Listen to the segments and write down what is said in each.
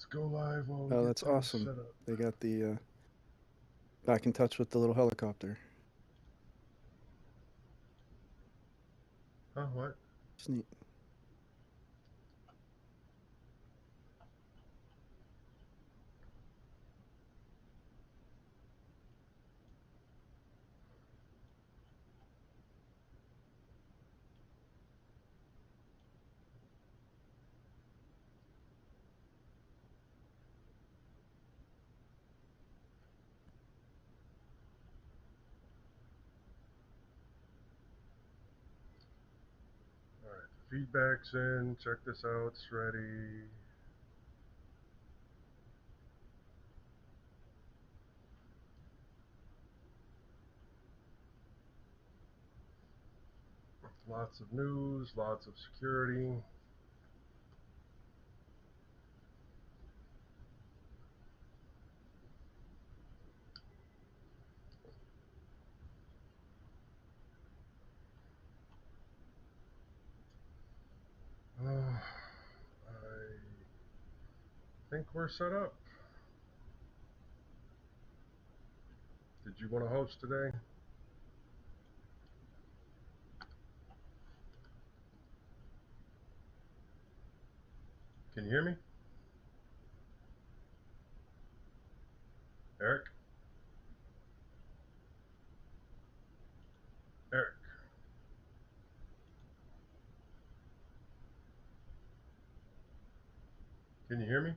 Let's go live while we Oh, get that's things awesome. set up. They got the back in touch with the little helicopter. Oh, what? It's neat. Alright, the feedback's in. Check this out. It's ready. Lots of news, lots of security. I think we're set up. Did you want to host today? Can you hear me? Eric? Eric? Can you hear me?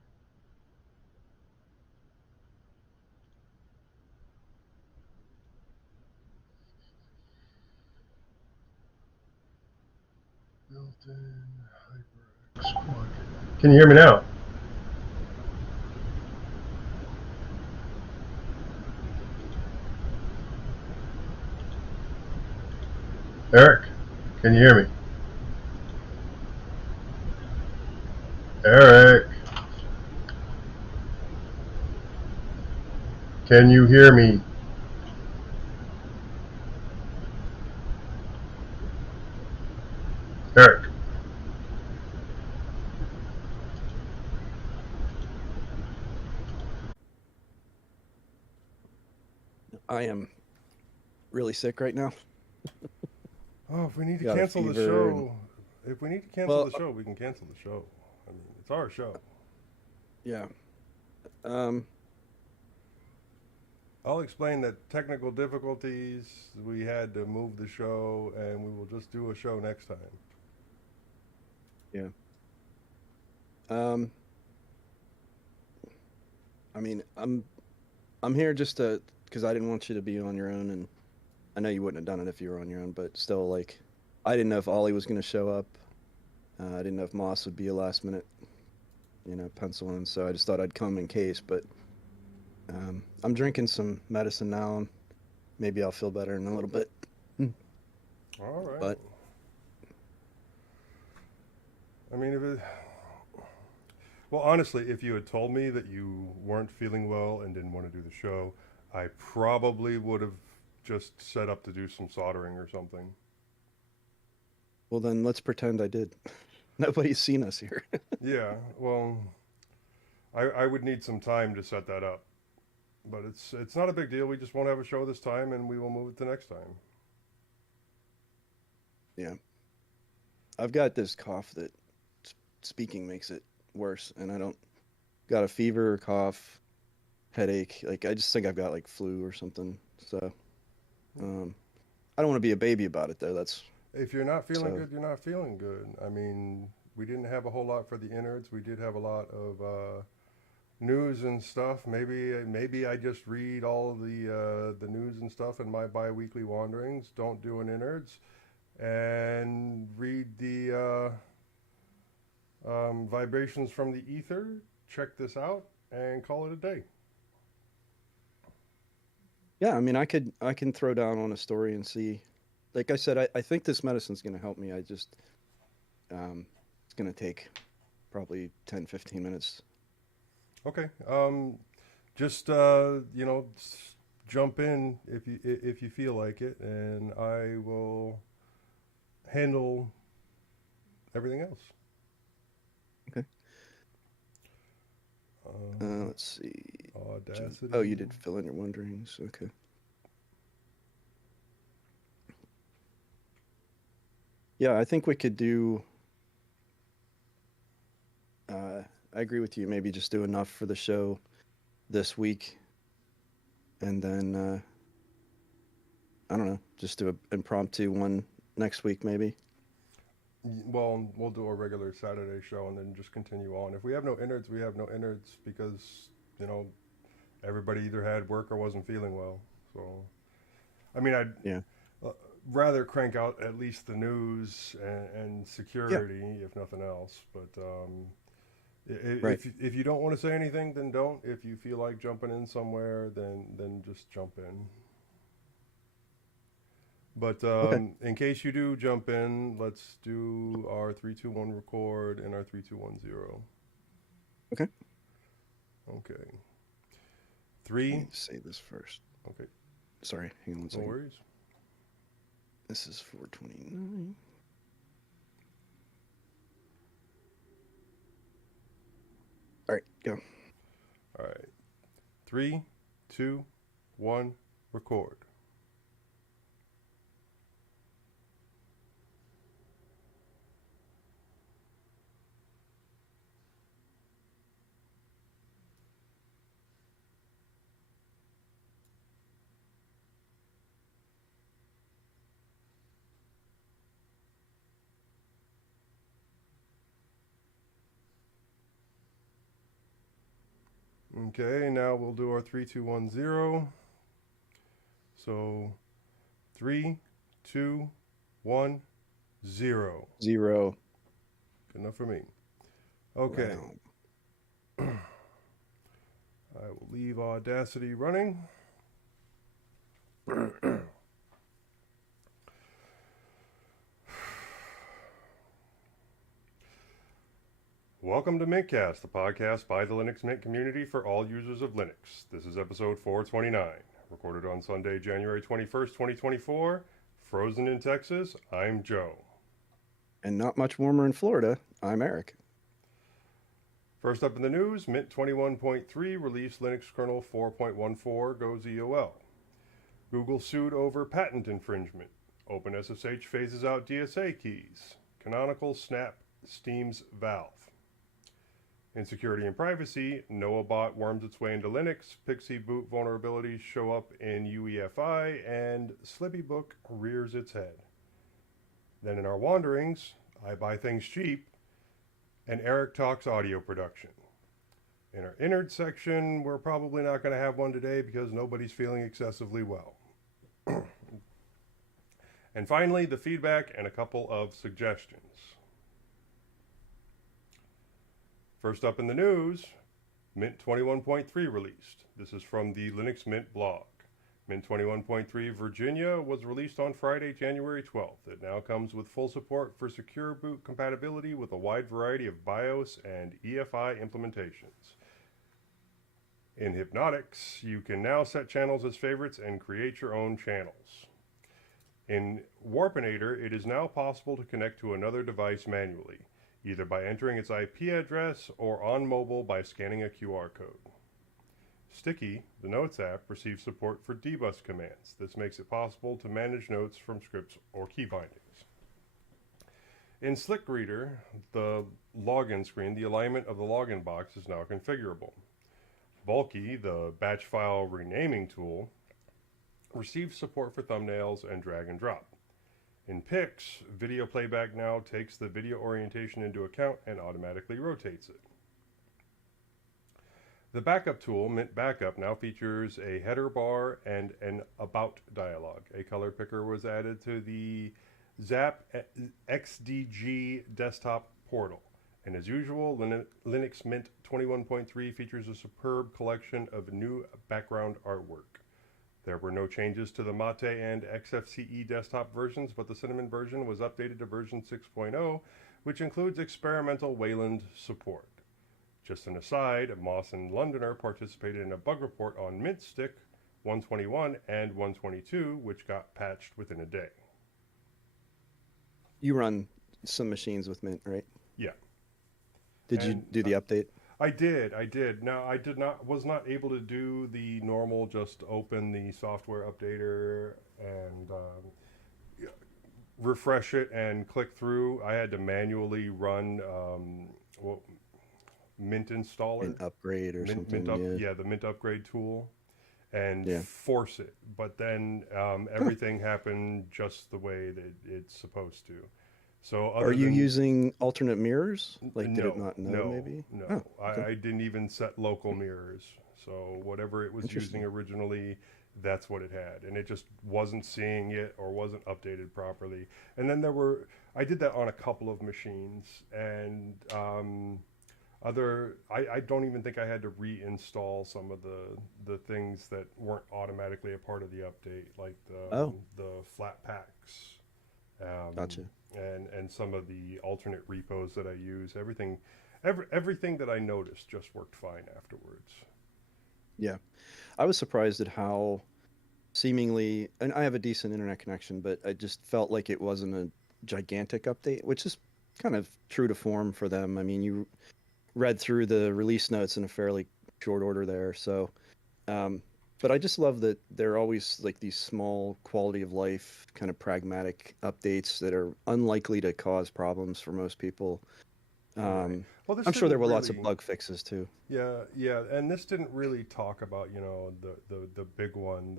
Built-in HyperX plugin. Can you hear me now? Eric? Can you hear me? Eric? Can you hear me? Eric? I am really sick right now. Oh, if we need to Got a cancel the fever and show, if we need to cancel well, the show, we can cancel the show. I mean, it's our show. yeah. Um, I'll explain that technical difficulties, we had to move the show, and we will just do a show next time. yeah. Um, I mean, I'm here just to because I didn't want you to be on your own, and I know you wouldn't have done it if you were on your own, but still, like, I didn't know if Ollie was going to show up. I didn't know if Moss would be a last minute, pencil in, so I just thought I'd come in case. But I'm drinking some medicine now, and maybe I'll feel better in a little bit. All right. But I mean, well, honestly, if you had told me that you weren't feeling well and didn't want to do the show, I probably would have just set up to do some soldering or something. well, then let's pretend I did. Nobody's seen us here. Yeah, well, I would need some time to set that up, but it's not a big deal. We just won't have a show this time, and we will move it to next time. Yeah, I've got this cough that speaking makes it worse, and I don't got a fever, cough, headache. Like I just think I've got like flu or something. So um, I don't want to be a baby about it though. That's If you're not feeling so good, you're not feeling good. I mean, we didn't have a whole lot for the innards. We did have a lot of news and stuff. Maybe I just read all of the news and stuff in my biweekly wanderings. Don't do an innards and read the vibrations from the ether. Check this out and call it a day. yeah. I mean, I can throw down on a story and see. Like I said, I think this medicine's gonna help me. I just it's gonna take probably 10, 15 minutes. Okay. Just jump in if you feel like it, and I will handle everything else. Okay. Let's see. Audacity. Oh, you did fill in your wonderings. Okay. Yeah, I think we could do. I agree with you. Maybe just do enough for the show this week, and then I don't know, just do an impromptu one next week, maybe. Well, we'll do a regular Saturday show and then just continue on. If we have no innards, we have no innards because, you know, everybody either had work or wasn't feeling well. So, I mean, I'd Yeah. rather crank out at least the news and Yeah. security, if nothing else. But Right. if you don't want to say anything, then don't. If you feel like jumping in somewhere, then just jump in. But Okay. in case you do jump in, let's do our 3-2-1 record and our 3-2-1-0. Okay. Okay. Let 3. me say this first. Okay. Sorry, hang on one No second. worries. This is 429. All right, go. All right. 3, 2, 1, record. Okay, now we'll do our 3-2-1-0. So 3, 2, 1, 0. 0. Good enough for me. Okay. Wow. I will leave Audacity running. Welcome to mintCast, the podcast by the Linux Mint community for all users of Linux. This is episode 429, recorded on Sunday, January 21st, 2024. Frozen in Texas, I'm Joe. And not much warmer in Florida. I'm Eric. First up in the news, Mint 21.3 released Linux kernel 4.14 goes EOL. Google sued over patent infringement. OpenSSH phases out DSA keys. Canonical snap Steam's Valve. In security and privacy, NoahBot worms its way into Linux, Pixie boot vulnerabilities show up in UEFI, and Slippybook rears its head. Then in our wanderings, I buy things cheap, and Eric talks audio production. In our innard section, we're probably not going to have one today because nobody's feeling excessively well. And finally, the feedback and a couple of suggestions. First up in the news, Mint 21.3 released. This is from the Linux Mint blog. Mint 21.3 Virginia was released on Friday, January 12th. It now comes with full support for secure boot compatibility with a wide variety of BIOS and EFI implementations. In Hypnotics, you can now set channels as favorites and create your own channels. In Warpinator, it is now possible to connect to another device manually, either by entering its IP address or on mobile by scanning a QR code. Sticky, the Notes app, receives support for dbus commands. This makes it possible to manage notes from scripts or key bindings. In Slick Reader, the login screen, the alignment of the login box is now configurable. Bulky, the batch file renaming tool, receives support for thumbnails and drag and drop. In Pix, video playback now takes the video orientation into account and automatically rotates it. The backup tool, Mint Backup, now features a header bar and an About dialog. A color picker was added to the Zap XDG desktop portal. And as usual, Linux Mint 21.3 features a superb collection of new background artwork. There were no changes to the Mate and XFCE desktop versions, but the Cinnamon version was updated to version 6.0, which includes experimental Wayland support. Just an aside, Moss and Londoner participated in a bug report on Mint Stick 121 and 122, which got patched within a day. You run some machines with Mint, right? Yeah. Did you do the update? I did. Now I was not able to do the normal just open the software updater and refresh it and click through. I had to manually run well, Mint installer, An upgrade or Mint something. up, Yeah. yeah, the Mint upgrade tool, and Yeah. force it. But then Huh. everything happened just the way that it's supposed to. So Are other you than using alternate mirrors? Like, did it no, not know no, maybe? Oh, no. okay. I didn't even set local mirrors. So whatever it was using Interesting. originally, that's what it had, and it just wasn't seeing it or wasn't updated properly. And then I did that on a couple of machines, and I don't even think I had to reinstall some of the things that weren't automatically a part of the update, like Oh, the flat packs, um, gotcha. and some of the alternate repos that I use. Everything that I noticed just worked fine afterwards. Yeah. I was surprised at how seemingly, and I have a decent internet connection, but I just felt like it wasn't a gigantic update, which is kind of true to form for them. I mean, you read through the release notes in a fairly short order there, so but I just love that they're always like these small quality of life kind of pragmatic updates that are unlikely to cause problems for most people. Right. Um, Well, this I'm sure there didn't were lots of really. bug fixes too. Yeah, yeah, and this didn't really talk about the big one.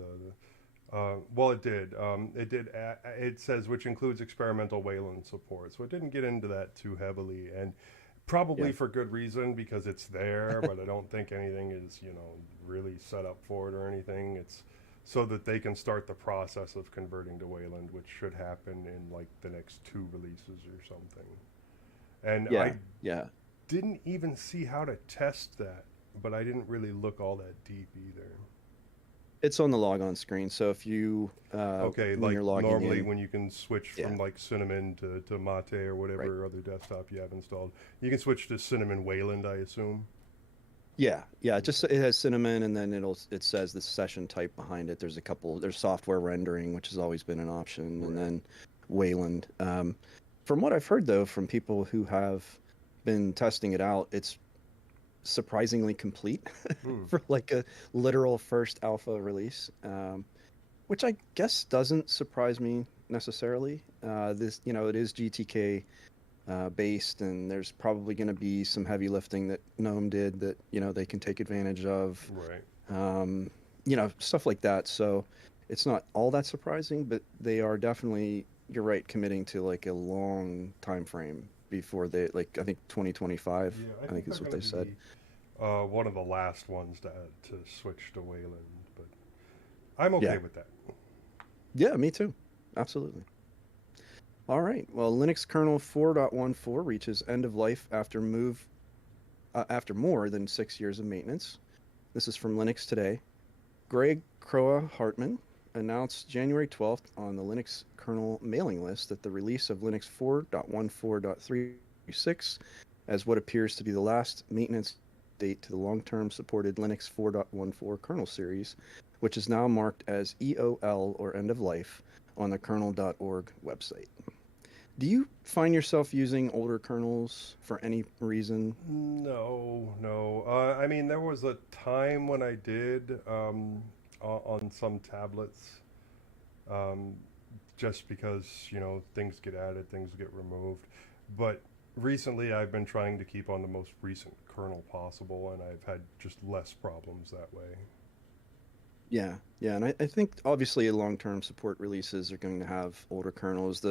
Well, it did. It did. It says which includes experimental Wayland support, so it didn't get into that too heavily, and probably Yeah. for good reason because it's there. But I don't think anything is really set up for it or anything. It's so that they can start the process of converting to Wayland, which should happen in like the next two releases or something. And Yeah. I Yeah. didn't even see how to test that, but I didn't really look all that deep either. It's on the logon screen. So if you Okay, when like you're logging normally in, when you can switch yeah, from like Cinnamon to Mate or right. whatever other desktop you have installed, you can switch to Cinnamon Wayland, I assume. Yeah, yeah, it just Okay. it has cinnamon and then it says the session type behind it. There's software rendering, which has always been an option, and Right. then Wayland. From what I've heard though from people who have been testing it out, it's surprisingly complete Hmm. for like a literal first alpha release. Which I guess doesn't surprise me necessarily. It is GTK based, and there's probably going to be some heavy lifting that Gnome did that they can take advantage of, Right. um, stuff like that. So it's not all that surprising, but they are definitely, you're right, committing to like a long time frame before they like I think 2025. Yeah, I I think think they're is what going to they said. be one of the last ones to switch to Wayland, but I'm okay Yeah, with that. yeah, me too. Absolutely. All right. Well, Linux kernel 4.14 reaches end of life after more than 6 years of maintenance. This is from Linux Today. Greg Croa Hartman announced January 12th on the Linux kernel mailing list that the release of Linux 4.14.36 as what appears to be the last maintenance date to the long-term supported Linux 4.14 kernel series, which is now marked as EOL or end of life on the kernel.org website. Do you find yourself using older kernels for any reason? No, no. I mean, there was a time when I did on some tablets, um, just because things get added, things get removed. But recently, I've been trying to keep on the most recent kernel possible, and I've had just less problems that way. Yeah, yeah, and I think obviously long-term support releases are going to have older kernels.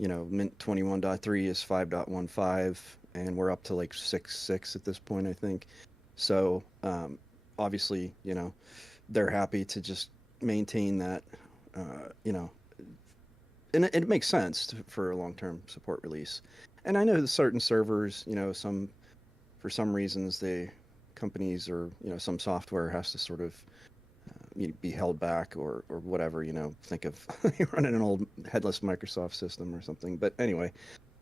Mint 21.3 is 5.15, and we're up to like 6.6 at this point, I think. So, obviously, they're happy to just maintain that, uh, you know, and it makes sense for a long-term support release. And I know that certain servers, for some reasons, companies or, some software has to sort of be held back or whatever. Think of you're running an old headless Microsoft system or something. But anyway,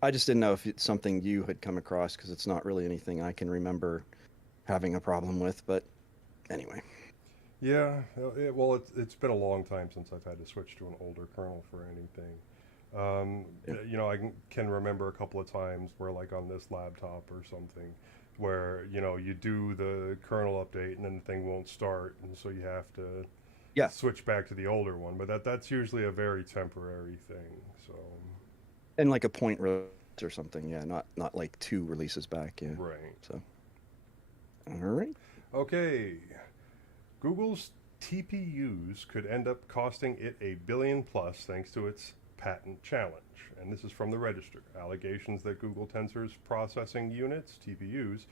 I just didn't know if it's something you had come across because it's not really anything I can remember having a problem with. But anyway, Yeah, well, it's been a long time since I've had to switch to an older kernel for anything. Yeah. I can remember a couple of times where, like, on this laptop or something, where you do the kernel update and then the thing won't start, and so you have to Yeah. switch back to the older one. But that's usually a very temporary thing. So, And like a point release or something. Yeah. Not like 2 releases back. Yeah. right. So, all right. Okay. Google's TPUs could end up costing it $1 billion plus thanks to its patent challenge. And this is from the Register. Allegations that Google Tensor's processing units, TPUs,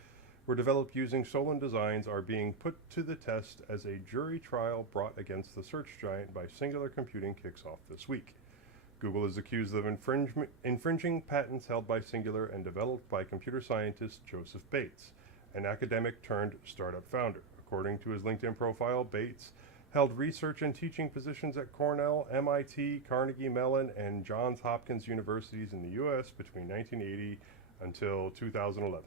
were developed using stolen designs are being put to the test as a jury trial brought against the search giant by Singular Computing kicks off this week. Google is accused of infringing patents held by Singular and developed by computer scientist Joseph Bates, an academic turned startup founder. According to his LinkedIn profile, Bates held research and teaching positions at Cornell, MIT, Carnegie Mellon, and Johns Hopkins universities in the U.S. between 1980 until 2011.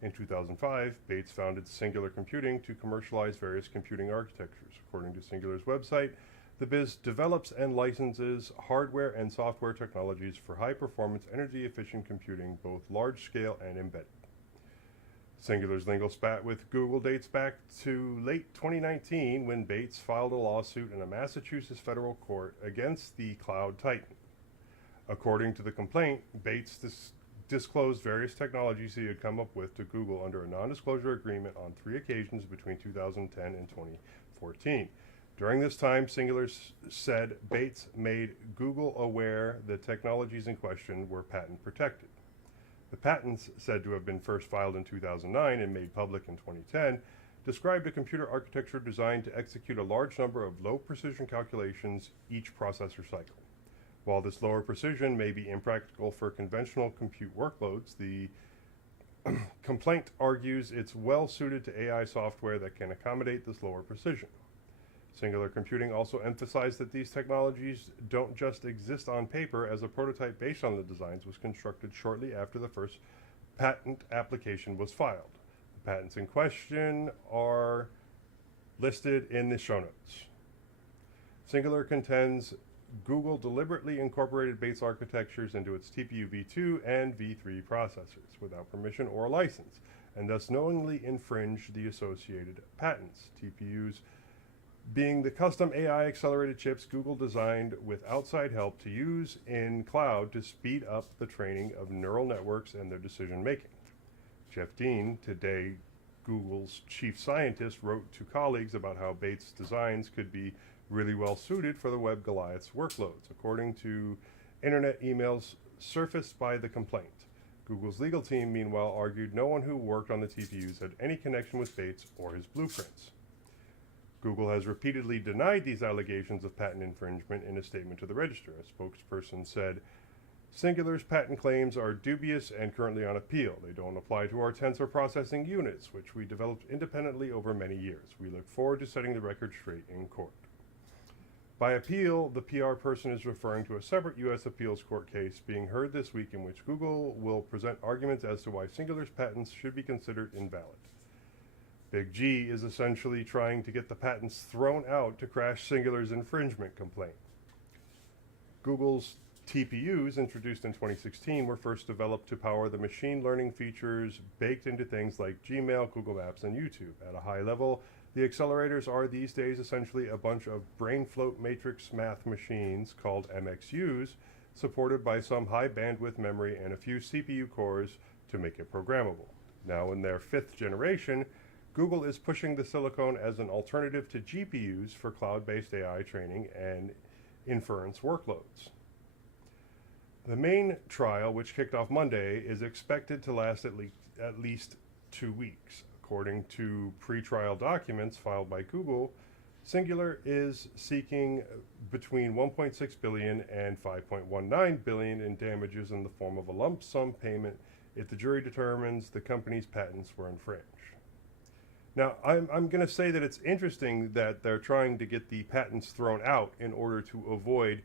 In 2005, Bates founded Singular Computing to commercialize various computing architectures. According to Singular's website, the biz develops and licenses hardware and software technologies for high-performance, energy-efficient computing, both large-scale and embedded. Singular's legal spat with Google dates back to late 2019 when Bates filed a lawsuit in a Massachusetts federal court against the cloud titan. According to the complaint, Bates disclosed various technologies he had come up with to Google under a non-disclosure agreement on 3 occasions between 2010 and 2014. During this time, Singular said Bates made Google aware the technologies in question were patent protected. The patents, said to have been first filed in 2009 and made public in 2010, described a computer architecture designed to execute a large number of low-precision calculations each processor cycle. While this lower precision may be impractical for conventional compute workloads, the complaint argues it's well-suited to AI software that can accommodate this lower precision. Singular Computing also emphasized that these technologies don't just exist on paper, as a prototype based on the designs was constructed shortly after the first patent application was filed. The patents in question are listed in the show notes. Singular contends Google deliberately incorporated Bates architectures into its TPU v2 and v3 processors without permission or license, and thus knowingly infringed the associated patents. TPUs being the custom AI accelerated chips Google designed with outside help to use in cloud to speed up the training of neural networks and their decision making. Jeff Dean, today Google's chief scientist, wrote to colleagues about how Bates' designs could be really well suited for the Web Goliath's workloads, according to internet emails surfaced by the complaint. Google's legal team, meanwhile, argued no one who worked on the TPUs had any connection with Bates or his blueprints. Google has repeatedly denied these allegations of patent infringement in a statement to the Register. A spokesperson said, Singular's patent claims are dubious and currently on appeal. They don't apply to our tensor processing units, which we developed independently over many years. We look forward to setting the record straight in court. By appeal, the PR person is referring to a separate U.S. appeals court case being heard this week in which Google will present arguments as to why Singular's patents should be considered invalid. Big G is essentially trying to get the patents thrown out to crash Singular's infringement complaint. Google's TPUs, introduced in 2016, were first developed to power the machine learning features baked into things like Gmail, Google Maps, and YouTube. At a high level, the accelerators are these days essentially a bunch of brain-float matrix math machines called MXUs, supported by some high bandwidth memory and a few CPU cores to make it programmable. Now in their 5th generation, Google is pushing the silicon as an alternative to GPUs for cloud-based AI training and inference workloads. The main trial, which kicked off Monday, is expected to last at least 2 weeks. According to pre-trial documents filed by Google, Singular is seeking between $1.6 billion and $5.19 billion in damages in the form of a lump sum payment if the jury determines the company's patents were infringed. Now, I'm going to say that it's interesting that they're trying to get the patents thrown out in order to avoid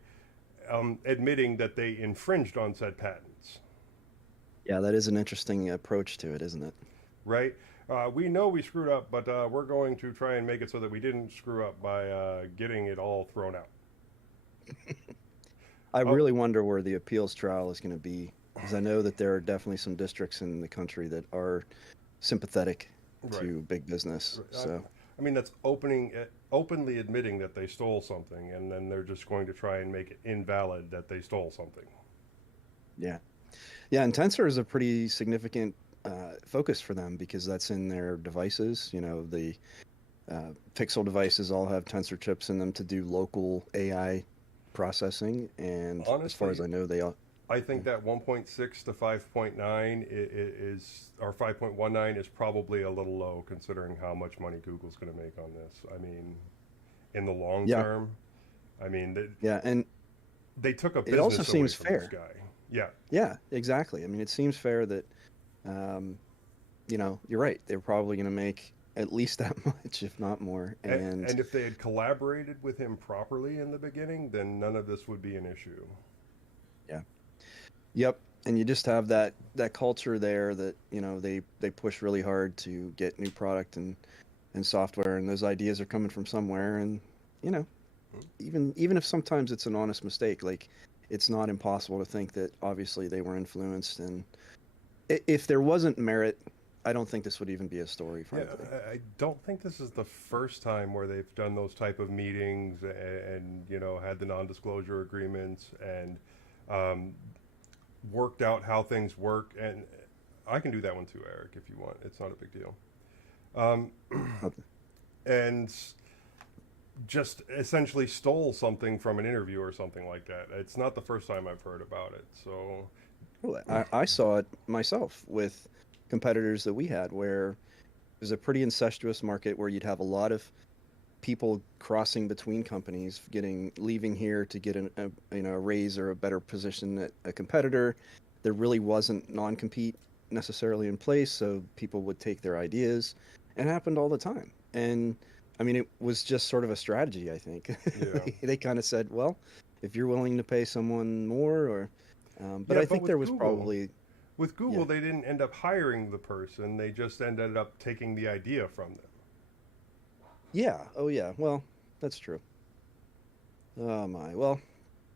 admitting that they infringed on said patents. Yeah, that is an interesting approach to it, isn't it? Right? We know we screwed up, but we're going to try and make it so that we didn't screw up by getting it all thrown out. I Oh, really wonder where the appeals trial is going to be, because I know that there are definitely some districts in the country that are sympathetic right. to big business. So, I mean, that's openly admitting that they stole something, and then they're just going to try and make it invalid that they stole something. yeah. Yeah, and Tensor is a pretty significant focus for them because that's in their devices. The Pixel devices all have Tensor chips in them to do local AI processing, and as far as Honestly, I know, they all. I think that 1.6 to 5.9 is, or 5.19 is probably a little low considering how much money Google's going to make on this. I mean, in the long Yeah, term, I mean, yeah, and they took a it also business away seems from this fair. guy. Yeah, Yeah, exactly. I mean, it seems fair that, um, you're right. They're probably going to make at least that much, if not more. And and if they had collaborated with him properly in the beginning, then none of this would be an issue. yeah, yep. And you just have that culture there that they push really hard to get new product and software, and those ideas are coming from somewhere. And you know, even if sometimes it's an honest mistake, like it's not impossible to think that obviously they were influenced. And if there wasn't merit, I don't think this would even be a story, Yeah, frankly. I don't think this is the first time where they've done those type of meetings and had the non-disclosure agreements and um, worked out how things work. And I can do that one too, Eric, if you want. It's not a big deal. Um, Okay. and just essentially stole something from an interview or something like that. It's not the first time I've heard about it. So, Well, I saw it myself with competitors that we had, where it was a pretty incestuous market where you'd have a lot of people crossing between companies, leaving here to get a raise or a better position at a competitor. There really wasn't non-compete necessarily in place, so people would take their ideas. It happened all the time, and I mean, it was just sort of a strategy. I think yeah. they kind of said, "Well, if you're willing to pay someone more," or, but Yeah, I but think there was probably, With Google, yeah, they didn't end up hiring the person. They just ended up taking the idea from them. yeah, oh yeah. Well, that's true. Oh my. Well,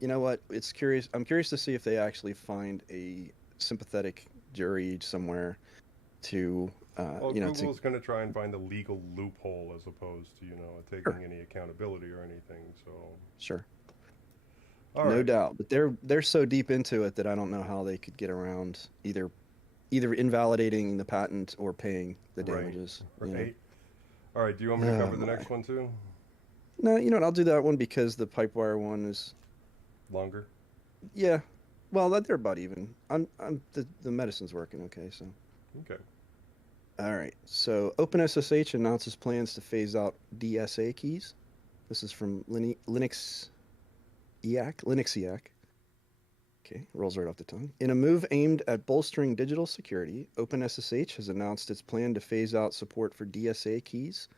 you know what? It's curious. I'm curious to see if they actually find a sympathetic jury somewhere to, Well, to. Google's going to try and find a legal loophole as opposed to, Sure, taking any accountability or anything. So, sure, all no right. doubt. But they're so deep into it that I don't know how they could get around either invalidating the patent or paying the Right. damages. Right. All right. Do you want me to Oh cover the my. next one too? No, you know what? I'll do that one because the Pipewire one is, Longer? yeah. Well, they're about even. The medicine's working okay, so. Okay. All right. So OpenSSH announces plans to phase out DSA keys. This is from Linux Linux EAC. Okay, rolls right off the tongue. In a move aimed at bolstering digital security, OpenSSH has announced its plan to phase out support for DSA keys,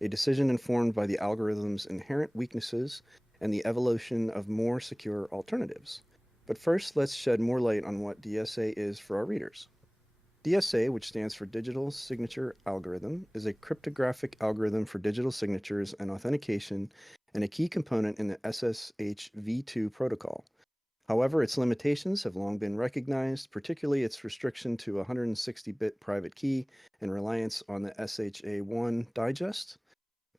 a decision informed by the algorithm's inherent weaknesses and the evolution of more secure alternatives. But first, let's shed more light on what DSA is for our readers. DSA, which stands for Digital Signature Algorithm, is a cryptographic algorithm for digital signatures and authentication and a key component in the SSH v2 protocol. However, its limitations have long been recognized, particularly its restriction to a 160-bit private key and reliance on the SHA-1 digest,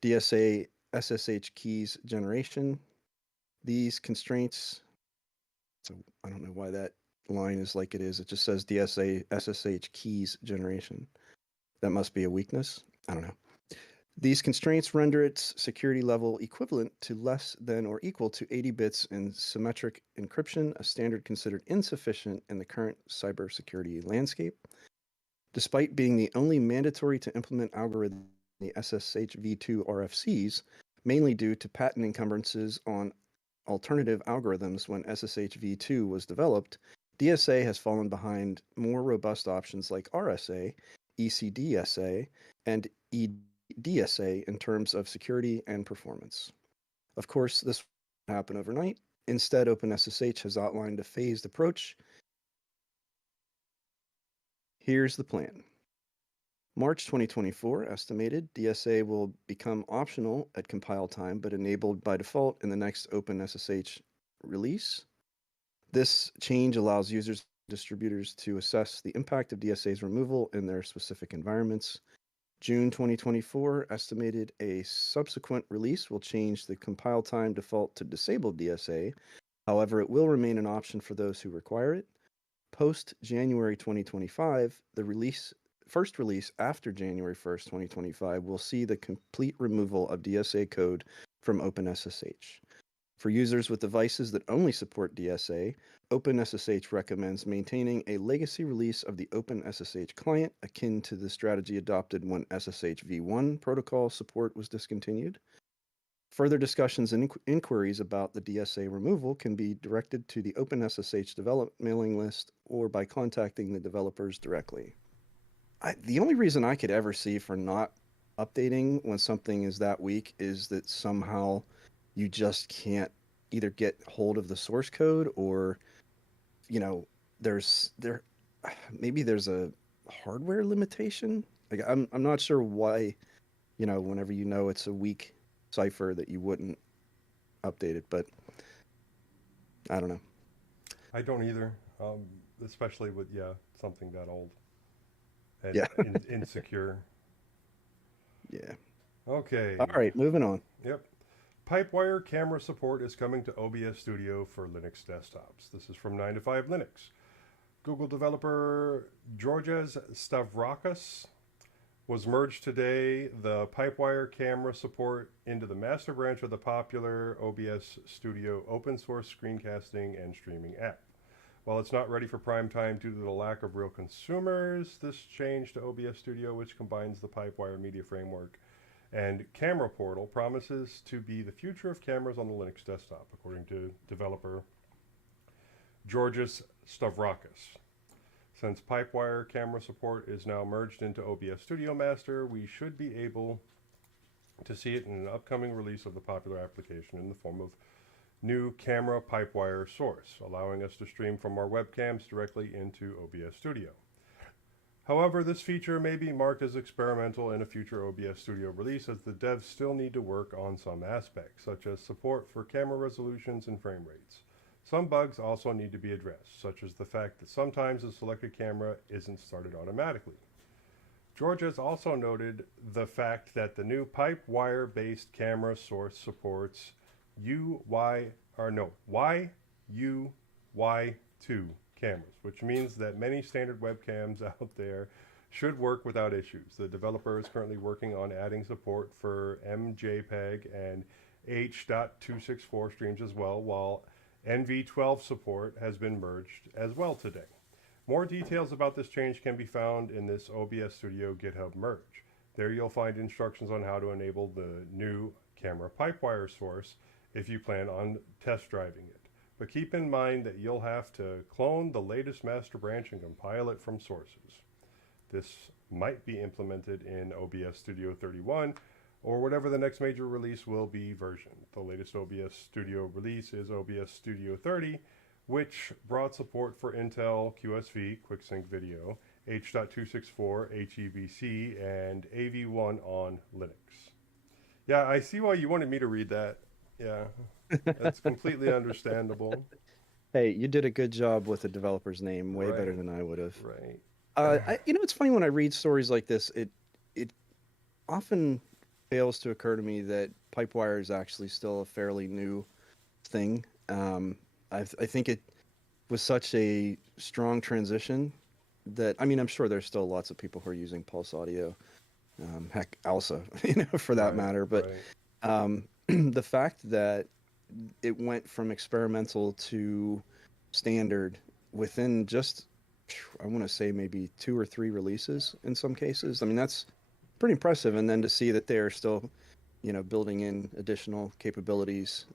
DSA SSH keys generation. These constraints, so I don't know why that line is like it is. It just says DSA SSH keys generation. That must be a weakness. I don't know. These constraints render its security level equivalent to less than or equal to 80 bits in symmetric encryption, a standard considered insufficient in the current cybersecurity landscape. Despite being the only mandatory to implement algorithm in the SSH v2 RFCs, mainly due to patent encumbrances on alternative algorithms when SSH v2 was developed, DSA has fallen behind more robust options like RSA, ECDSA, and EDSA in terms of security and performance. Of course, this won't happen overnight. Instead, OpenSSH has outlined a phased approach. Here's the plan. March 2024 estimated DSA will become optional at compile time, but enabled by default in the next OpenSSH release. This change allows users and distributors to assess the impact of DSA's removal in their specific environments. June 2024 estimated a subsequent release will change the compile time default to disabled DSA. However, it will remain an option for those who require it. Post January 2025, the first release after January 1st, 2025 will see the complete removal of DSA code from OpenSSH. For users with devices that only support DSA, OpenSSH recommends maintaining a legacy release of the OpenSSH client akin to the strategy adopted when SSH v1 protocol support was discontinued. Further discussions and inquiries about the DSA removal can be directed to the OpenSSH development mailing list or by contacting the developers directly. The only reason I could ever see for not updating when something is that weak is that somehow you just can't either get hold of the source code or, maybe there's a hardware limitation. Like I'm not sure why, whenever it's a weak cipher that you wouldn't update it, but I don't know. I don't either, especially with something that old and Yeah. insecure. Yeah. Okay. All right, moving on. Yep. Pipewire camera support is coming to OBS Studio for Linux desktops. This is from 9 to 5 Linux. Google developer Georges Stavrakis was merged today, the Pipewire camera support, into the master branch of the popular OBS Studio open source screencasting and streaming app. While it's not ready for prime time due to the lack of real consumers, this change to OBS Studio, which combines the Pipewire media framework and camera portal, promises to be the future of cameras on the Linux desktop, according to developer Georges Stavrakis. Since Pipewire camera support is now merged into OBS Studio Master, we should be able to see it in an upcoming release of the popular application in the form of new camera Pipewire source, allowing us to stream from our webcams directly into OBS Studio. However, this feature may be marked as experimental in a future OBS Studio release, as the devs still need to work on some aspects, such as support for camera resolutions and frame rates. Some bugs also need to be addressed, such as the fact that sometimes the selected camera isn't started automatically. George has also noted the fact that the new Pipewire-based camera source supports YUY2 cameras, which means that many standard webcams out there should work without issues. The developer is currently working on adding support for MJPEG and H.264 streams as well, while NV12 support has been merged as well today. More details about this change can be found in this OBS Studio GitHub merge. There you'll find instructions on how to enable the new camera Pipewire source if you plan on test driving it. But keep in mind that you'll have to clone the latest master branch and compile it from sources. This might be implemented in OBS Studio 31 or whatever the next major release will be versioned. The latest OBS Studio release is OBS Studio 30, which brought support for Intel QSV, QuickSync Video, H.264, HEVC, and AV1 on Linux. Yeah, I see why you wanted me to read that. Yeah, that's completely understandable. Hey, you did a good job with the developer's name, way Right. better than I would have. Right. It's funny when I read stories like this. It often fails to occur to me that Pipewire is actually still a fairly new thing. I think it was such a strong transition that I'm sure there's still lots of people who are using Pulse Audio, heck, ALSA, for that Right, matter. But right. the fact that it went from experimental to standard within just, I want to say, maybe 2 or 3 releases in some cases. That's pretty impressive. And then to see that they're still, building in additional capabilities.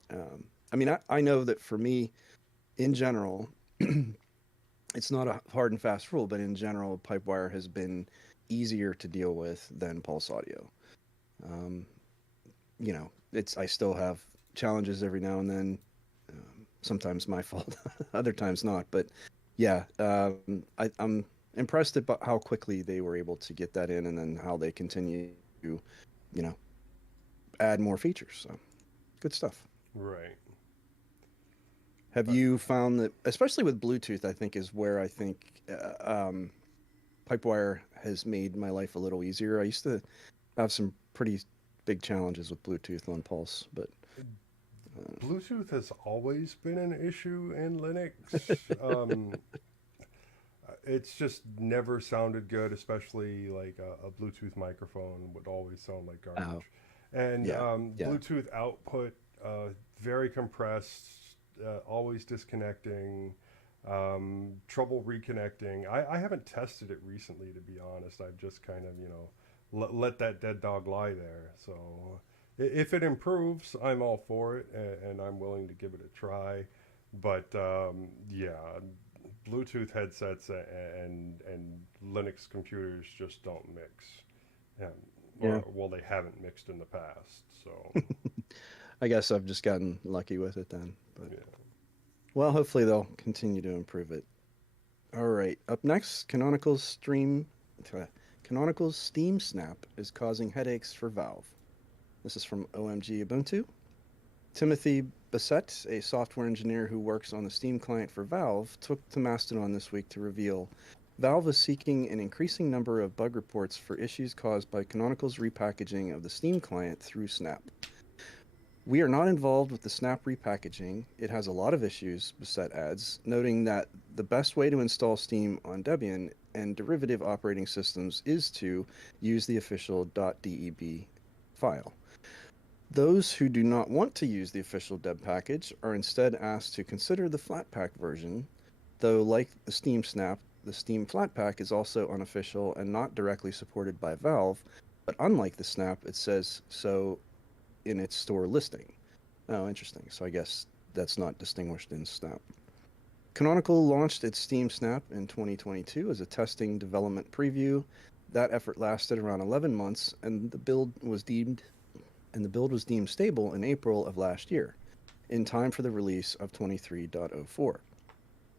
I know that for me, in general, it's not a hard and fast rule, but in general, Pipewire has been easier to deal with than Pulse Audio. I still have challenges every now and then. Sometimes my fault, other times not. But yeah, I'm impressed about how quickly they were able to get that in, and then how they continue to, add more features. So good stuff. Right. Have Uh, you found that, especially with Bluetooth, I think is where I think Pipewire has made my life a little easier. I used to have some pretty big challenges with Bluetooth on Pulse, but Bluetooth has always been an issue in Linux. Um, it's just never sounded good, especially like a Bluetooth microphone would always sound like oh, garbage. And yeah, yeah, Bluetooth output, very compressed, always disconnecting, trouble reconnecting. I haven't tested it recently, to be honest. I've just kind of, let that dead dog lie there. So if it improves, I'm all for it, and I'm willing to give it a try. But yeah, Bluetooth headsets and Linux computers just don't mix, um, yeah. or well, they haven't mixed in the past. So I guess I've just gotten lucky with it then. But yeah, well, hopefully they'll continue to improve it. All right, up next, Canonical's Steam Snap is causing headaches for Valve. This is from OMG Ubuntu. Timothy Bassett, a software engineer who works on the Steam client for Valve, took to Mastodon this week to reveal Valve is seeking an increasing number of bug reports for issues caused by Canonical's repackaging of the Steam client through Snap. We are not involved with the Snap repackaging. It has a lot of issues, Bassett adds, noting that the best way to install Steam on Debian and derivative operating systems is to use the official .deb file. Those who do not want to use the official deb package are instead asked to consider the Flatpak version, though like the Steam Snap, the Steam Flatpak is also unofficial and not directly supported by Valve, but unlike the Snap, it says so in its store listing. Oh, interesting. So I guess that's not distinguished in Snap. Canonical launched its Steam Snap in 2022 as a testing development preview. That effort lasted around 11 months, and the build was deemed stable in April of last year, in time for the release of 23.04.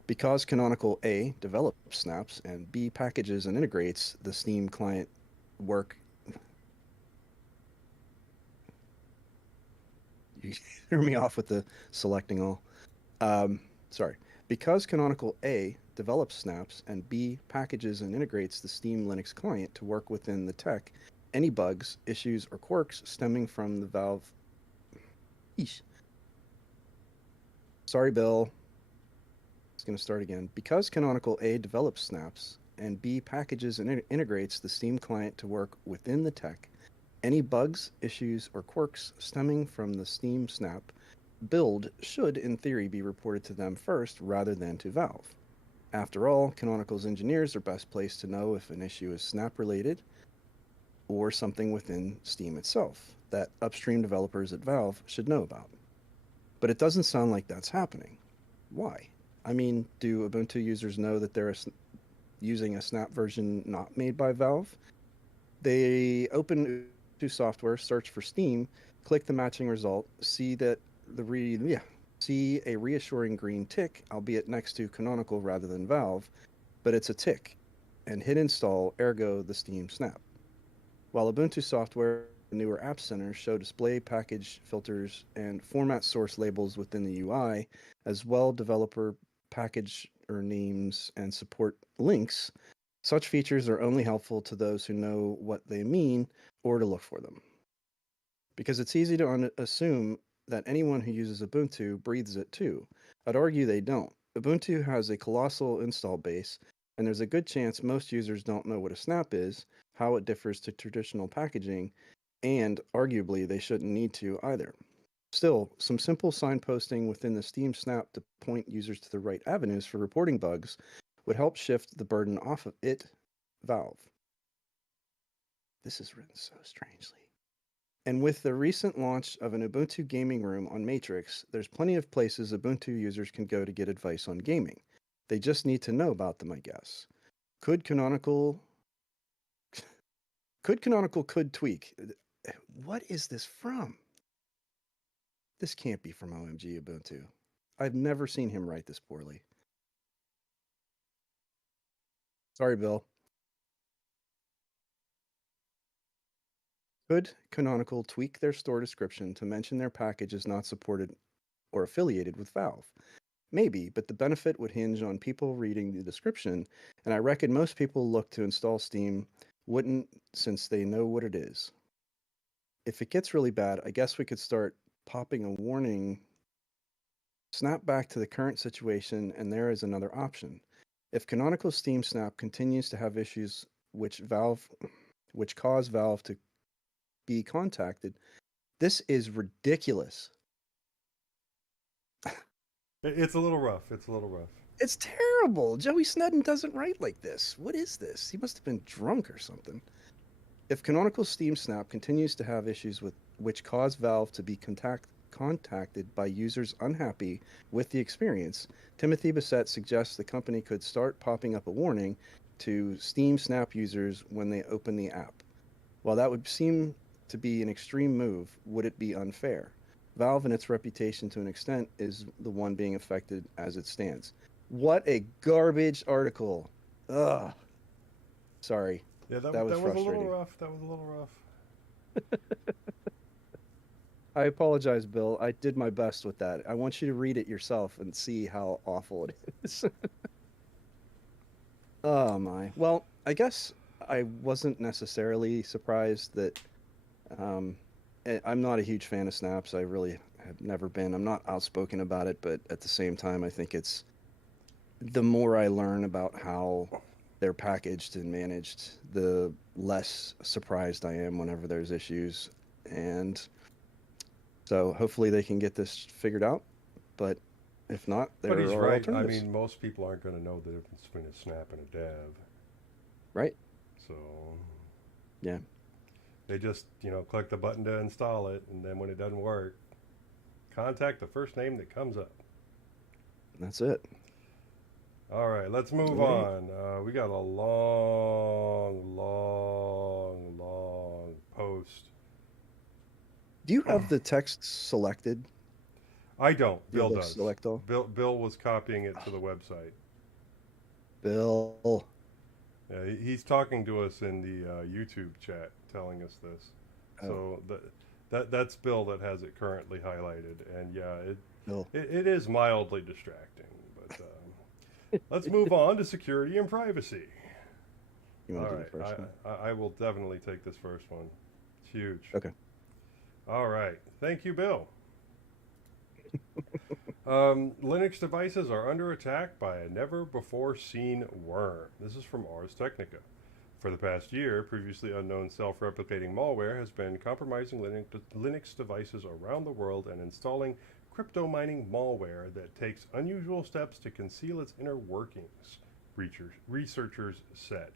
Because Canonical A develops snaps and B packages and integrates the Steam client work. You threw me off with the selecting all. Um, sorry. Because Canonical A develops snaps and B packages and integrates the Steam Linux client to work within the tech, any bugs, issues, or quirks stemming from the Valve. Eesh. Sorry, Bill. It's going to start again. Because Canonical A develops snaps and B packages and integrates the Steam client to work within the tech, any bugs, issues, or quirks stemming from the Steam Snap build should, in theory, be reported to them first rather than to Valve. After all, Canonical's engineers are best placed to know if an issue is Snap related or something within Steam itself that upstream developers at Valve should know about. But it doesn't sound like that's happening. Why? I mean, do Ubuntu users know that they're using a Snap version not made by Valve? They open Ubuntu software, search for Steam, click the matching result, see a reassuring green tick, albeit next to Canonical rather than Valve, but it's a tick, and hit install, ergo the Steam Snap. While Ubuntu software newer App Center show display package filters and format source labels within the UI, as well developer package or names and support links, such features are only helpful to those who know what they mean or to look for them. Because it's easy to assume that anyone who uses Ubuntu breathes it too. I'd argue they don't. Ubuntu has a colossal install base, and there's a good chance most users don't know what a snap is, how it differs to traditional packaging, and arguably they shouldn't need to either. Still, some simple signposting within the Steam Snap to point users to the right avenues for reporting bugs would help shift the burden off of Valve. This is written so strangely. And with the recent launch of an Ubuntu gaming room on Matrix, there's plenty of places Ubuntu users can go to get advice on gaming. They just need to know about them, I guess. Could Canonical could tweak. What is this from? This can't be from OMG Ubuntu. I've never seen him write this poorly. Sorry, Bill. Could Canonical tweak their store description to mention their package is not supported or affiliated with Valve? Maybe, but the benefit would hinge on people reading the description, and I reckon most people look to install Steam wouldn't since they know what it is. If it gets really bad, I guess we could start popping a warning. Snap back to the current situation, and there is another option. If canonical Steam Snap continues to have issues which cause Valve to be contacted, this is ridiculous. It's a little rough. It's a little rough. It's terrible. Joey Snedden doesn't write like this. What is this? He must have been drunk or something. If canonical Steam Snap continues to have issues which cause Valve to be contacted by users unhappy with the experience, Timothy Bissett suggests the company could start popping up a warning to Steam Snap users when they open the app. While that would seem to be an extreme move, would it be unfair? Valve and its reputation to an extent is the one being affected as it stands. What a garbage article. Ugh. Sorry. Yeah, that was was a frustrating. little rough. That was a little rough. I apologize, Bill. I did my best with that. I want you to read it yourself and see how awful it is. Oh my. Well, I guess I wasn't necessarily surprised that I'm not a huge fan of snaps. I really have never been. I'm not outspoken about it, but at the same time, I think it's the more I learn about how they're packaged and managed, the less surprised I am whenever there's issues. And so hopefully they can get this figured out. But if not, there But he's are right. alternatives. I mean, most people aren't going to know the difference between a snap and a dev. Right? So Yeah. they just, click the button to install it, and then when it doesn't work, contact the first name that comes up. That's it. All right, let's move on. We got a long post. Do you have the text selected? I don't. You have Bill the does. select all? Bill was copying it to the website. Bill. Yeah, he's talking to us in the YouTube chat, telling us this. Oh. So that's Bill that has it currently highlighted, and yeah, Bill. it is mildly distracting. But let's move on to security and privacy. You want All to do right, the first one? I will definitely take this first one. It's huge. Okay. All right, thank you, Bill. Linux devices are under attack by a never-before-seen worm. This is from Ars Technica. For the past year, previously unknown self-replicating malware has been compromising Linux devices around the world and installing crypto-mining malware that takes unusual steps to conceal its inner workings, researchers said.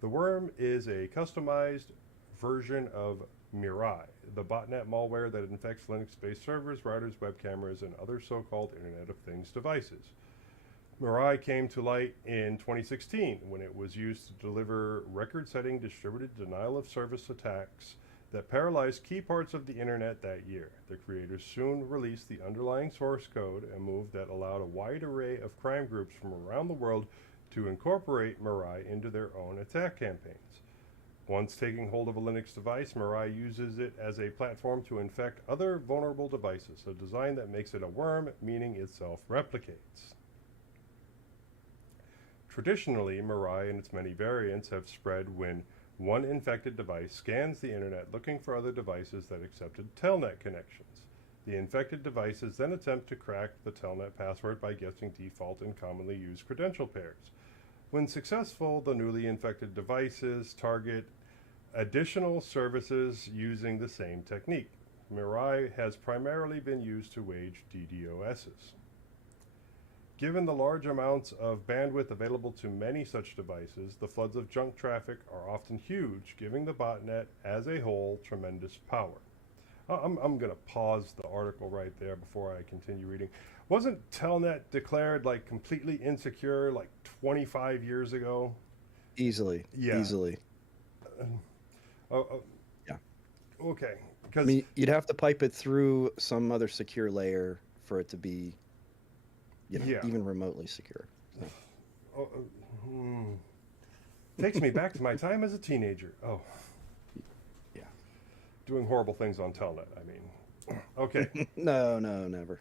The worm is a customized version of Mirai, the botnet malware that infects Linux-based servers, routers, web cameras, and other so-called Internet of Things devices. Mirai came to light in 2016 when it was used to deliver record-setting distributed denial-of-service attacks that paralyzed key parts of the Internet that year. The creators soon released the underlying source code, a move that allowed a wide array of crime groups from around the world to incorporate Mirai into their own attack campaigns. Once taking hold of a Linux device, Mirai uses it as a platform to infect other vulnerable devices, a design that makes it a worm, meaning it self-replicates. Traditionally, Mirai and its many variants have spread when one infected device scans the internet looking for other devices that accepted telnet connections. The infected devices then attempt to crack the telnet password by guessing default and commonly used credential pairs. When successful, the newly infected devices target additional services using the same technique. Mirai has primarily been used to wage DDoSs. Given the large amounts of bandwidth available to many such devices, the floods of junk traffic are often huge, giving the botnet as a whole tremendous power. I'm going to pause the article right there before I continue reading. Wasn't Telnet declared like completely insecure like 25 years ago? Easily. Yeah. Easily. Yeah. Okay. I mean, you'd have to pipe it through some other secure layer for it to be, even remotely secure. So. Takes me back to my time as a teenager. Oh. Yeah. Doing horrible things on Telnet, I mean. Okay. No, never.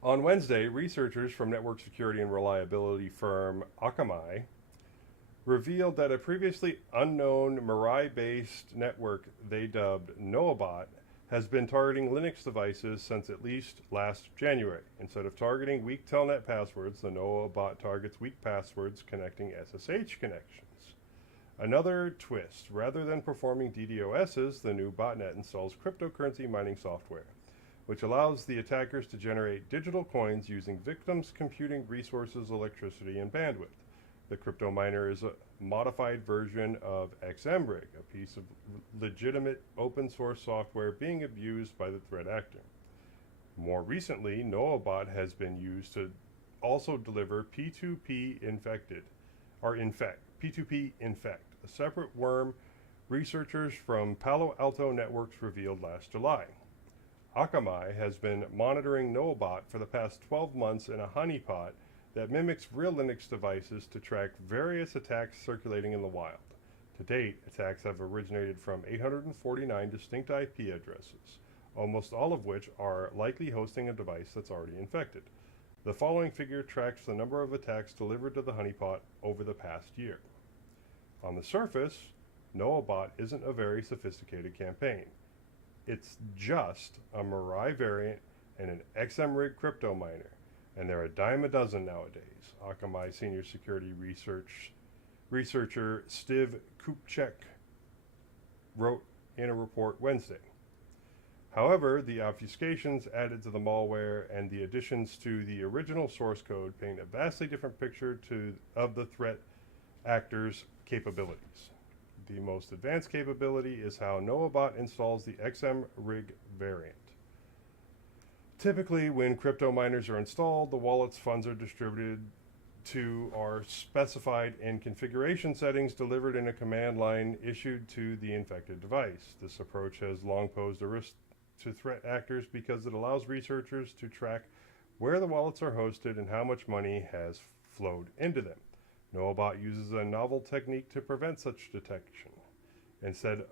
On Wednesday, researchers from network security and reliability firm Akamai revealed that a previously unknown Mirai-based network they dubbed NoahBot has been targeting Linux devices since at least last January. Instead of targeting weak telnet passwords, the NoahBot targets weak passwords connecting SSH connections. Another twist, rather than performing DDoSs, the new botnet installs cryptocurrency mining software, which allows the attackers to generate digital coins using victims' computing resources, electricity, and bandwidth. The crypto miner is a modified version of XMRig, a piece of legitimate open source software being abused by the threat actor. More recently, NoahBot has been used to also deliver P2P Infect, a separate worm researchers from Palo Alto Networks revealed last July. Akamai has been monitoring NoahBot for the past 12 months in a honeypot that mimics real Linux devices to track various attacks circulating in the wild. To date, attacks have originated from 849 distinct IP addresses, almost all of which are likely hosting a device that's already infected. The following figure tracks the number of attacks delivered to the honeypot over the past year. On the surface, NoahBot isn't a very sophisticated campaign. It's just a Mirai variant and an XMRig crypto miner, and they're a dime a dozen nowadays, Akamai senior security researcher Steve Kupchak wrote in a report Wednesday. However, the obfuscations added to the malware and the additions to the original source code paint a vastly different picture of the threat actor's capabilities. The most advanced capability is how NoahBot installs the XMRig variant. Typically, when crypto miners are installed, the wallet's funds are distributed to are specified in configuration settings delivered in a command line issued to the infected device. This approach has long posed a risk to threat actors because it allows researchers to track where the wallets are hosted and how much money has flowed into them. NoahBot uses a novel technique to prevent such detection. Instead,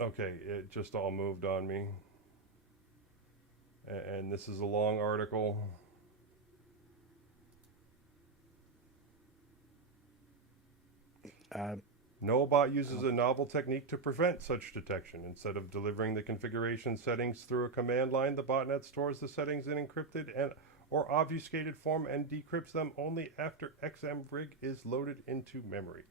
okay, it just all moved on me. And this is a long article. NoahBot uses a novel technique to prevent such detection. Instead of delivering the configuration settings through a command line, the botnet stores the settings in encrypted or obfuscated form and decrypts them only after XMRig is loaded into memory.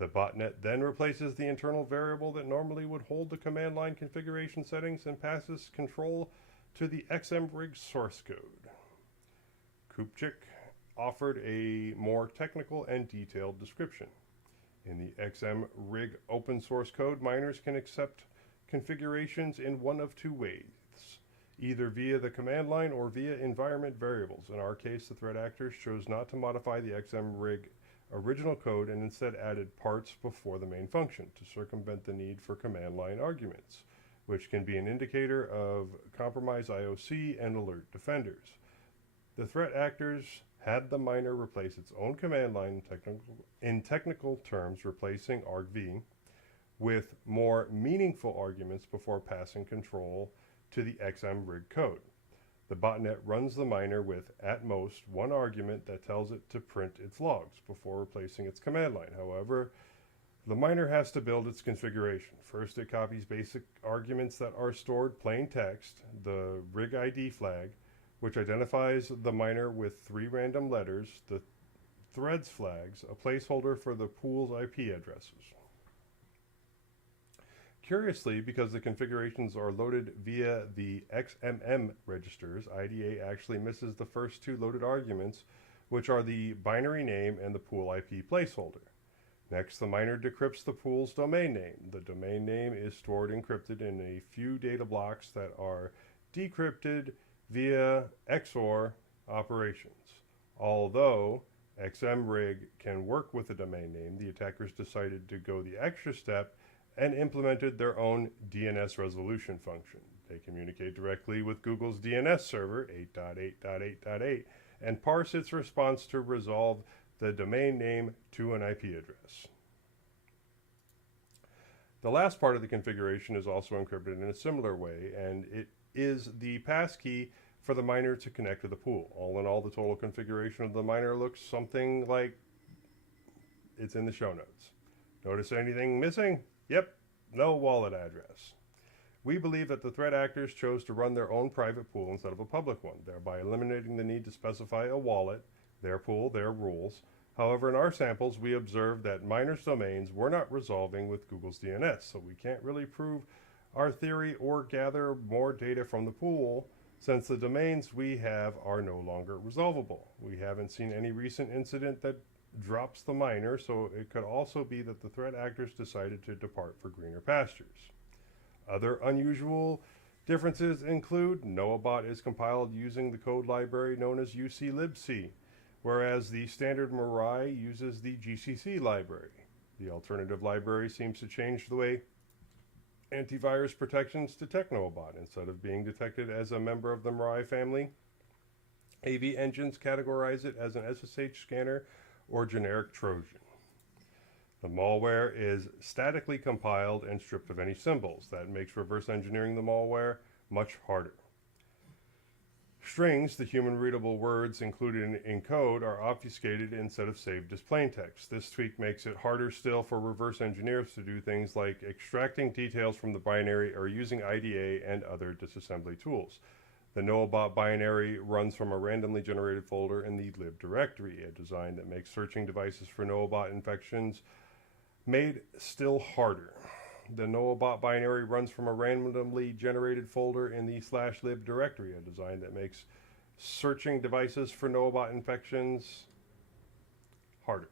The botnet then replaces the internal variable that normally would hold the command line configuration settings and passes control to the XMRig source code. Kupchak offered a more technical and detailed description. In the XMRig open source code, miners can accept configurations in one of two ways, either via the command line or via environment variables. In our case, the threat actors chose not to modify the XMRig original code and instead added parts before the main function to circumvent the need for command line arguments, which can be an indicator of compromised IOC and alert defenders. The threat actors had the miner replace its own command line in technical terms, replacing argv with more meaningful arguments before passing control to the XMRig code. The botnet runs the miner with, at most, one argument that tells it to print its logs before replacing its command line. However, the miner has to build its configuration. First, it copies basic arguments that are stored plain text, the rig ID flag, which identifies the miner with 3 random letters, the threads flags, a placeholder for the pool's IP addresses. Curiously, because the configurations are loaded via the XMM registers, IDA actually misses the first 2 loaded arguments, which are the binary name and the pool IP placeholder. Next, the miner decrypts the pool's domain name. The domain name is stored encrypted in a few data blocks that are decrypted via XOR operations. Although XMRig can work with the domain name, the attackers decided to go the extra step and implemented their own DNS resolution function. They communicate directly with Google's DNS server, 8.8.8.8, and parse its response to resolve the domain name to an IP address. The last part of the configuration is also encrypted in a similar way, and it is the passkey for the miner to connect to the pool. All in all, the total configuration of the miner looks something like it's in the show notes. Notice anything missing? Yep, no wallet address. We believe that the threat actors chose to run their own private pool instead of a public one, thereby eliminating the need to specify a wallet, their pool, their rules. However, in our samples, we observed that miners' domains were not resolving with Google's DNS, so we can't really prove our theory or gather more data from the pool since the domains we have are no longer resolvable. We haven't seen any recent incident that drops the miner, so it could also be that the threat actors decided to depart for greener pastures. Other unusual differences include NoahBot is compiled using the code library known as UClibc, whereas the standard Mirai uses the GCC library. The alternative library seems to change the way antivirus protections detect NoahBot. Instead of being detected as a member of the Mirai family, AV engines categorize it as an SSH scanner or generic Trojan. The malware is statically compiled and stripped of any symbols. That makes reverse engineering the malware much harder. Strings, the human-readable words included in code, are obfuscated instead of saved as plain text. This tweak makes it harder still for reverse engineers to do things like extracting details from the binary or using IDA and other disassembly tools. The NoahBot binary runs from a randomly generated folder in the lib directory, a design that makes searching devices for NoahBot infections made still harder. The NoahBot binary runs from a randomly generated folder in the /lib directory, a design that makes searching devices for NoahBot infections harder.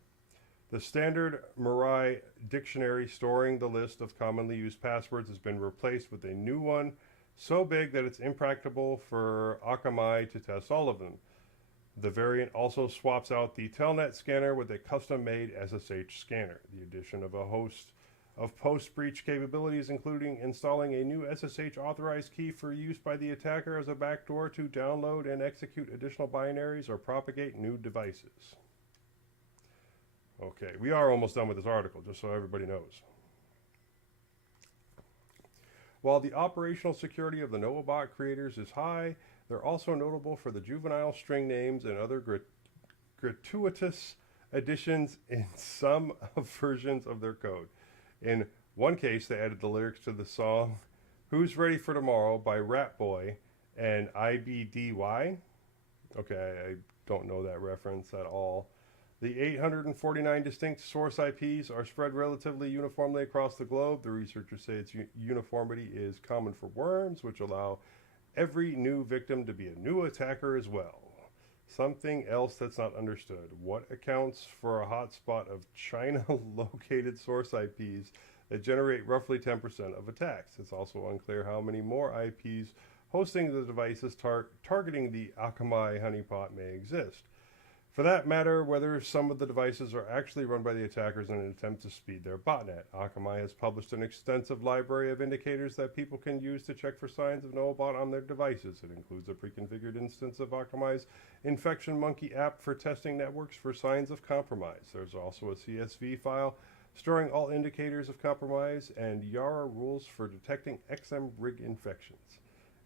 The standard Mirai dictionary storing the list of commonly used passwords has been replaced with a new one so big that it's impracticable for Akamai to test all of them. The variant also swaps out the Telnet scanner with a custom-made SSH scanner. The addition of a host of post-breach capabilities, including installing a new SSH authorized key for use by the attacker as a backdoor to download and execute additional binaries or propagate new devices. Okay, we are almost done with this article, just so everybody knows. While the operational security of the NoahBot creators is high, they're also notable for the juvenile string names and other gratuitous additions in some versions of their code. In one case, they added the lyrics to the song Who's Ready for Tomorrow by Rat Boy and IBDY. Okay, I don't know that reference at all. The 849 distinct source IPs are spread relatively uniformly across the globe. The researchers say its uniformity is common for worms, which allow every new victim to be a new attacker as well. Something else that's not understood. What accounts for a hotspot of China-located source IPs that generate roughly 10% of attacks? It's also unclear how many more IPs hosting the devices targeting the Akamai honeypot may exist. For that matter, whether some of the devices are actually run by the attackers in an attempt to speed their botnet. Akamai has published an extensive library of indicators that people can use to check for signs of NoahBot on their devices. It includes a pre-configured instance of Akamai's Infection Monkey app for testing networks for signs of compromise. There's also a CSV file storing all indicators of compromise and Yara rules for detecting XM rig infections.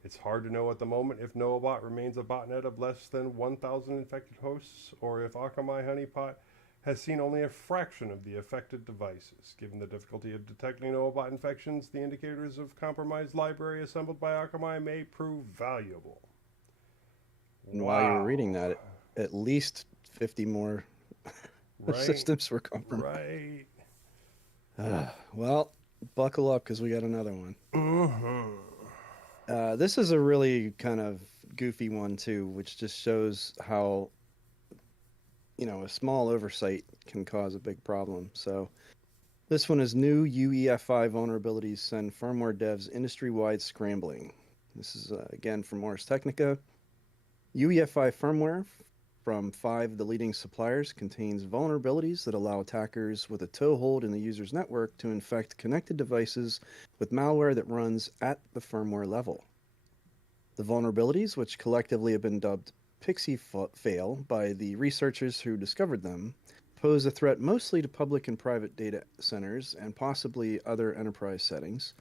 It's hard to know at the moment if NoahBot remains a botnet of less than 1,000 infected hosts or if Akamai honeypot has seen only a fraction of the affected devices. Given the difficulty of detecting NoahBot infections, the indicators of compromised library assembled by Akamai may prove valuable. And while you were reading that, at least 50 more systems were compromised. Right. Well, buckle up because we got another one. Mm-hmm. This is a really kind of goofy one too, which just shows how, a small oversight can cause a big problem. So this one is new UEFI vulnerabilities send firmware devs industry-wide scrambling. This is, again, from Ars Technica. UEFI firmware from 5 of the leading suppliers contains vulnerabilities that allow attackers with a toehold in the user's network to infect connected devices with malware that runs at the firmware level. The vulnerabilities, which collectively have been dubbed Pixie Fail by the researchers who discovered them, pose a threat mostly to public and private data centers and possibly other enterprise settings.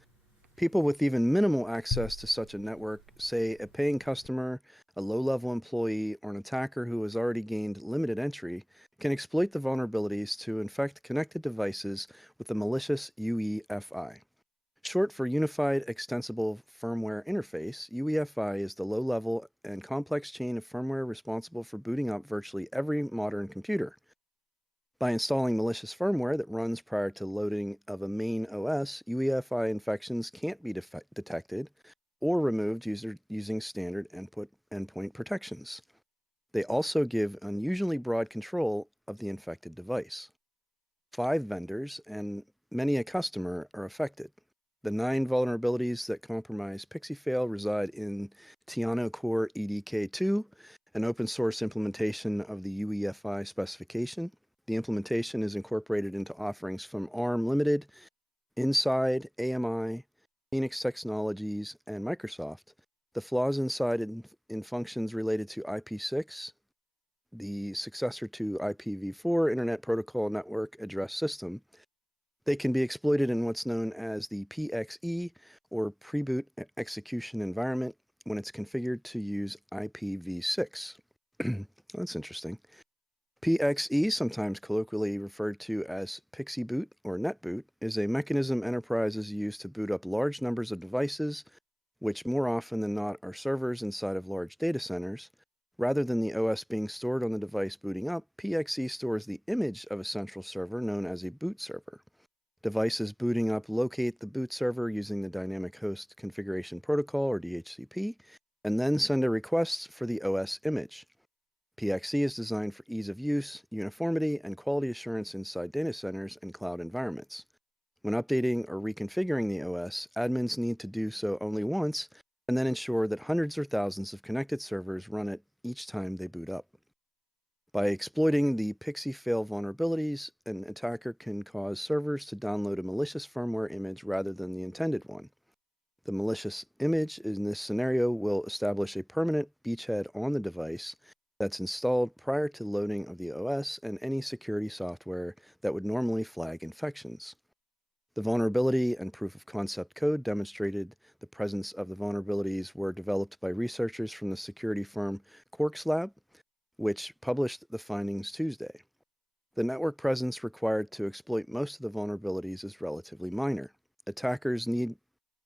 People with even minimal access to such a network, say a paying customer, a low level employee, or an attacker who has already gained limited entry, can exploit the vulnerabilities to infect connected devices with a malicious UEFI. Short for Unified Extensible Firmware Interface, UEFI is the low level and complex chain of firmware responsible for booting up virtually every modern computer. By installing malicious firmware that runs prior to loading of a main OS, UEFI infections can't be detected or removed using standard endpoint protections. They also give unusually broad control of the infected device. 5 vendors and many a customer are affected. The 9 vulnerabilities that compromise PixieFail reside in Tiano Core EDK2, an open source implementation of the UEFI specification. The implementation is incorporated into offerings from ARM Limited, Inside, AMI, Phoenix Technologies, and Microsoft. The flaws inside in functions related to IP6, the successor to IPv4 Internet Protocol Network Address System, they can be exploited in what's known as the PXE, or Pre-boot Execution Environment, when it's configured to use IPv6. That's interesting. PXE, sometimes colloquially referred to as Pixie Boot or NetBoot, is a mechanism enterprises use to boot up large numbers of devices, which more often than not are servers inside of large data centers. Rather than the OS being stored on the device booting up, PXE stores the image of a central server known as a boot server. Devices booting up locate the boot server using the Dynamic Host Configuration Protocol, or DHCP, and then send a request for the OS image. PXE is designed for ease of use, uniformity, and quality assurance inside data centers and cloud environments. When updating or reconfiguring the OS, admins need to do so only once and then ensure that hundreds or thousands of connected servers run it each time they boot up. By exploiting the PixieFail vulnerabilities, an attacker can cause servers to download a malicious firmware image rather than the intended one. The malicious image in this scenario will establish a permanent beachhead on the device that's installed prior to loading of the OS and any security software that would normally flag infections. The vulnerability and proof of concept code demonstrated the presence of the vulnerabilities were developed by researchers from the security firm Quarks Lab, which published the findings Tuesday. The network presence required to exploit most of the vulnerabilities is relatively minor. Attackers need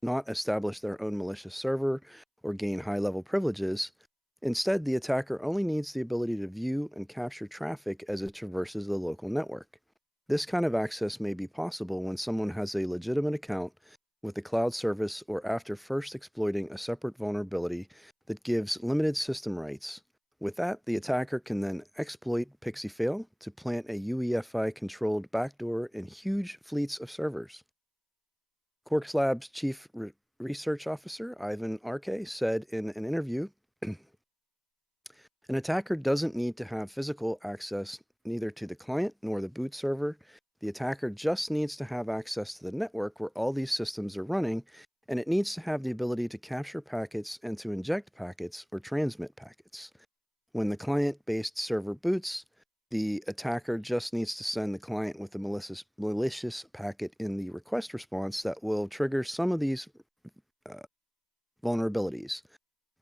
not establish their own malicious server or gain high-level privileges. Instead, the attacker only needs the ability to view and capture traffic as it traverses the local network. This kind of access may be possible when someone has a legitimate account with a cloud service or after first exploiting a separate vulnerability that gives limited system rights. With that, the attacker can then exploit PixieFail to plant a UEFI-controlled backdoor in huge fleets of servers. Quarks Lab's chief research officer, Ivan Arke, said in an interview, an attacker doesn't need to have physical access neither to the client nor the boot server. The attacker just needs to have access to the network where all these systems are running, and it needs to have the ability to capture packets and to inject packets or transmit packets. When the client-based server boots, the attacker just needs to send the client with a malicious packet in the request response that will trigger some of these vulnerabilities.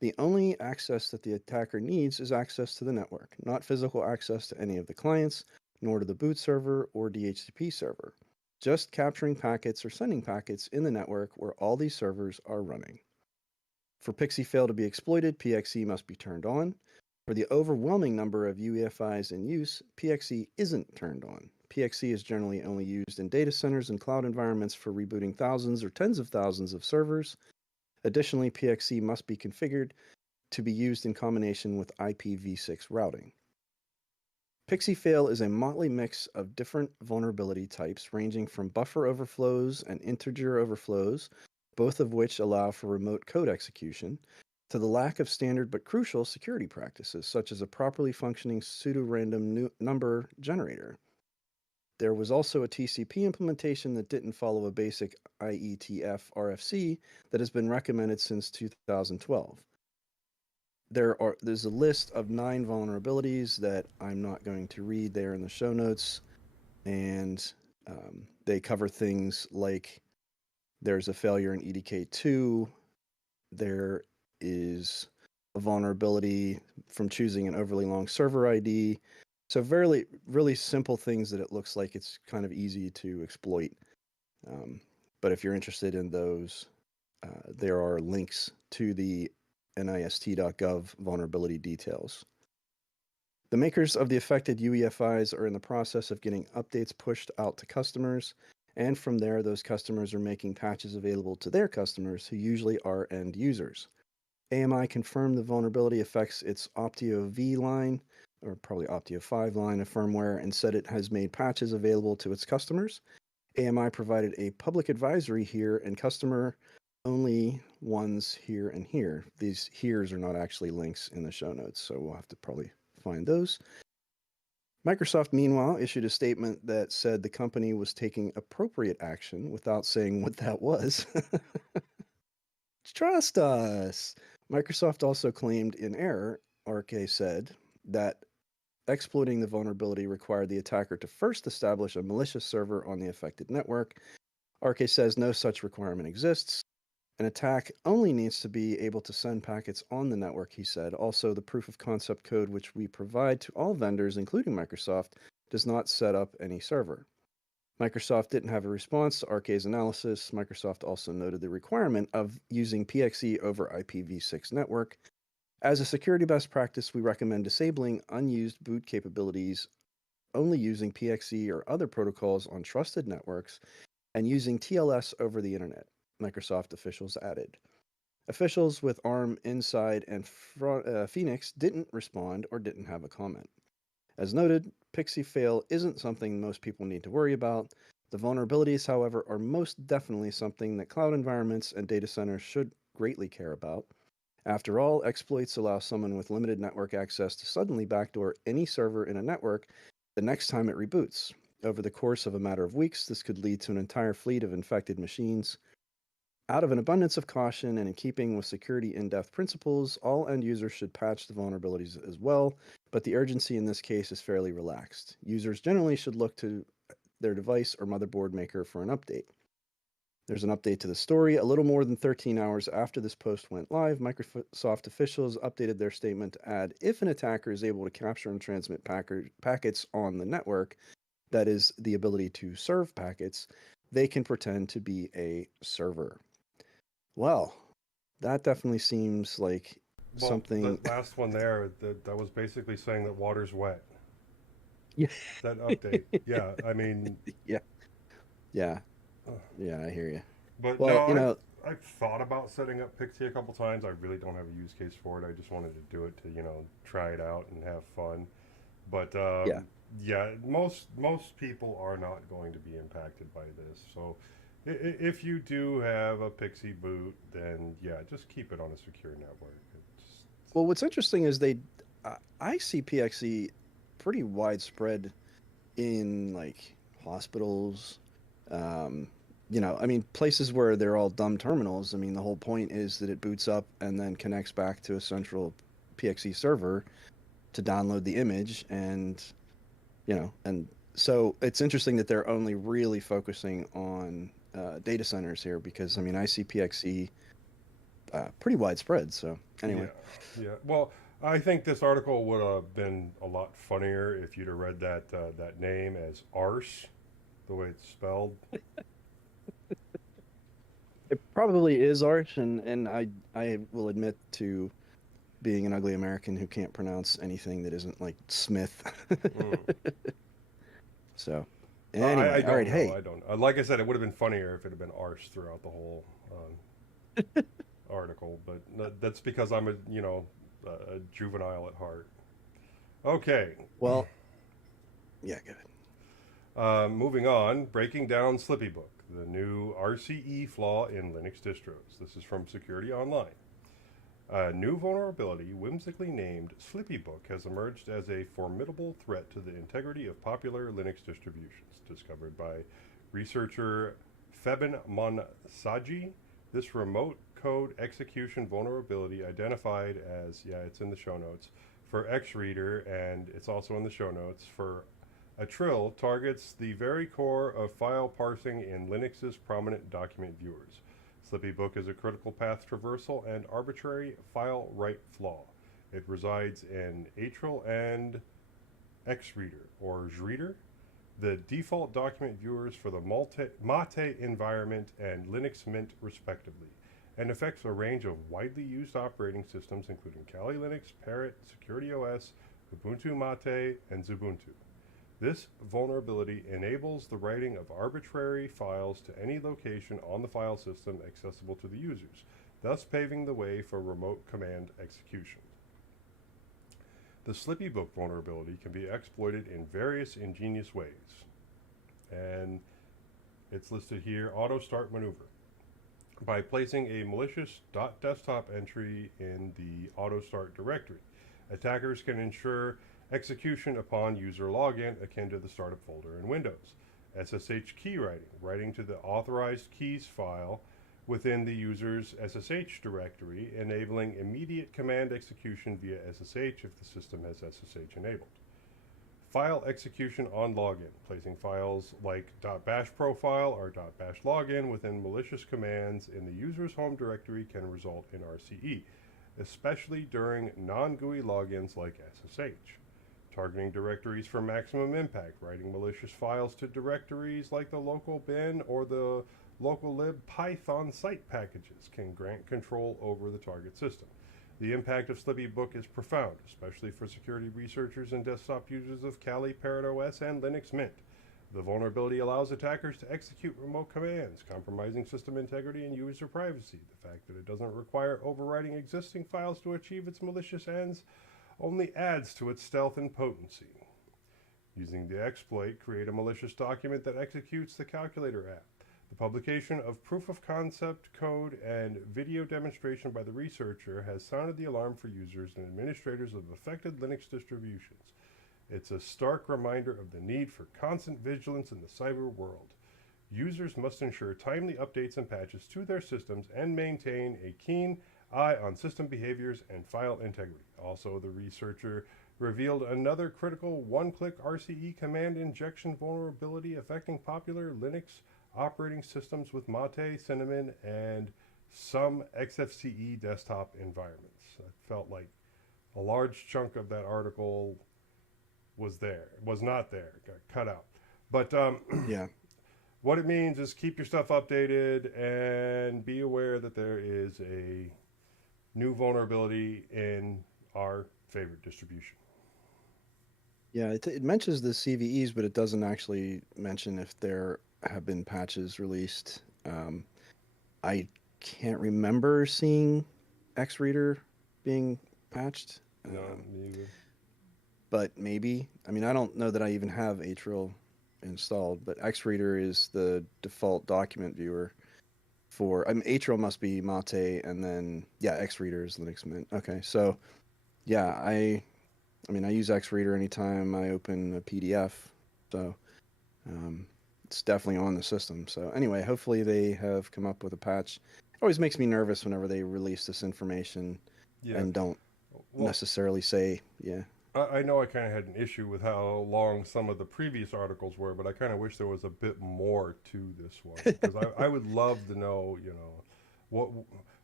The only access that the attacker needs is access to the network, not physical access to any of the clients, nor to the boot server or DHCP server. Just capturing packets or sending packets in the network where all these servers are running. For PixieFail to be exploited, PXE must be turned on. For the overwhelming number of UEFIs in use, PXE isn't turned on. PXE is generally only used in data centers and cloud environments for rebooting thousands or tens of thousands of servers. Additionally, PXE must be configured to be used in combination with IPv6 routing. PixieFail is a motley mix of different vulnerability types ranging from buffer overflows and integer overflows, both of which allow for remote code execution, to the lack of standard but crucial security practices, such as a properly functioning pseudo-random number generator. There was also a TCP implementation that didn't follow a basic IETF RFC that has been recommended since 2012. There's a list of 9 vulnerabilities that I'm not going to read there in the show notes, and they cover things like There's a failure in EDK2. There is a vulnerability from choosing an overly long server ID. So very, really simple things that it looks like it's kind of easy to exploit. But if you're interested in those, there are links to the NIST.gov vulnerability details. The makers of the affected UEFIs are in the process of getting updates pushed out to customers, and from there, those customers are making patches available to their customers, who usually are end users. AMI confirmed the vulnerability affects its Optio V line, or probably Optio 5 line of firmware, and said it has made patches available to its customers. AMI provided a public advisory here and customer only ones here and here. These heres are not actually links in the show notes, so we'll have to probably find those. Microsoft, meanwhile, issued a statement that said the company was taking appropriate action without saying what that was. Trust us. Microsoft also claimed in error, RK said, that exploiting the vulnerability required the attacker to first establish a malicious server on the affected network. RK says no such requirement exists. An attack only needs to be able to send packets on the network, he said. Also, the proof of concept code which we provide to all vendors, including Microsoft, does not set up any server. Microsoft didn't have a response to RK's analysis. Microsoft also noted the requirement of using PXE over IPv6 network. As a security best practice, we recommend disabling unused boot capabilities, only using PXE or other protocols on trusted networks, and using TLS over the internet, Microsoft officials added. Officials with ARM Inside and Phoenix didn't respond or didn't have a comment. As noted, Pixie fail isn't something most people need to worry about. The vulnerabilities, however, are most definitely something that cloud environments and data centers should greatly care about. After all, exploits allow someone with limited network access to suddenly backdoor any server in a network the next time it reboots. Over the course of a matter of weeks, this could lead to an entire fleet of infected machines. Out of an abundance of caution and in keeping with security in-depth principles, all end users should patch the vulnerabilities as well, but the urgency in this case is fairly relaxed. Users generally should look to their device or motherboard maker for an update. There's an update to the story. A little more than 13 hours after this post went live, Microsoft officials updated their statement to add, if an attacker is able to capture and transmit packets on the network, that is, the ability to serve packets, they can pretend to be a server. Well, that definitely seems like Well, something. that last one there, that was basically saying that water's wet. Yeah. That update. Yeah, I mean, Yeah. Yeah. Yeah, I hear you. but Well, no, I've thought about setting up Pixie a couple times. I really don't have a use case for it. I just wanted to do it to, try it out and have fun. But yeah. yeah, most people are not going to be impacted by this. So if you do have a Pixie boot, then yeah, just keep it on a secure network. It's, Well, what's interesting is I see PXE pretty widespread in like hospitals, um, I mean, places where they're all dumb terminals. I mean, the whole point is that it boots up and then connects back to a central PXE server to download the image, and so it's interesting that they're only really focusing on data centers here because I mean, I see PXE pretty widespread. So yeah, anyway, yeah. Well, I think this article would have been a lot funnier if you'd have read that name as Arse, the way it's spelled. it probably is Arch, and I will admit to being an ugly American who can't pronounce anything that isn't like Smith. Mm. So, I anyway, all right, don't know. hey, I don't. Like I said, it would have been funnier if it had been Arse throughout the whole article, but that's because I'm a juvenile at heart. Okay, well, yeah, good. moving on. Breaking down Slippybook, the new RCE flaw in Linux distros. This is from Security Online. A new vulnerability, whimsically named Slippybook, has emerged as a formidable threat to the integrity of popular Linux distributions. Discovered by researcher Febin Monsaji, this remote code execution vulnerability identified as, yeah, it's in the show notes, for XReader, and it's also in the show notes for A trill targets the very core of file parsing in Linux's prominent document viewers. Slippybook is a critical path traversal and arbitrary file write flaw. It resides in atril and xreader, or xreader, the default document viewers for the Mate environment and Linux Mint respectively, and affects a range of widely used operating systems including Kali Linux, Parrot, Security OS, Ubuntu Mate, and Xubuntu. This vulnerability enables the writing of arbitrary files to any location on the file system accessible to the users, thus paving the way for remote command execution. The Slippybook vulnerability can be exploited in various ingenious ways, and it's listed here: auto start maneuver. By placing a malicious .desktop entry in the auto start directory, attackers can ensure execution upon user login akin to the startup folder in Windows. SSH key writing, writing to the authorized keys file within the user's SSH directory, enabling immediate command execution via SSH if the system has SSH enabled. File execution on login, placing files like .bash profile or .bash login within malicious commands in the user's home directory can result in RCE, especially during non-GUI logins like SSH. Targeting directories for maximum impact, writing malicious files to directories like the local bin or the local lib Python site packages can grant control over the target system. The impact of Slippybook is profound, especially for security researchers and desktop users of Kali, Parrot OS, and Linux Mint. The vulnerability allows attackers to execute remote commands, compromising system integrity and user privacy. The fact that it doesn't require overwriting existing files to achieve its malicious ends only adds to its stealth and potency. Using the exploit, create a malicious document that executes the calculator app. The publication of proof of concept code and video demonstration by the researcher has sounded the alarm for users and administrators of affected Linux distributions. It's a stark reminder of the need for constant vigilance in the cyber world. Users must ensure timely updates and patches to their systems and maintain a keen eye on system behaviors and file integrity. Also, the researcher revealed another critical one-click RCE command injection vulnerability affecting popular Linux operating systems with Mate, Cinnamon, and some XFCE desktop environments. I felt like a large chunk of that article was not there, got cut out. But Yeah. what it means is keep your stuff updated and be aware that there is a new vulnerability in our favorite distribution. Yeah, it mentions the CVEs, but it doesn't actually mention if there have been patches released. I can't remember seeing XReader being patched. No, me either. But maybe. I mean, I don't know that I even have atril installed, but XReader is the default document viewer for. I mean, atril must be Mate, and then yeah, XReader is Linux Mint. Okay, so yeah, I mean, I use XReader anytime I open a PDF, so it's definitely on the system. So anyway, hopefully they have come up with a patch. It always makes me nervous whenever they release this information and don't necessarily say, yeah. I know I kind of had an issue with how long some of the previous articles were, but I kind of wish there was a bit more to this one, because I would love to know,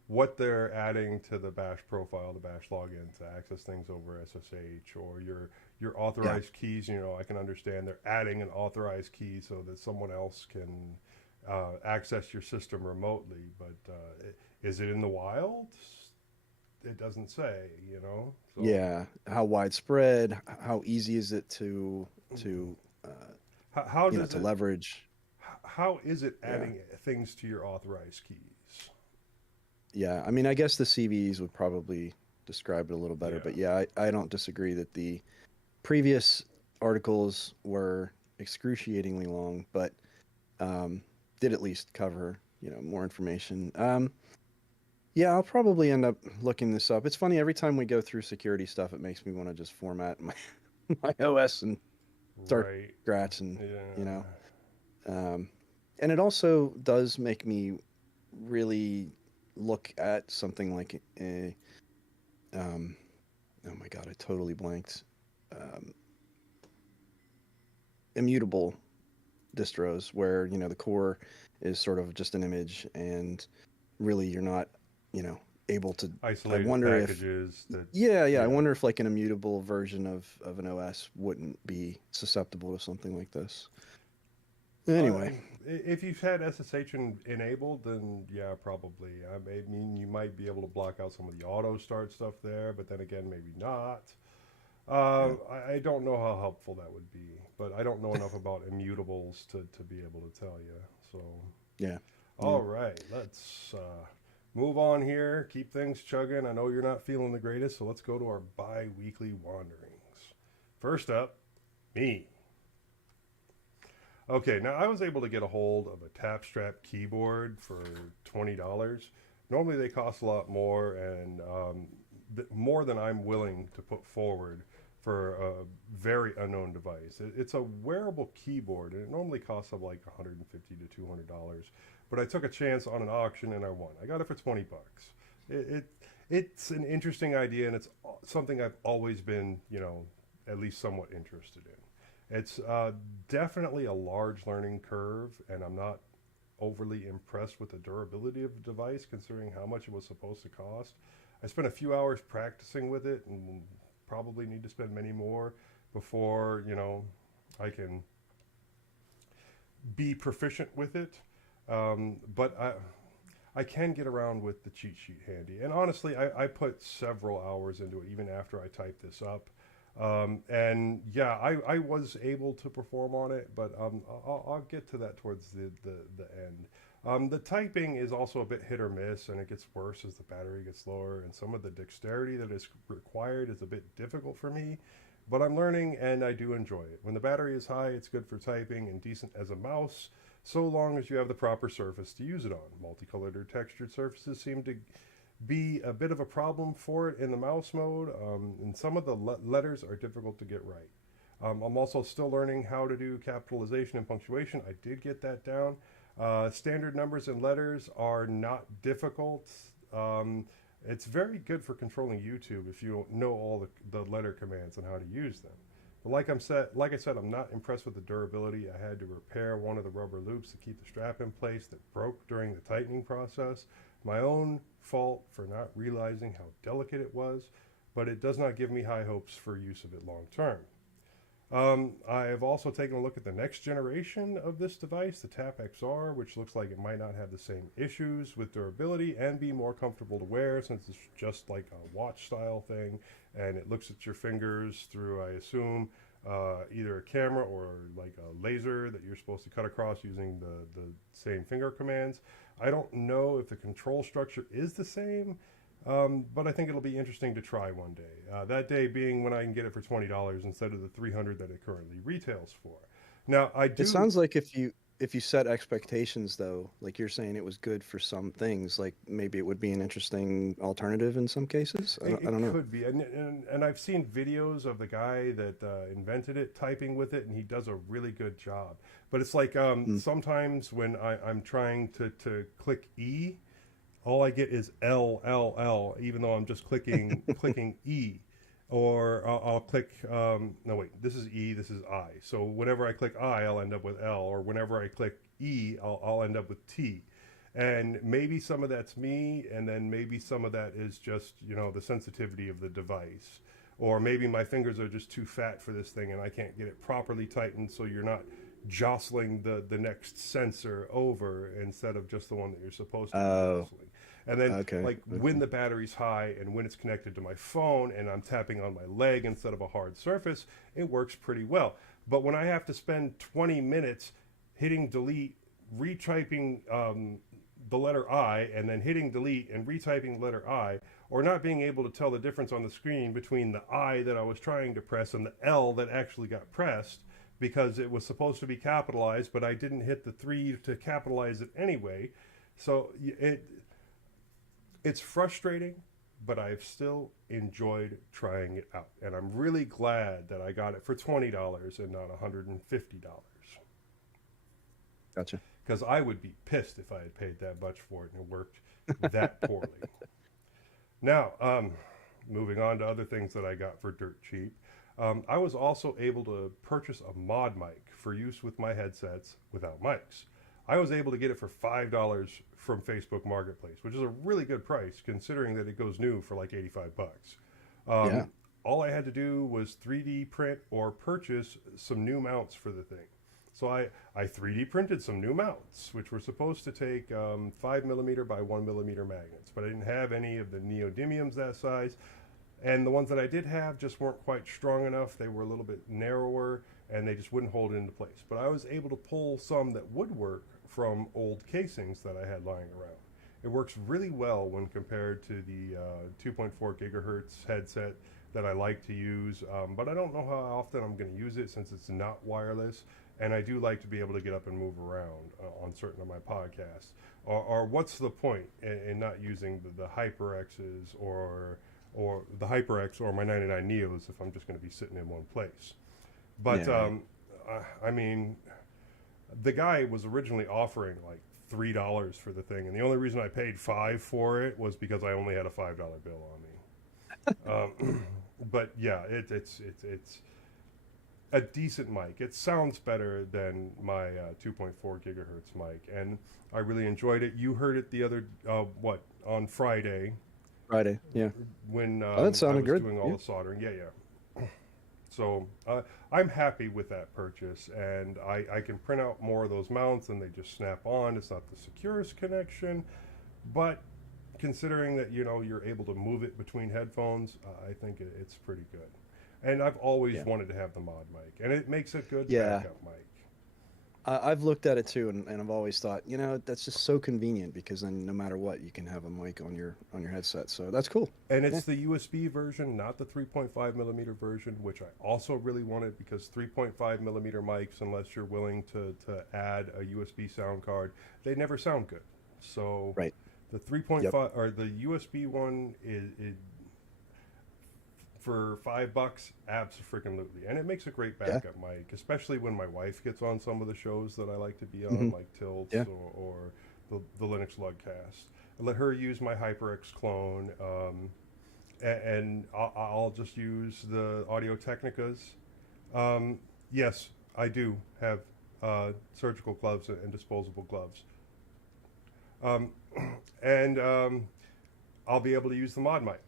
what they're adding to the bash profile, the bash login to access things over SSH, or your authorized keys. I can understand they're adding an authorized key so that someone else can access your system remotely. But is it in the wild? It doesn't say, So, yeah, how widespread? How easy is it to how does to leverage? How is it adding things to your authorized keys? Yeah, I mean, I guess the CVEs would probably describe it a little better, but yeah, I don't disagree that the previous articles were excruciatingly long, but did at least cover, more information. Yeah, I'll probably end up looking this up. It's funny, every time we go through security stuff, it makes me want to just format my OS and start scratch and, and it also does make me really look at something like oh my God, I totally blanked. immutable distros where, the core is sort of just an image and really you're not, able to. I Isolated wonder if, packages that, yeah, I yeah. wonder if like an immutable version of an OS wouldn't be susceptible to something like this. Anyway, If you've had SSH enabled, then yeah, probably. I mean, you might be able to block out some of the auto start stuff there, but then again, maybe not. yeah, I don't know how helpful that would be, but I don't know enough about immutables to be able to tell you. So, yeah, yeah. all right, let's move on here. Keep things chugging. I know you're not feeling the greatest, so let's go to our bi weekly wanderings. First up, me. Okay, now I was able to get a hold of a tap strap keyboard for $20. Normally they cost a lot more and more than I'm willing to put forward for a very unknown device. It's a wearable keyboard and it normally costs up like $150 to $200. But I took a chance on an auction and I won. I got it for 20 bucks. It's an interesting idea and it's something I've always been, at least somewhat interested in. It's definitely a large learning curve, and I'm not overly impressed with the durability of the device considering how much it was supposed to cost. I spent a few hours practicing with it and probably need to spend many more before, I can be proficient with it. But I can get around with the cheat sheet handy. And honestly, I put several hours into it even after I typed this up. And yeah, I was able to perform on it, but I'll get to that towards the end. The typing is also a bit hit or miss, and it gets worse as the battery gets lower, and some of the dexterity that is required is a bit difficult for me, but I'm learning and I do enjoy it. When the battery is high, it's good for typing and decent as a mouse, so long as you have the proper surface to use it on. Multicolored or textured surfaces seem to be a bit of a problem for it in the mouse mode, and some of the letters are difficult to get right. I'm also still learning how to do capitalization and punctuation. I did get that down. Standard numbers and letters are not difficult. It's very good for controlling YouTube if you know all the letter commands and how to use them. But like I said, I'm not impressed with the durability. I had to repair one of the rubber loops to keep the strap in place that broke during the tightening process. My own fault for not realizing how delicate it was, but it does not give me high hopes for use of it long term. I have also taken a look at the next generation of this device, the Tap XR, which looks like it might not have the same issues with durability and be more comfortable to wear since it's just like a watch style thing and it looks at your fingers through, I assume, either a camera or like a laser that you're supposed to cut across using the same finger commands. I don't know if the control structure is the same, but I think it'll be interesting to try one day. That day being when I can get it for $20 instead of the $300 that it currently retails for. Now I It do. sounds like if you set expectations though, like you're saying it was good for some things, like maybe it would be an interesting alternative in some cases. I It don't know. could be, and I've seen videos of the guy that invented it typing with it, and he does a really good job. But it's like Mm. sometimes when I'm trying to click E, all I get is L L L, even though I'm just clicking E. Or I'll click. No, wait. This is E. This is I. So whenever I click I, I'll end up with L. Or whenever I click E, I'll end up with T. And maybe some of that's me, and then maybe some of that is just the sensitivity of the device. Or maybe my fingers are just too fat for this thing, and I can't get it properly tightened, so you're not jostling the next sensor over instead of just the one that you're supposed to be Oh, jostling. And then, okay. like, when Okay. the battery's high and when it's connected to my phone and I'm tapping on my leg instead of a hard surface, it works pretty well. But when I have to spend 20 minutes hitting delete, retyping the letter I, and then hitting delete and retyping the letter I, or not being able to tell the difference on the screen between the I that I was trying to press and the L that actually got pressed because it was supposed to be capitalized, but I didn't hit the 3 to capitalize it anyway. So it's frustrating, but I've still enjoyed trying it out. And I'm really glad that I got it for $20 and not $150. Gotcha. Because I would be pissed if I had paid that much for it and it worked that poorly. Now, moving on to other things that I got for dirt cheap. I was also able to purchase a mod mic for use with my headsets without mics. I was able to get it for $5 from Facebook Marketplace, which is a really good price considering that it goes new for like 85 bucks. Yeah. All I had to do was 3D print or purchase some new mounts for the thing. So I 3D printed some new mounts, which were supposed to take 5mm by 1mm magnets, but I didn't have any of the neodymiums that size. And the ones that I did have just weren't quite strong enough. They were a little bit narrower and they just wouldn't hold it into place. But I was able to pull some that would work from old casings that I had lying around. It works really well when compared to the 2.4 gigahertz headset that I like to use, but I don't know how often I'm going to use it since it's not wireless. And I do like to be able to get up and move around on certain of my podcasts. Or what's the point in not using the HyperXs or the HyperX or my 99 Neos if I'm just going to be sitting in one place? But Yeah. I mean, the guy was originally offering like $3 for the thing, and the only reason I paid $5 for it was because I only had a $5 bill on me. But yeah, it's a decent mic. It sounds better than my 2.4 gigahertz mic, and I really enjoyed it. You heard it the other on Friday Friday. Yeah. when Oh, that I sounded was good. doing all Yeah. the soldering. Yeah. So I'm happy with that purchase, and I can print out more of those mounts, and they just snap on. It's not the securest connection, but considering that you're able to move it between headphones, I think it's pretty good. And I've always Yeah. wanted to have the mod mic, and it makes a good Yeah. backup mic. I've looked at it too, and I've always thought, that's just so convenient because then no matter what, you can have a mic on your headset. So that's cool. And Yeah. it's the USB version, not the 3.5 millimeter version, which I also really wanted because 3.5 millimeter mics, unless you're willing to add a USB sound card, they never sound good. So Right. the Yep. 3.5 or the USB one is for $5, absolutely, and it makes a great Yeah. backup mic, especially when my wife gets on some of the shows that I like to be Hmm. on, like Tilts Yeah. or the Linux Lugcast. I let her use my HyperX clone, and I'll just use the Audio Technicas. Yes, I do have surgical gloves and disposable gloves, um, and I'll be able to use the mod mic.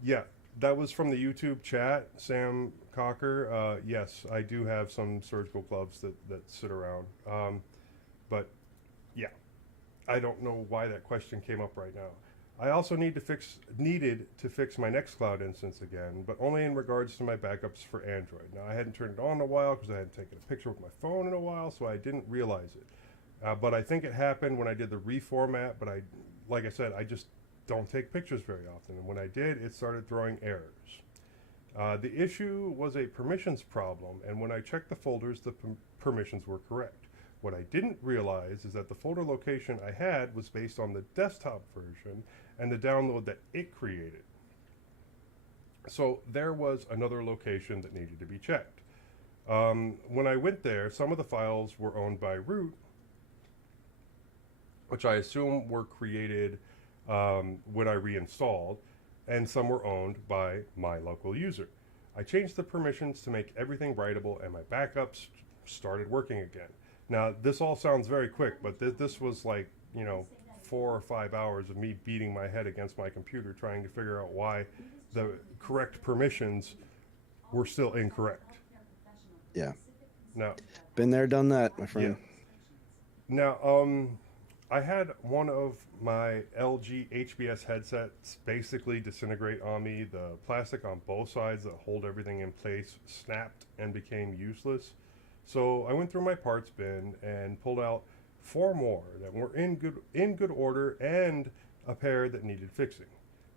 Yeah, that was from the YouTube chat, Sam Cocker. Yes, I do have some surgical gloves that sit around. But yeah, I don't know why that question came up right now. I also needed to fix my Nextcloud instance again, but only in regards to my backups for Android. Now I hadn't turned it on in a while because I hadn't taken a picture with my phone in a while, so I didn't realize it. But I think it happened when I did the reformat. But like I said, I just don't take pictures very often, and when I did, it started throwing errors. The issue was a permissions problem, and when I checked the folders, the permissions were correct. What I didn't realize is that the folder location I had was based on the desktop version and the download that it created. So there was another location that needed to be checked. When I went there, some of the files were owned by root, which I assume were created when I reinstalled, and some were owned by my local user. I changed the permissions to make everything writable, and my backups started working again. Now, this all sounds very quick, but this was like, 4 or 5 hours of me beating my head against my computer trying to figure out why the correct permissions were still incorrect. Yeah. Now, Been there, done that, my yeah. friend. Now, I had one of my LG HBS headsets basically disintegrate on me. The plastic on both sides that hold everything in place snapped and became useless. So I went through my parts bin and pulled out 4 more that were in good order and a pair that needed fixing.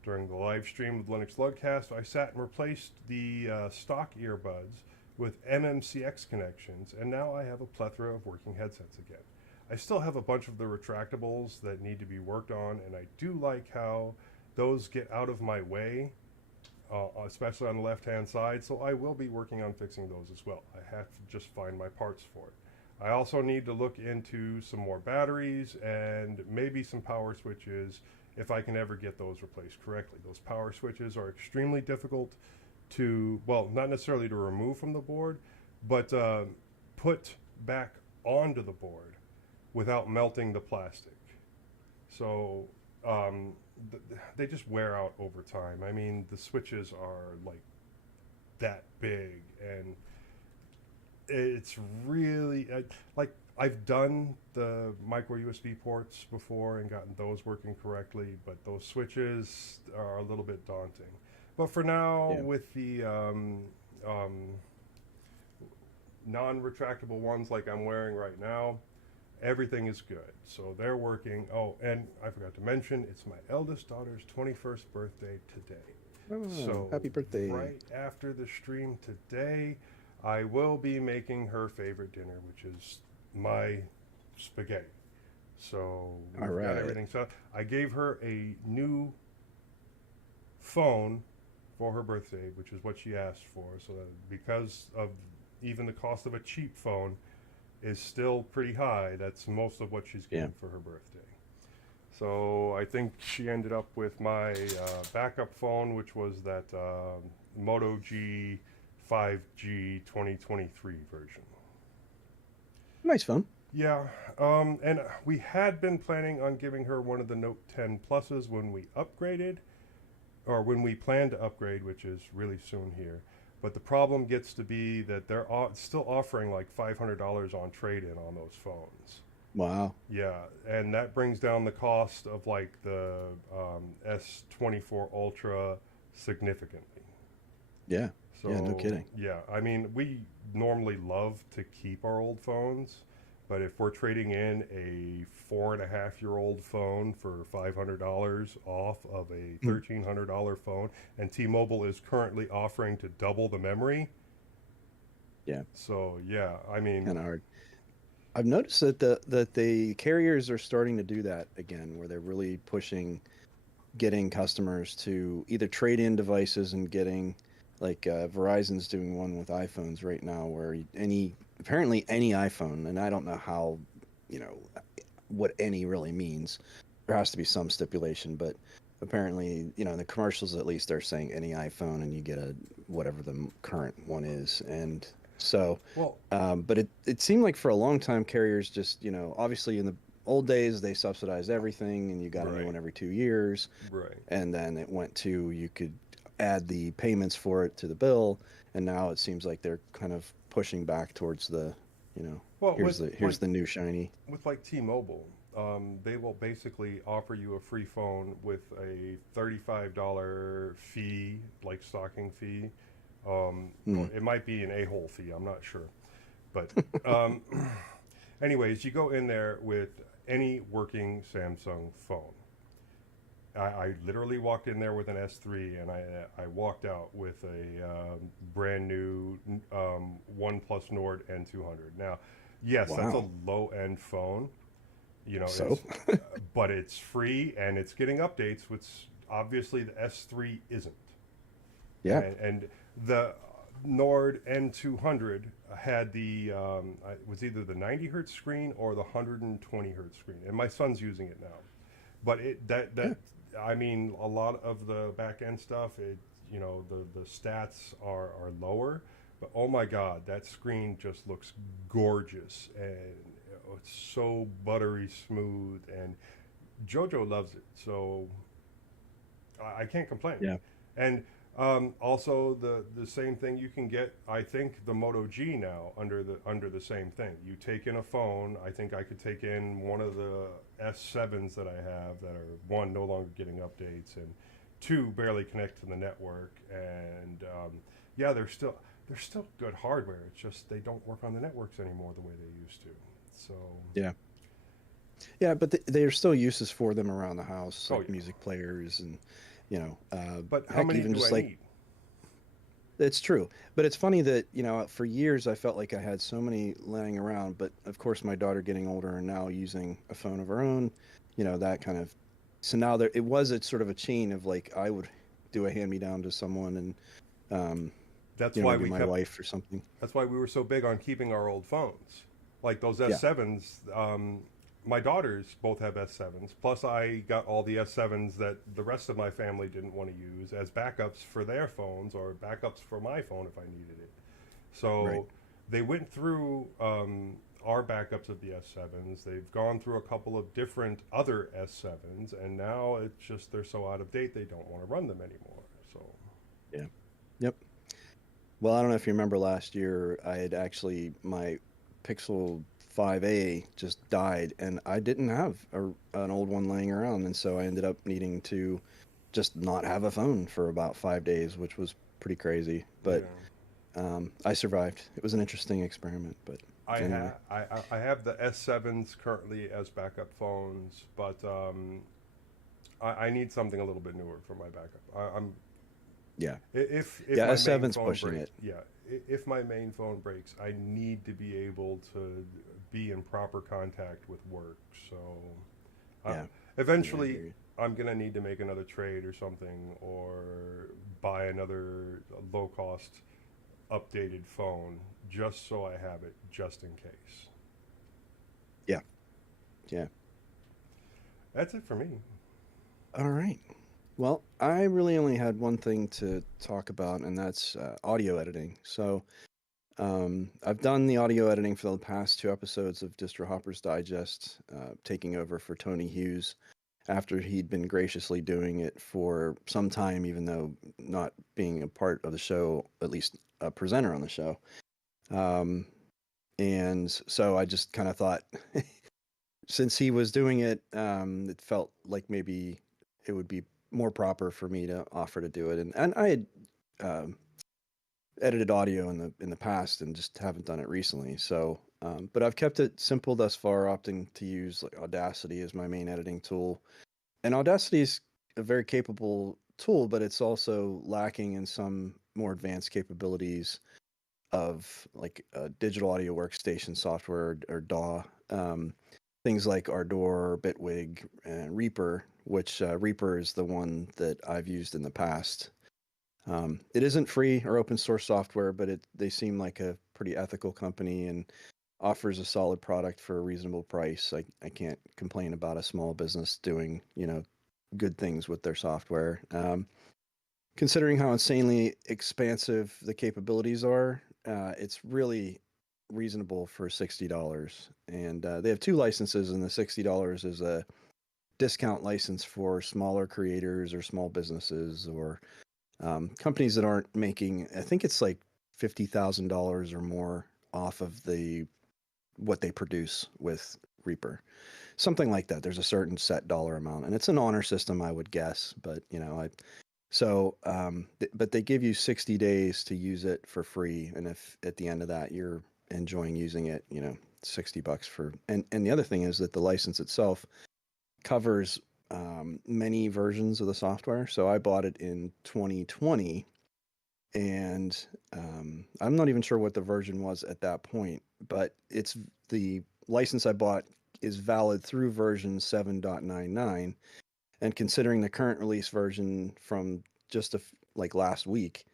During the live stream of Linux Lugcast, I sat and replaced the stock earbuds with MMCX connections, and now I have a plethora of working headsets again. I still have a bunch of the retractables that need to be worked on, and I do like how those get out of my way, especially on the left-hand side, so I will be working on fixing those as well. I have to just find my parts for it. I also need to look into some more batteries and maybe some power switches if I can ever get those replaced correctly. Those power switches are extremely difficult to, well, not necessarily to remove from the board, but put back onto the board without melting the plastic. So they just wear out over time. I mean, the switches are like that big, and it's really like I've done the micro USB ports before and gotten those working correctly, but those switches are a little bit daunting. But for now, Yeah. with the non-retractable ones like I'm wearing right now, everything is good. So they're working. Oh, and I forgot to mention, it's my eldest daughter's 21st birthday today. Oh, So happy birthday. right after the stream today, I will be making her favorite dinner, which is my spaghetti. So we've All got right. everything. So I gave her a new phone for her birthday, which is what she asked for. So that because of even the cost of a cheap phone is still pretty high, that's most of what she's getting for her birthday. So I think she ended up with my backup phone, which was that Moto G 5G 2023 version. Nice phone. Yeah, and we had been planning on giving her one of the Note 10 Pluses when we upgraded, or when we plan to upgrade, which is really soon here. But the problem gets to be that they're still offering like $500 on trade-in on those phones. Wow. Yeah, and that brings down the cost of like the S24 Ultra significantly. Yeah. So, Yeah, no kidding. Yeah, I mean, we normally love to keep our old phones, but if we're trading in a 4.5-year-old phone for $500 off of a $1,300 phone, and T-Mobile is currently offering to double the memory. Yeah. So, yeah, I mean, Kind of hard. I've noticed that the carriers are starting to do that again, where they're really pushing getting customers to either trade in devices and getting like Verizon's doing one with iPhones right now, where apparently any iPhone, and I don't know how, what any really means. There has to be some stipulation, but apparently, the commercials at least are saying any iPhone, and you get a whatever the current one is, and so. well, But it seemed like for a long time carriers just, obviously in the old days they subsidized everything and you got a new right, one every 2 years, right. and then it went to you could add the payments for it to the bill, and now it seems like they're kind of pushing back towards the, Well, here's the new shiny. with like T-Mobile, they will basically offer you a free phone with a $35 fee, like stocking fee. Or Mm. it might be an a-hole fee. I'm not sure, but anyways, you go in there with any working Samsung phone. I literally walked in there with an S3, and I walked out with a brand new OnePlus Nord N200. Now, yes, that's a Wow. low end phone, So but it's free and it's getting updates, which obviously the S3 isn't. yeah. And the Nord N200 had the it was either the 90 hertz screen or the 120 hertz screen, and my son's using it now. But Yeah. I mean, a lot of the back end stuff, the stats are lower, but oh my God, that screen just looks gorgeous, and it's so buttery smooth, and JoJo loves it, so I can't complain. Yeah. And also the same thing you can get. I think the Moto G now under the same thing. You take in a phone. I think I could take in one of the S7s that I have that are, one, no longer getting updates, and two, barely connect to the network. And yeah, they're still good hardware. It's just they don't work on the networks anymore the way they used to. So Yeah. Yeah, but there are still uses for them around the house, oh like yeah. music players and, But how heck, many even do just I like, need? it's true. But it's funny that, for years I felt like I had so many laying around, but of course my daughter getting older and now using a phone of her own, that kind of, so now it was a sort of a chain of like, I would do a hand-me-down to someone and, That's why maybe we my kept. wife or something. That's why we were so big on keeping our old phones, like those Yeah. S7s. my daughters both have S7s. Plus, I got all the S7s that the rest of my family didn't want to use as backups for their phones or backups for my phone if I needed it. Right. So they went through our backups of the S7s. They've gone through a couple of different other S7s, and now it's just they're so out of date they don't want to run them anymore. So Yeah. Yep. Well, I don't know if you remember last year, I had actually my Pixel 5a just died, and I didn't have an old one laying around, and so I ended up needing to just not have a phone for about 5 days, which was pretty crazy. But yeah, I survived. It was an interesting experiment, but anyway. I have the S7s currently as backup phones, but I need something a little bit newer for my backup. I'm Yeah. if Yeah, my main S7's phone pushing breaks, it. yeah, if my main phone breaks, I need to be able to be in proper contact with work. So, uh, Yeah. Yeah, I eventually, hear you. I'm gonna need to make another trade or something, or buy another low cost updated phone just so I have it just in case. Yeah. Yeah. That's it for me. All right. Well, I really only had one thing to talk about, and that's audio editing. So, I've done the audio editing for the past two episodes of Distro Hopper's Digest, taking over for Tony Hughes after he'd been graciously doing it for some time, even though not being a part of the show, at least a presenter on the show. Um, and so I just kind of thought, since he was doing it, it felt like maybe it would be more proper for me to offer to do it. And I had um, edited audio in the past and just haven't done it recently. So, but I've kept it simple thus far, opting to use like Audacity as my main editing tool. And Audacity is a very capable tool, but it's also lacking in some more advanced capabilities of like digital audio workstation software or DAW. Things like Ardor, Bitwig, and Reaper, which Reaper is the one that I've used in the past. It isn't free or open source software, but they seem like a pretty ethical company and offers a solid product for a reasonable price. I can't complain about a small business doing, good things with their software. Considering how insanely expansive the capabilities are, it's really reasonable for $60. And they have two licenses, and the $60 is a discount license for smaller creators or small businesses or companies that aren't making. I think it's like $50,000 or more off of the what they produce with Reaper, something like that. There's a certain set dollar amount, and it's an honor system, I would guess. But but they give you 60 days to use it for free, and if at the end of that you're enjoying using it, $60 for. And the other thing is that the license itself covers many versions of the software. So I bought it in 2020, and I'm not even sure what the version was at that point, but it's the license I bought is valid through version 7.99, and considering the current release version from just like last week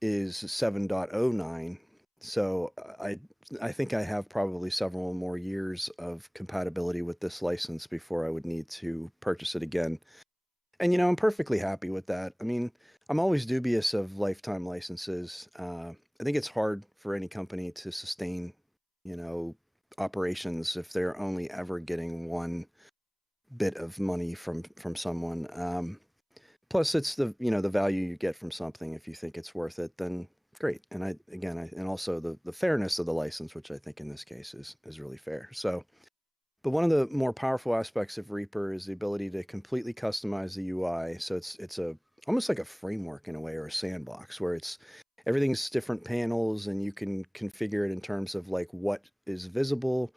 is 7.09. So I think I have probably several more years of compatibility with this license before I would need to purchase it again. And I'm perfectly happy with that. I mean, I'm always dubious of lifetime licenses. I think it's hard for any company to sustain, you know, operations if they're only ever getting one bit of money from someone. Plus, it's the value you get from something. If you think it's worth it, then great. And and also the fairness of the license, which I think in this case is really fair. So, but one of the more powerful aspects of Reaper is the ability to completely customize the UI. So it's a almost like a framework in a way, or a sandbox, where it's everything's different panels, and you can configure it in terms of like what is visible,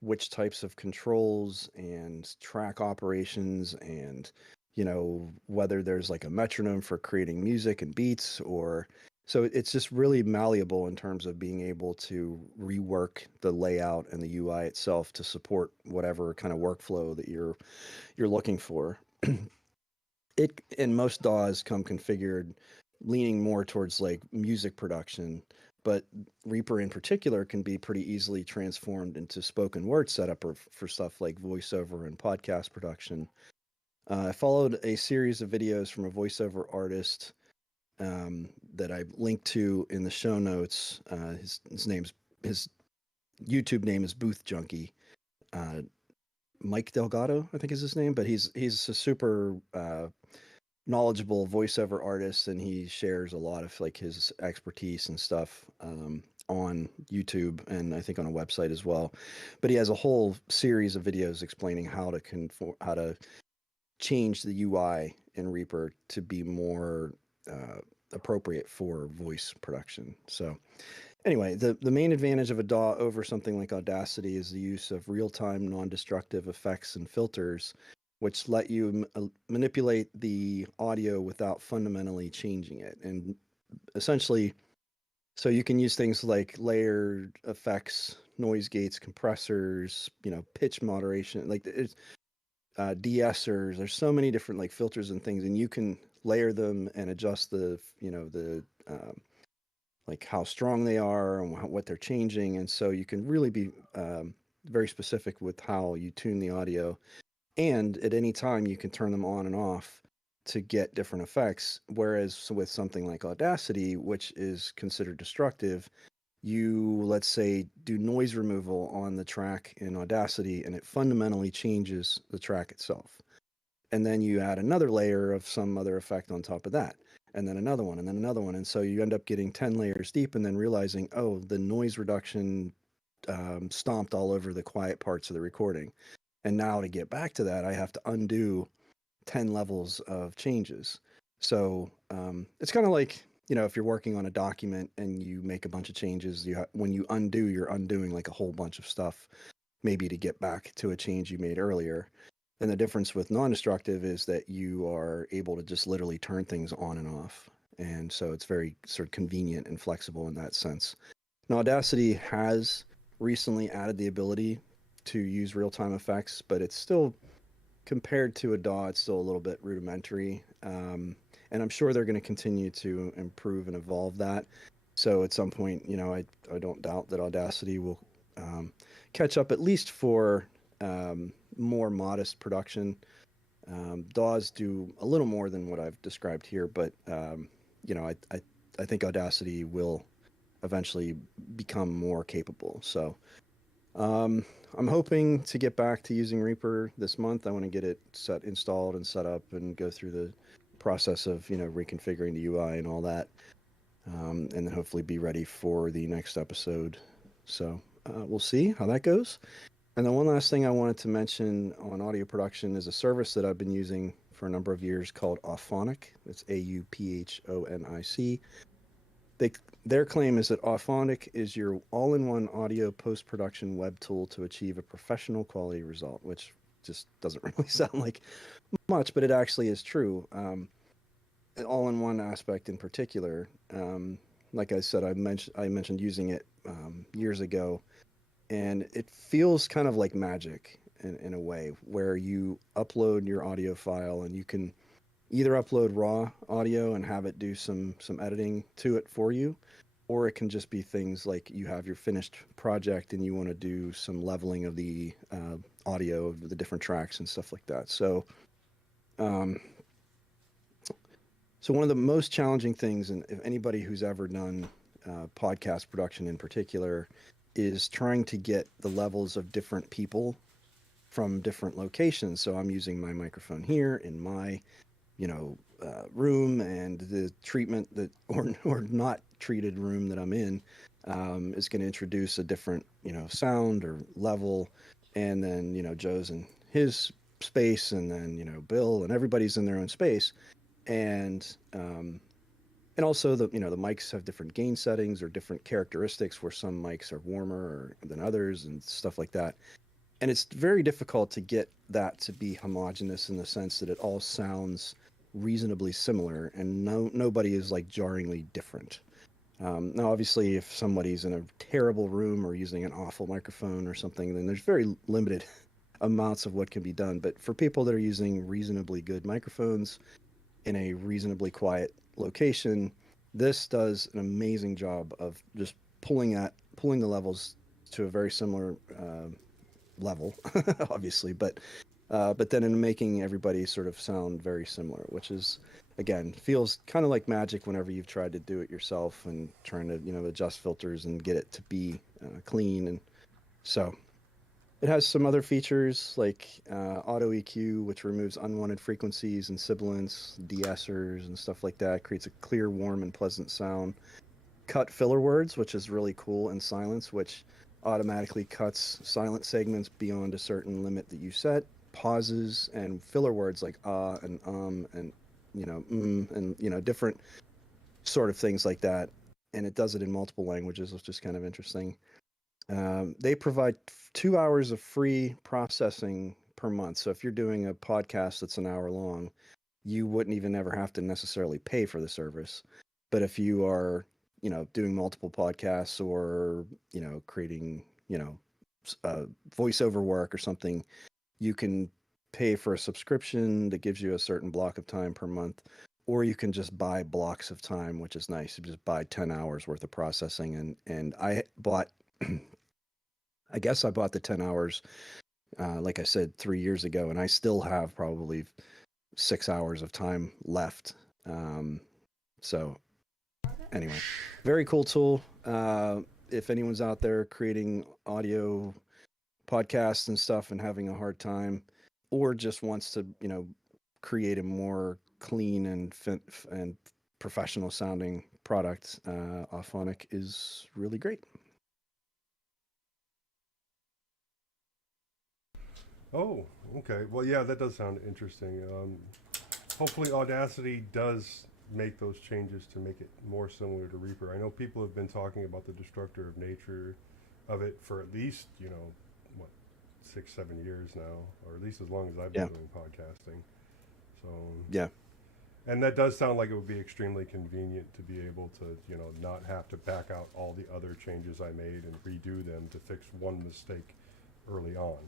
which types of controls and track operations, and whether there's like a metronome for creating music and beats. Or so it's just really malleable in terms of being able to rework the layout and the UI itself to support whatever kind of workflow that you're looking for. It and most DAWs come configured leaning more towards like music production, but Reaper in particular can be pretty easily transformed into spoken word setup or for stuff like voiceover and podcast production. I followed a series of videos from a voiceover artist that I linked to in the show notes. His YouTube name is Booth Junkie. Uh, Mike Delgado, I think is his name, but he's a super knowledgeable voiceover artist, and he shares a lot of like his expertise and stuff on YouTube and I think on a website as well. But he has a whole series of videos explaining how to change the UI in Reaper to be more appropriate for voice production. So anyway, the main advantage of a DAW over something like Audacity is the use of real-time non-destructive effects and filters, which let you manipulate the audio without fundamentally changing it. And essentially, so you can use things like layered effects, noise gates, compressors, pitch moderation, like it's de-essers. There's so many different like filters and things, and you can layer them and adjust the like how strong they are and what they're changing. And so you can really be very specific with how you tune the audio. And at any time, you can turn them on and off to get different effects. Whereas with something like Audacity, which is considered destructive, you, let's say, do noise removal on the track in Audacity, and it fundamentally changes the track itself. And then you add another layer of some other effect on top of that, and then another one, and then another one. And so you end up getting 10 layers deep and then realizing, oh, the noise reduction stomped all over the quiet parts of the recording. And now to get back to that, I have to undo 10 levels of changes. So it's kind of like, if you're working on a document and you make a bunch of changes, when you undo, you're undoing like a whole bunch of stuff, maybe to get back to a change you made earlier. And the difference with non-destructive is that you are able to just literally turn things on and off. And so it's very sort of convenient and flexible in that sense. Now, Audacity has recently added the ability to use real-time effects, but it's still, compared to a DAW, it's still a little bit rudimentary. And I'm sure they're going to continue to improve and evolve that. So at some point, I don't doubt that Audacity will catch up, at least for more modest production. DAWs do a little more than what I've described here, but I think Audacity will eventually become more capable. So I'm hoping to get back to using Reaper this month. I want to get it installed and set up and go through the process of reconfiguring the UI and all that, and then hopefully be ready for the next episode. So we'll see how that goes. And then one last thing I wanted to mention on audio production is a service that I've been using for a number of years called Auphonic. It's AUPHONIC. Their claim is that Auphonic is your all-in-one audio post-production web tool to achieve a professional quality result, which just doesn't really sound like much, but it actually is true. All-in-one aspect in particular, like I said, I mentioned using it years ago, and it feels kind of like magic in a way, where you upload your audio file and you can either upload raw audio and have it do some editing to it for you, or it can just be things like you have your finished project and you want to do some leveling of the audio of the different tracks and stuff like that. So one of the most challenging things, and if anybody who's ever done podcast production in particular, is trying to get the levels of different people from different locations. So I'm using my microphone here in my room, and the treatment that or not treated room that I'm in is going to introduce a different sound or level, and then Joe's in his space, and then Bill and everybody's in their own space, and also the the mics have different gain settings or different characteristics, where some mics are warmer than others and stuff like that. And it's very difficult to get that to be homogeneous in the sense that it all sounds reasonably similar, and nobody is like jarringly different. Now, obviously, if somebody's in a terrible room or using an awful microphone or something, then there's very limited amounts of what can be done. But for people that are using reasonably good microphones in a reasonably quiet location, This does an amazing job of just pulling the levels to a very similar level, obviously, but then in making everybody sort of sound very similar, which is again feels kind of like magic whenever you've tried to do it yourself and trying to adjust filters and get it to be clean. And so it has some other features like auto EQ, which removes unwanted frequencies and sibilants, de-essers, and stuff like that. Creates a clear, warm, and pleasant sound. Cut filler words, which is really cool, and silence, which automatically cuts silent segments beyond a certain limit that you set. Pauses and filler words like and and different sort of things like that. And it does it in multiple languages, which is kind of interesting. They provide 2 hours of free processing per month. So if you're doing a podcast that's an hour long, you wouldn't even ever have to necessarily pay for the service. But if you are, doing multiple podcasts or, creating, voiceover work or something, you can pay for a subscription that gives you a certain block of time per month, or you can just buy blocks of time, which is nice. You just buy 10 hours worth of processing. And I bought, I guess I bought the 10 hours, like I said, 3 years ago, and I still have probably 6 hours of time left. So anyway, very cool tool. If anyone's out there creating audio podcasts and stuff and having a hard time, or just wants to, create a more clean and professional sounding product, Auphonic is really great. Oh, okay. Well, yeah, that does sound interesting. Hopefully, Audacity does make those changes to make it more similar to Reaper. I know people have been talking about the destructor of nature of it for at least, what, 6, 7 years now, or at least as long as I've been doing podcasting. So, yeah. And that does sound like it would be extremely convenient to be able to, not have to back out all the other changes I made and redo them to fix one mistake early on.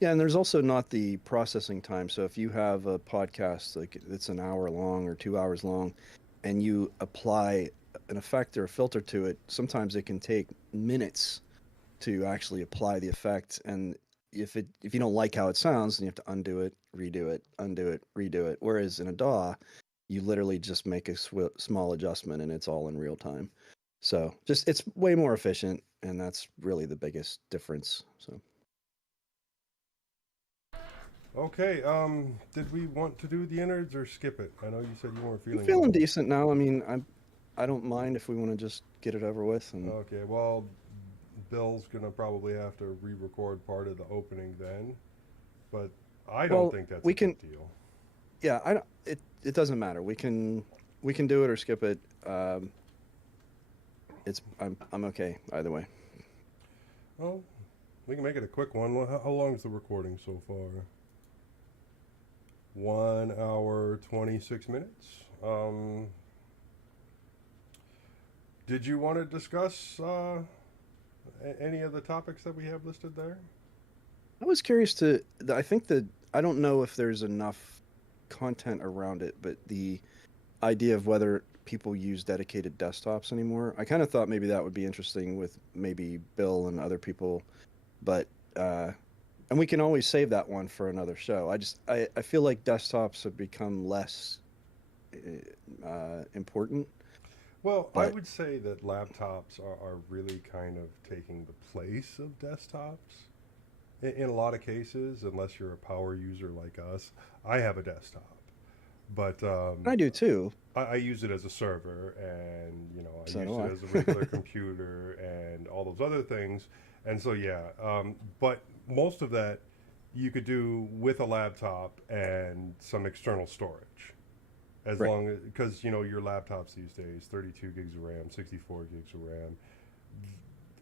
Yeah, and there's also not the processing time. So if you have a podcast like it's an hour long or 2 hours long, and you apply an effect or a filter to it, sometimes it can take minutes to actually apply the effect. And if you don't like how it sounds, then you have to undo it, redo it, undo it, redo it. Whereas in a DAW, you literally just make a small adjustment and it's all in real time. So just it's way more efficient, and that's really the biggest difference. So. Okay, did we want to do the innards or skip it? I know you said you weren't I'm feeling feeling well. decent now. I mean, I don't mind if we want to just get it over with. And Okay, well, Bill's gonna probably have to re-record part of the opening then, but I don't think that's a big deal. Yeah, it doesn't matter. We can do it or skip it. I'm okay either way. Well, we can make it a quick one. How long is the recording so far? 1 hour 26 minutes. Did you want to discuss any of the topics that we have listed there? I was curious I think that I don't know if there's enough content around it, but the idea of whether people use dedicated desktops anymore, I kind of thought maybe that would be interesting with maybe Bill and other people, but and we can always save that one for another show. I feel like desktops have become less important. Well, I would say that laptops are really kind of taking the place of desktops in a lot of cases, unless you're a power user like us. I have a desktop, but I do too. I use it as a server, and I So use do it I. as a regular computer and all those other things. And so yeah, but most of that you could do with a laptop and some external storage, as Right. long as because your laptops these days 32 gigs of RAM, 64 gigs of RAM,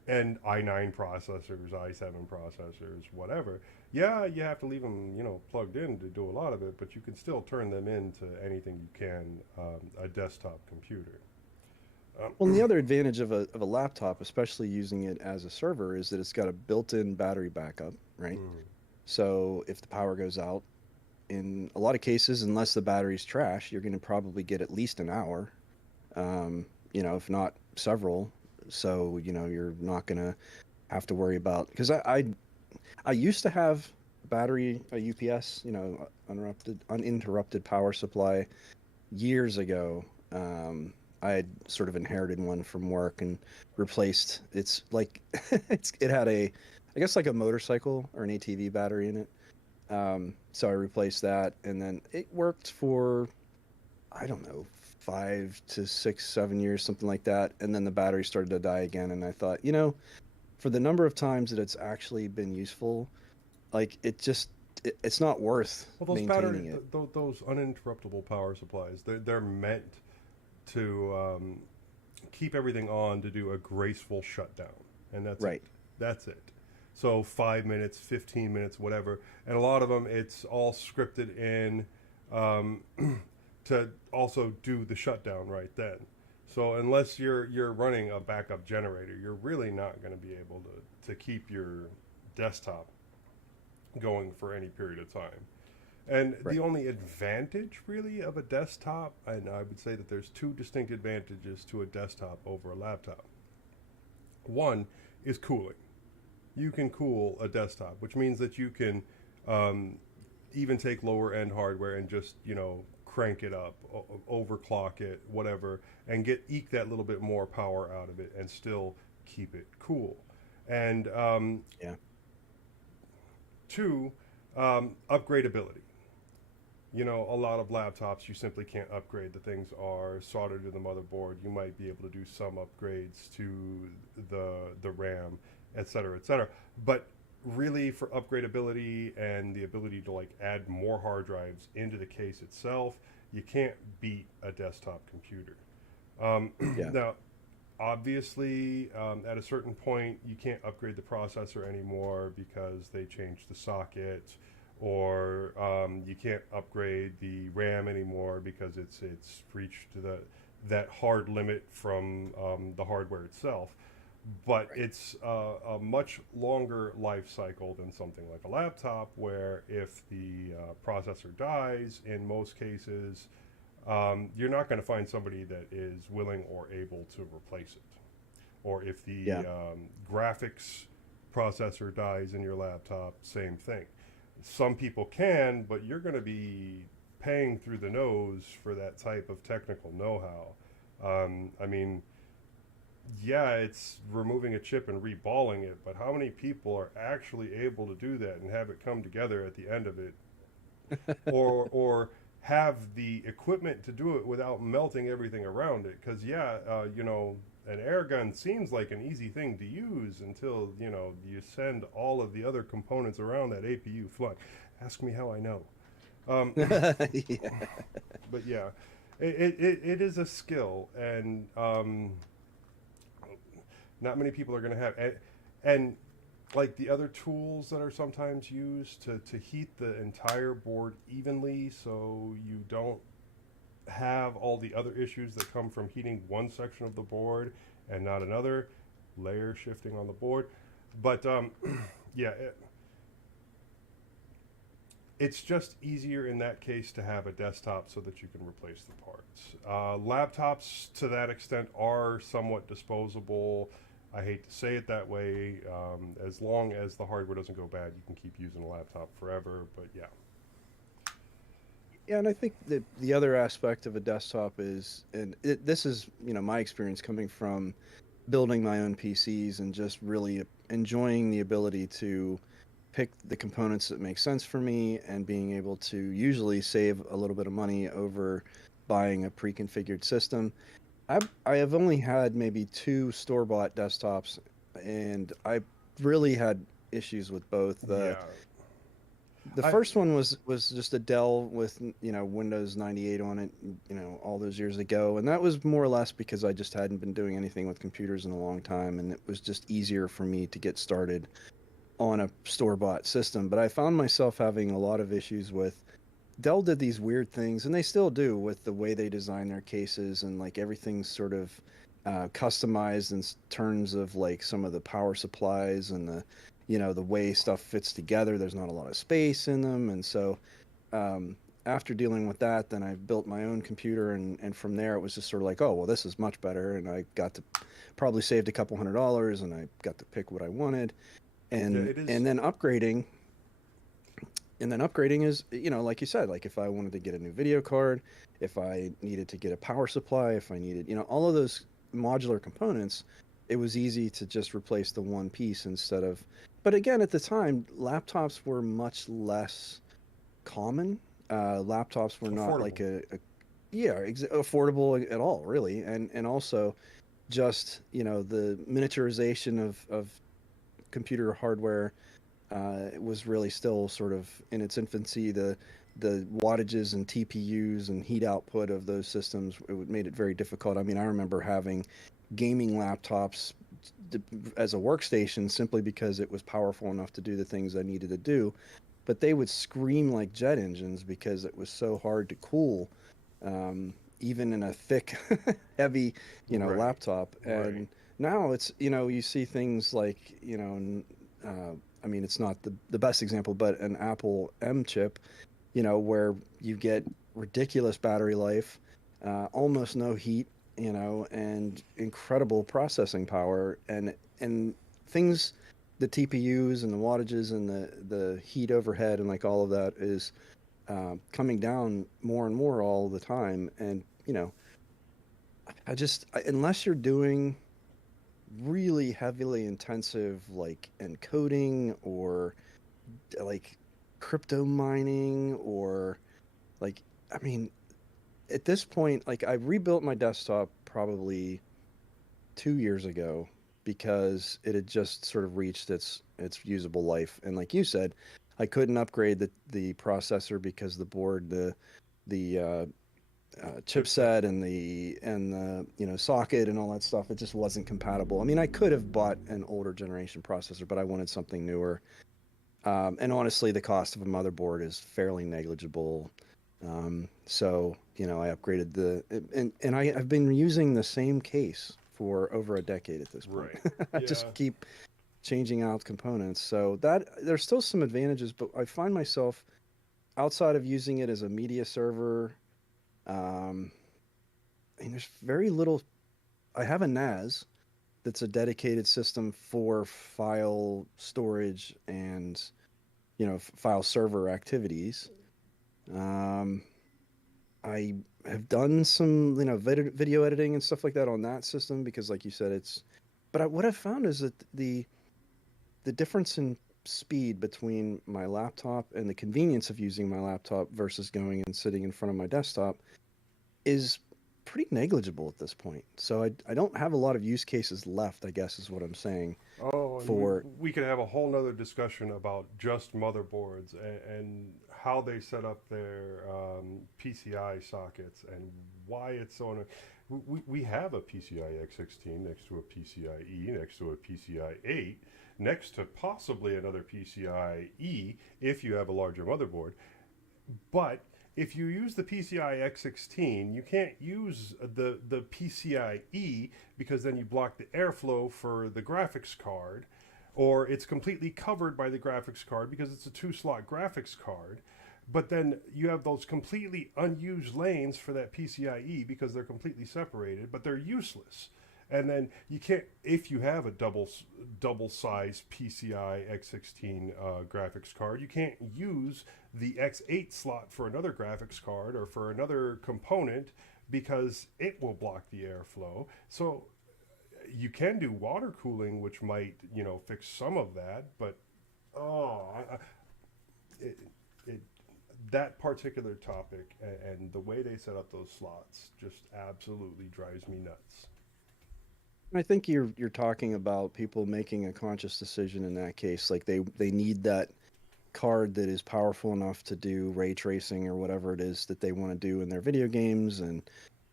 and i9 processors, i7 processors, whatever. Yeah, you have to leave them, plugged in to do a lot of it, but you can still turn them into anything you can, a desktop computer. Well, and the other advantage of a laptop, especially using it as a server, is that it's got a built-in battery backup, right? Mm. So if the power goes out, in a lot of cases, unless the battery's trash, you're going to probably get at least an hour. you know, if not several. So, you know, you're not going to have to worry about, because I used to have battery, a UPS, you know, uninterrupted power supply years ago. I had sort of inherited one from work and replaced. It's like it had I guess like a motorcycle or an ATV battery in it. So I replaced that, and then it worked for, I don't know, 5 to 6, 7 years, something like that. And then the battery started to die again, and I thought, you know, for the number of times that it's actually been useful, like it's not worth Well, those maintaining it. those uninterruptible power supplies, they're meant to keep everything on to do a graceful shutdown, and that's it. Right. That's it. So 5 minutes, 15 minutes, whatever, and a lot of them it's all scripted in um, to also do the shutdown right then. So unless you're running a backup generator, you're really not going to be able to keep your desktop going for any period of time. And Right. the only advantage, really, of a desktop, and I would say that there's two distinct advantages to a desktop over a laptop. One is cooling. You can cool a desktop, which means that you can um, even take lower end hardware and just, you know, crank it up, overclock it, whatever, and eke that little bit more power out of it and still keep it cool. And Yeah. two, upgradability. You know, a lot of laptops you simply can't upgrade. The things are soldered to the motherboard. You might be able to do some upgrades to the RAM, et cetera, et cetera. But really, for upgradability and the ability to like add more hard drives into the case itself, you can't beat a desktop computer. Yeah. Now, obviously, at a certain point, you can't upgrade the processor anymore because they changed the socket, or you can't upgrade the RAM anymore because it's reached that hard limit from the hardware itself. But Right. it's a much longer life cycle than something like a laptop, where if the processor dies, in most cases, you're not going to find somebody that is willing or able to replace it. Or if the Yeah. graphics processor dies in your laptop, same thing. Some people can, but you're going to be paying through the nose for that type of technical know-how. I mean, yeah, it's removing a chip and reballing it, but how many people are actually able to do that and have it come together at the end of it, or have the equipment to do it without melting everything around it? Because yeah, you know, an air gun seems like an easy thing to use until you know you send all of the other components around that APU flying. Ask me how I know. Um, Yeah. but yeah, it is a skill, and not many people are going to have. And like the other tools that are sometimes used to heat the entire board evenly so you don't have all the other issues that come from heating one section of the board and not another, layer shifting on the board. But yeah, it's just easier in that case to have a desktop so that you can replace the parts. Laptops, to that extent, are somewhat disposable. I hate to say it that way. As long as the hardware doesn't go bad, you can keep using a laptop forever. But yeah, Yeah, and I think that the other aspect of a desktop is, and this is, you know, my experience coming from building my own PCs and just really enjoying the ability to pick the components that make sense for me and being able to usually save a little bit of money over buying a pre-configured system. I have only had maybe two store-bought desktops, and I really had issues with both. yeah. The I first one was just a Dell with, you know, Windows 98 on it, you know, all those years ago, and that was more or less because I just hadn't been doing anything with computers in a long time, and it was just easier for me to get started on a store-bought system. But I found myself having a lot of issues with Dell did these weird things, and they still do, with the way they design their cases, and like everything's sort of customized in terms of like some of the power supplies and the way stuff fits together. There's not a lot of space in them, and so after dealing with that, then I built my own computer, and from there it was just sort of like, oh, well, this is much better, and I got to probably saved a couple $100, and I got to pick what I wanted, Yeah, and it is. and then upgrading, is, like you said, like if I wanted to get a new video card, if I needed to get a power supply, if I needed, all of those modular components, it was easy to just replace the one piece instead of. But again, at the time, laptops were much less common. Laptops were not like Affordable. a yeah, affordable at all, really, and also just the miniaturization of computer hardware was really still sort of in its infancy. The wattages and TPUs and heat output of those systems, made it very difficult. I mean, I remember having gaming laptops as a workstation simply because it was powerful enough to do the things I needed to do, but they would scream like jet engines because it was so hard to cool, even in a thick, heavy, Right. laptop. Right. And now it's, you see things like, I mean, it's not the best example, but an Apple M chip, where you get ridiculous battery life, almost no heat, and incredible processing power, and things, the TPUs and the wattages and the heat overhead and like all of that is coming down more and more all the time. And unless you're doing really heavily intensive like encoding or like crypto mining or like, I mean, at this point, like I rebuilt my desktop probably 2 years ago because it had just sort of reached its usable life. And like you said, I couldn't upgrade the processor because the board, the Chipset. chipset and the socket and all that stuff, it just wasn't compatible. I mean, I could have bought an older generation processor, but I wanted something newer. And honestly, the cost of a motherboard is fairly negligible. So, I upgraded and I've been using the same case for over a decade at this point. Right. I Yeah. just keep changing out components. So that there's still some advantages, but I find myself outside of using it as a media server. Um, I mean, there's very little. I have a NAS that's a dedicated system for file storage and file server activities. Um, I have done some, video editing and stuff like that on that system because, like you said, it's. But what I've found is that the difference in speed between my laptop and the convenience of using my laptop versus going and sitting in front of my desktop is pretty negligible at this point. So I don't have a lot of use cases left, I guess is what I'm saying. Oh, and For we could have a whole nother discussion about just motherboards and how they set up their PCI sockets and why it's so. We have a PCI X16 next to a PCIe next to a PCI 8 next to possibly another PCIe if you have a larger motherboard. But if you use the PCI X16, you can't use the PCIe because then you block the airflow for the graphics card, or it's completely covered by the graphics card because it's a two-slot graphics card. But then you have those completely unused lanes for that PCIe because they're completely separated, but they're useless. And then you can't, if you have a double size PCI X16 graphics card, you can't use the X8 slot for another graphics card or for another component because it will block the airflow. So you can do water cooling, which might fix some of that, but oh, it, it that particular topic and the way they set up those slots just absolutely drives me nuts. I think you're talking about people making a conscious decision in that case. Like they need that card that is powerful enough to do ray tracing or whatever it is that they want to do in their video games. And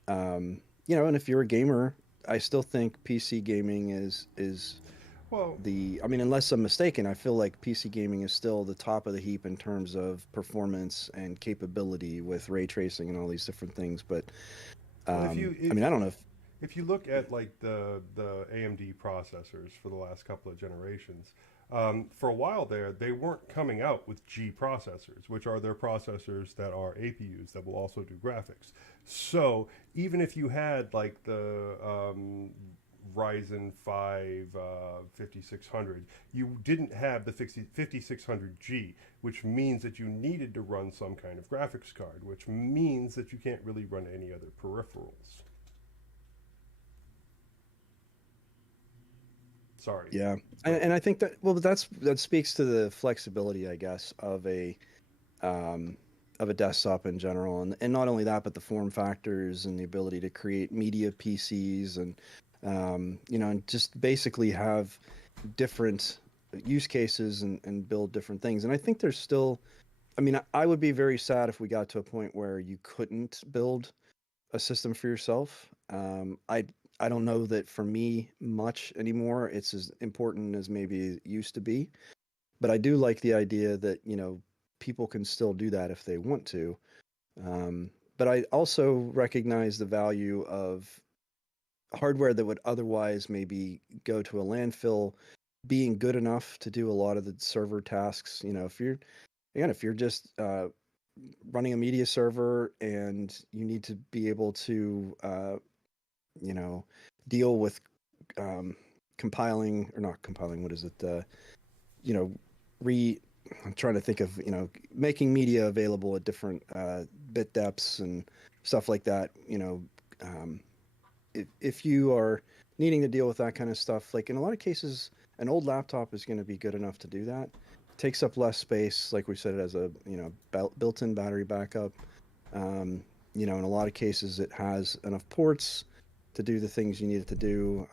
and if you're a gamer, I still think PC gaming is Well, I mean, unless I'm mistaken, I feel like PC gaming is still the top of the heap in terms of performance and capability with ray tracing and all these different things. But well, if you I mean, I don't know if you look at like the AMD processors for the last couple of generations, For a while there, they weren't coming out with G processors, which are their processors that are APUs that will also do graphics. So even if you had like the Ryzen 5 5600, you didn't have the 5600G, which means that you needed to run some kind of graphics card, which means that you can't really run any other peripherals. Sorry. Yeah, But and I think that well, that speaks to the flexibility, I guess, um, of a desktop in general, and not only that, but the form factors and the ability to create media PCs and and just basically have different use cases and build different things. And I think there's still, I mean, I would be very sad if we got to a point where you couldn't build a system for yourself. I don't know that for me much anymore. It's as important as maybe it used to be, but I do like the idea that people can still do that if they want to. But I also recognize the value of hardware that would otherwise maybe go to a landfill being good enough to do a lot of the server tasks. If you're just running a media server and you need to be able to you know, deal with um, compiling or not compiling. What is it? You know, re. I'm trying to think of making media available at different bit depths and stuff like that. Um, if you are needing to deal with that kind of stuff, like in a lot of cases, an old laptop is going to be good enough to do that. Takes up less space, like we said, it has a built-in battery backup. In a lot of cases, it has enough ports to do the things you need it to do.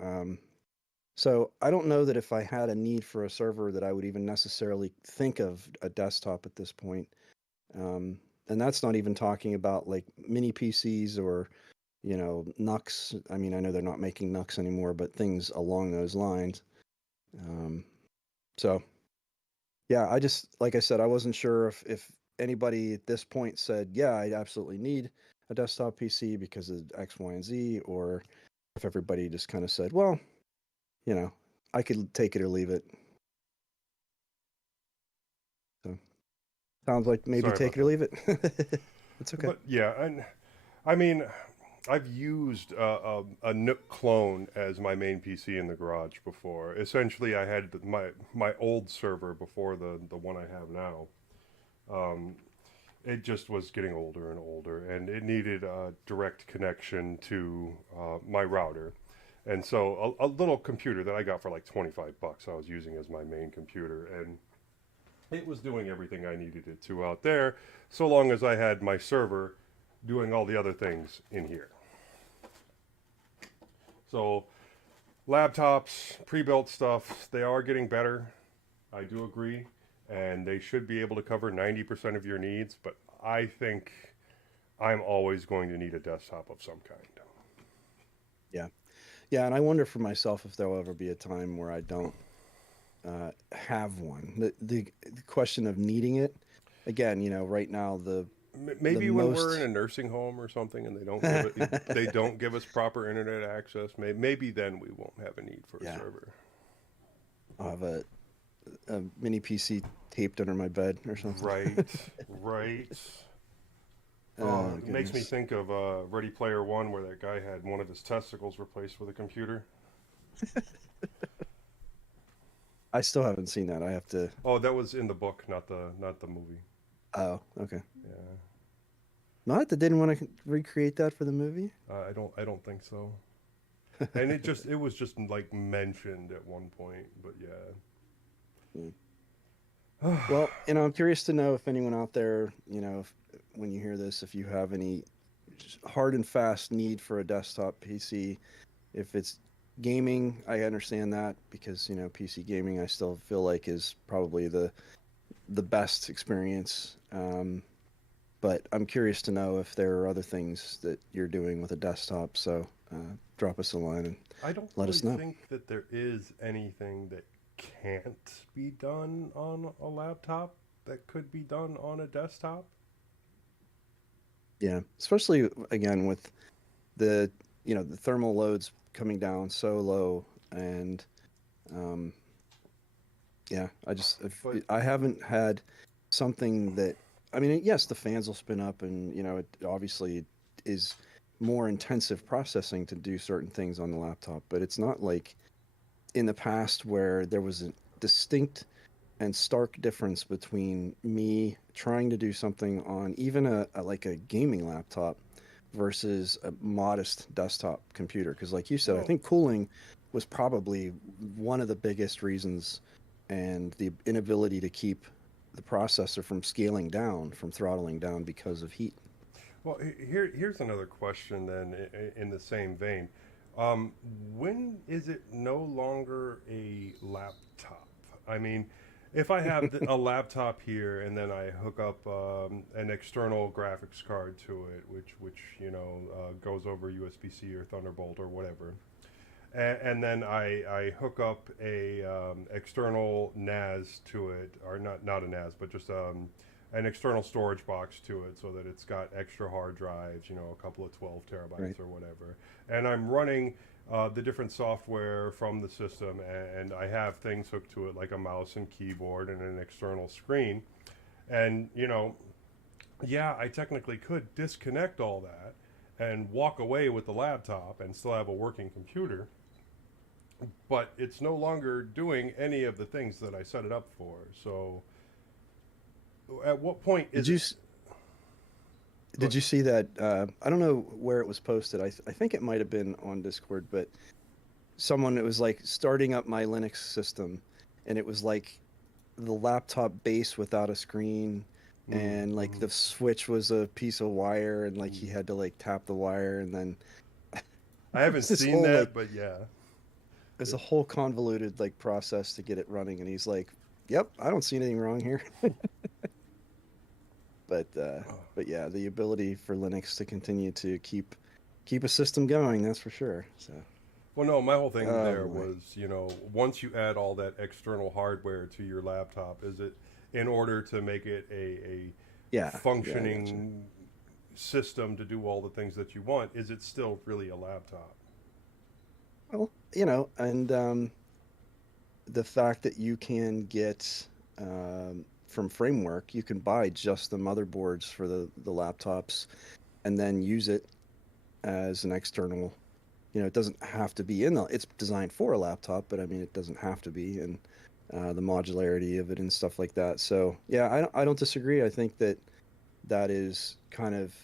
So I don't know that if I had a need for a server that I would even necessarily think of a desktop at this point. Um, and that's not even talking about like mini PCs or NUCs. I mean, I know they're not making NUCs anymore, but things along those lines. Um, so yeah, like I said, I wasn't sure if anybody at this point said, yeah, I absolutely need a desktop PC because of X, Y, and Z, or if everybody just kind of said, well, you know, I could take it or leave it. So sounds like maybe sorry take about it or that. leave it. It's okay. But yeah, and I mean, I've used a Nook clone as my main PC in the garage before. Essentially, I had my old server before the one I have now. Um, it just was getting older and older, and it needed a direct connection to my router. And so a little computer that I got for like 25 bucks, I was using as my main computer, and it was doing everything I needed it to out there, so long as I had my server doing all the other things in here. So laptops, pre-built stuff, they are getting better. I do agree, and they should be able to cover 90% of your needs, but I think I'm always going to need a desktop of some kind. Yeah. Yeah. And I wonder for myself if there'll ever be a time where I don't have one. The question of needing it, again, right now, the Maybe when we're in a most nursing home or something and they don't give us proper internet access, maybe then we won't have a need for a yeah, server. I'll have a mini PC taped under my bed or something. Right, right. Oh, Oh it makes me goodness. think of Ready Player One, where that guy had one of his testicles replaced with a computer. I still haven't seen that. I have to. Oh, that was in the book, not the movie. Oh, okay. Yeah, Not that didn't want to recreate that for the movie. I don't think so. And it was just like mentioned at one point, but Hmm. yeah. Well, I'm curious to know if anyone out there, when you hear this, if you have any hard and fast need for a desktop PC. If it's gaming, I understand that because PC gaming I still feel like is probably the best experience. But I'm curious to know if there are other things that you're doing with a desktop. So drop us a line and I don't let really us know. think that there is anything that can't be done on a laptop that could be done on a desktop. Yeah, especially again with the the thermal loads coming down so low and um, Yeah, But I haven't had something that, I mean, yes, the fans will spin up, and it obviously is more intensive processing to do certain things on the laptop, but it's not like in the past where there was a distinct and stark difference between me trying to do something on even like a gaming laptop versus a modest desktop computer. Because, like you said, I well, think cooling was probably one of the biggest reasons, and the inability to keep the processor from scaling down, from throttling down because of heat. well, here's another question then in the same vein. Um, when is it no longer a laptop? I mean, if I have a laptop here and then I hook up an external graphics card to it, which goes over USB-C or Thunderbolt or whatever, and then I hook up a external NAS to it, or not a NAS, but just an external storage box to it, so that it's got extra hard drives, a couple of 12 Right. terabytes or whatever, and I'm running the different software from the system, and I have things hooked to it like a mouse and keyboard and an external screen, and yeah, I technically could disconnect all that and walk away with the laptop and still have a working computer, but it's no longer doing any of the things that I set it up for. So, at what point Did is you it? s- Go did ahead. you see that? I don't know where it was posted. I think it might have been on Discord, but someone, it was like starting up my Linux system, and it was like the laptop base without a screen, and like Mm-hmm. the switch was a piece of wire, and like he had to like tap the wire, and then I it haven't was this seen whole like, that, but yeah. it's a It, whole convoluted like process to get it running, and he's like, "Yep, I don't see anything wrong here." but uh oh, but yeah, the ability for Linux to continue to keep a system going, that's for sure. So, well, no, my whole thing oh there boy. was, once you add all that external hardware to your laptop, is it in order to make it a Yeah, yeah, I gotcha. functioning system to do all the things that you want, is it still really a laptop? Well, and the fact that you can get from Framework, you can buy just the motherboards for the laptops and then use it as an external. It doesn't have to be in the. It's designed for a laptop, but I mean, it doesn't have to be, and the modularity of it and stuff like that. So yeah, I don't disagree. I think that that is kind of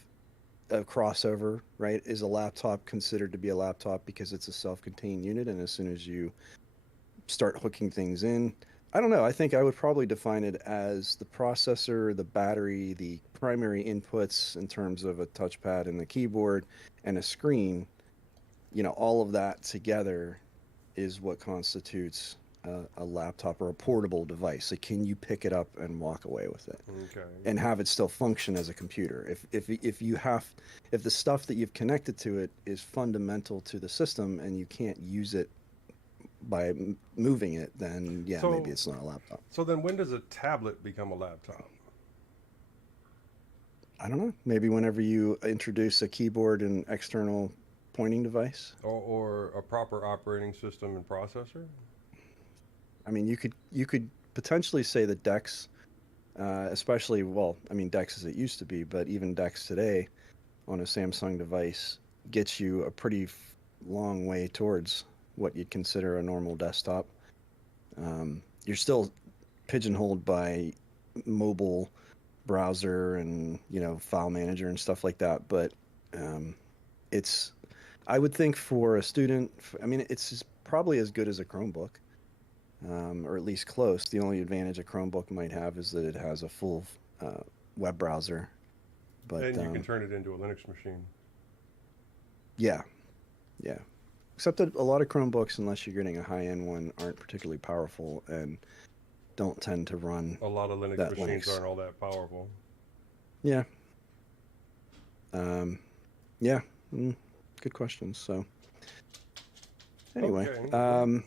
a crossover, right? Is a laptop considered to be a laptop because it's a self-contained unit, and as soon as you start hooking things in. I don't know. I think I would probably define it as the processor, the battery, the primary inputs in terms of a touchpad and the keyboard and a screen. All of that together is what constitutes a laptop or a portable device. Like, can you pick it up and walk away with it Okay. and have it still function as a computer? If the stuff that you've connected to it is fundamental to the system and you can't use it by moving it, then yeah, maybe So, it's not a laptop. so then when does a tablet become a laptop? I don't know. Maybe whenever you introduce a keyboard and external pointing device. Or a proper operating system and processor? I mean, you could potentially say that Dex, especially, well, I mean Dex as it used to be, but even Dex today on a Samsung device gets you a pretty long way towards what you'd consider a normal desktop. You're still pigeonholed by mobile browser and file manager and stuff like that, but um, it's I would think for a student, I mean, probably as good as a Chromebook, or at least close. The only advantage a Chromebook might have is that it has a full web browser. But And you can turn it into a Linux machine. yeah, yeah. Except that a lot of Chromebooks, unless you're getting a high-end one, aren't particularly powerful and don't tend to run A lot of Linux that machines Linux. aren't all that powerful. Yeah, um, yeah. Mm, good questions. So anyway, Okay, well,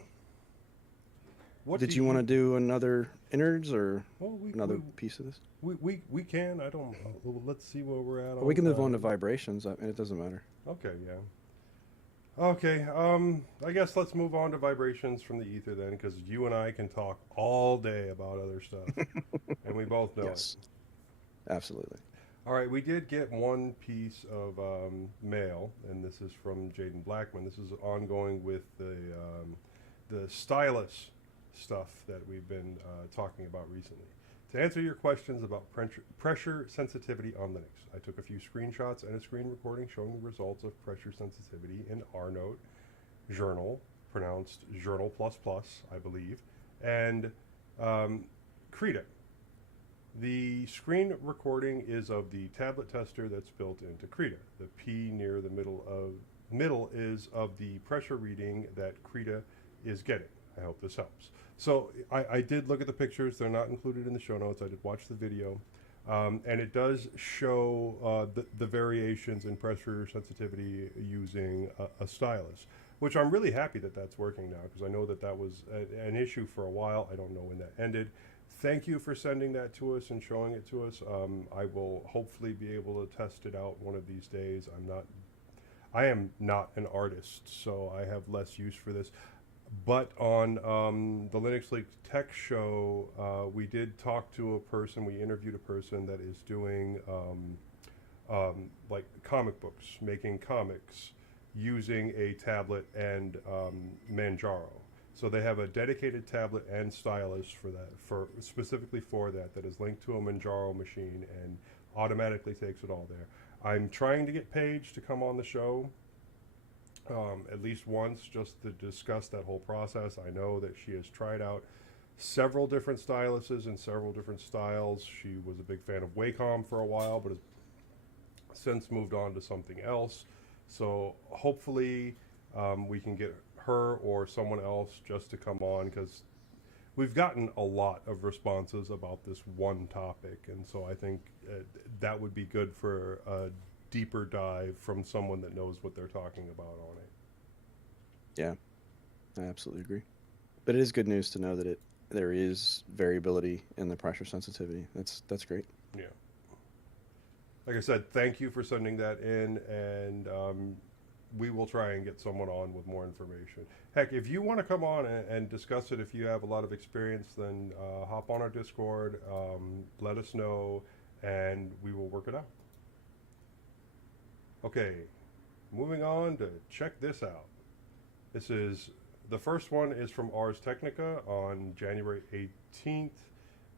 what do did you want you? to do another innards or Well, another piece of this? we can. I don't. Well, let's see where we're at Or we on can move on to time. vibrations. I mean, it doesn't matter. Okay, yeah. Okay, I guess let's move on to vibrations from the ether then, because you and I can talk all day about other stuff, and we both know it. Yes, absolutely. All right, we did get one piece of mail, and this is from Jaden Blackman. This is ongoing with the stylus stuff that we've been talking about recently. To answer your questions about pressure sensitivity on Linux, I took a few screenshots and a screen recording showing the results of pressure sensitivity in rnote, journal, pronounced journal plus plus, I believe, and Krita. The screen recording is of the tablet tester that's built into Krita. The P near the middle is of the pressure reading that Krita is getting. I hope this helps. So I did look at the pictures. They're not included in the show notes. I did watch the video. And it does show the variations in pressure sensitivity using a stylus, which I'm really happy that that's working now, because I know that that was an issue for a while. I don't know when that ended. Thank you for sending that to us and showing it to us. I will hopefully be able to test it out one of these days. I am not an artist, so I have less use for this. But on the Linux League Tech Show, we did talk to a person. We interviewed a person that is doing like comic books, making comics using a tablet and Manjaro. So they have a dedicated tablet and stylus for that, for specifically for that is linked to a Manjaro machine and automatically takes it all there. I'm trying to get Paige to come on the show at least once, just to discuss that whole process. I know that she has tried out several different styluses and several different styles. She was a big fan of Wacom for a while, but has since moved on to something else. So hopefully we can get her or someone else just to come on, because we've gotten a lot of responses about this one topic, and so I think that would be good for a deeper dive from someone that knows what they're talking about on it. Yeah, I absolutely agree. But it is good news to know that there is variability in the pressure sensitivity. That's great. Yeah. Like I said, thank you for sending that in, and we will try and get someone on with more information. Heck, if you want to come on and discuss it, if you have a lot of experience, then hop on our Discord, let us know, and we will work it out. Okay, moving on to check this out. The first one is from Ars Technica on January 18th.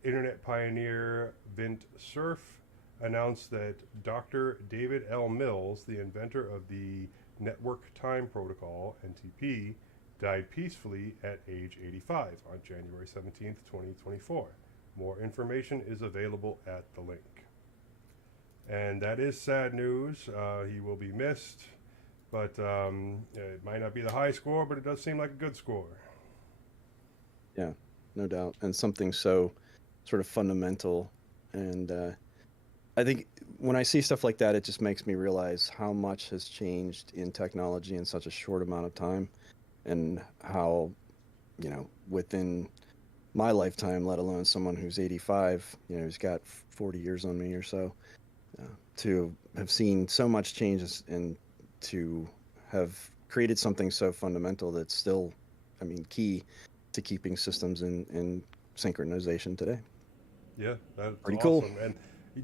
Internet pioneer Vint Cerf announced that Dr. David L. Mills, the inventor of the Network Time Protocol, NTP, died peacefully at age 85 on January 17th, 2024. More information is available at the link. And that is sad news. He will be missed, but it might not be the high score, but it does seem like a good score. Yeah, no doubt. And something so sort of fundamental. And I think when I see stuff like that, it just makes me realize how much has changed in technology in such a short amount of time, and how, within my lifetime, let alone someone who's 85, who's got 40 years on me or so, to have seen so much changes and to have created something so fundamental that's still, key to keeping systems in synchronization today. Yeah, that's Pretty awesome. cool. And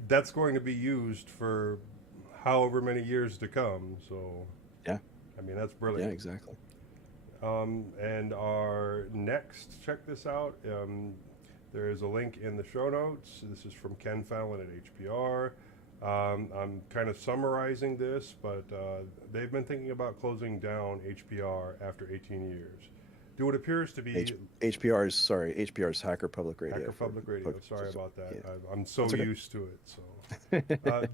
that's going to be used for however many years to come. So, Yeah. That's brilliant. Yeah, exactly. And our next, check this out. There is a link in the show notes. This is from Ken Fallon at HPR. I'm kind of summarizing this, but they've been thinking about closing down HPR after 18 years. Do what appears to be HPR's Hacker Public Radio. Hacker Public Radio. Sorry about that. Yeah. I'm so okay. used to it. So,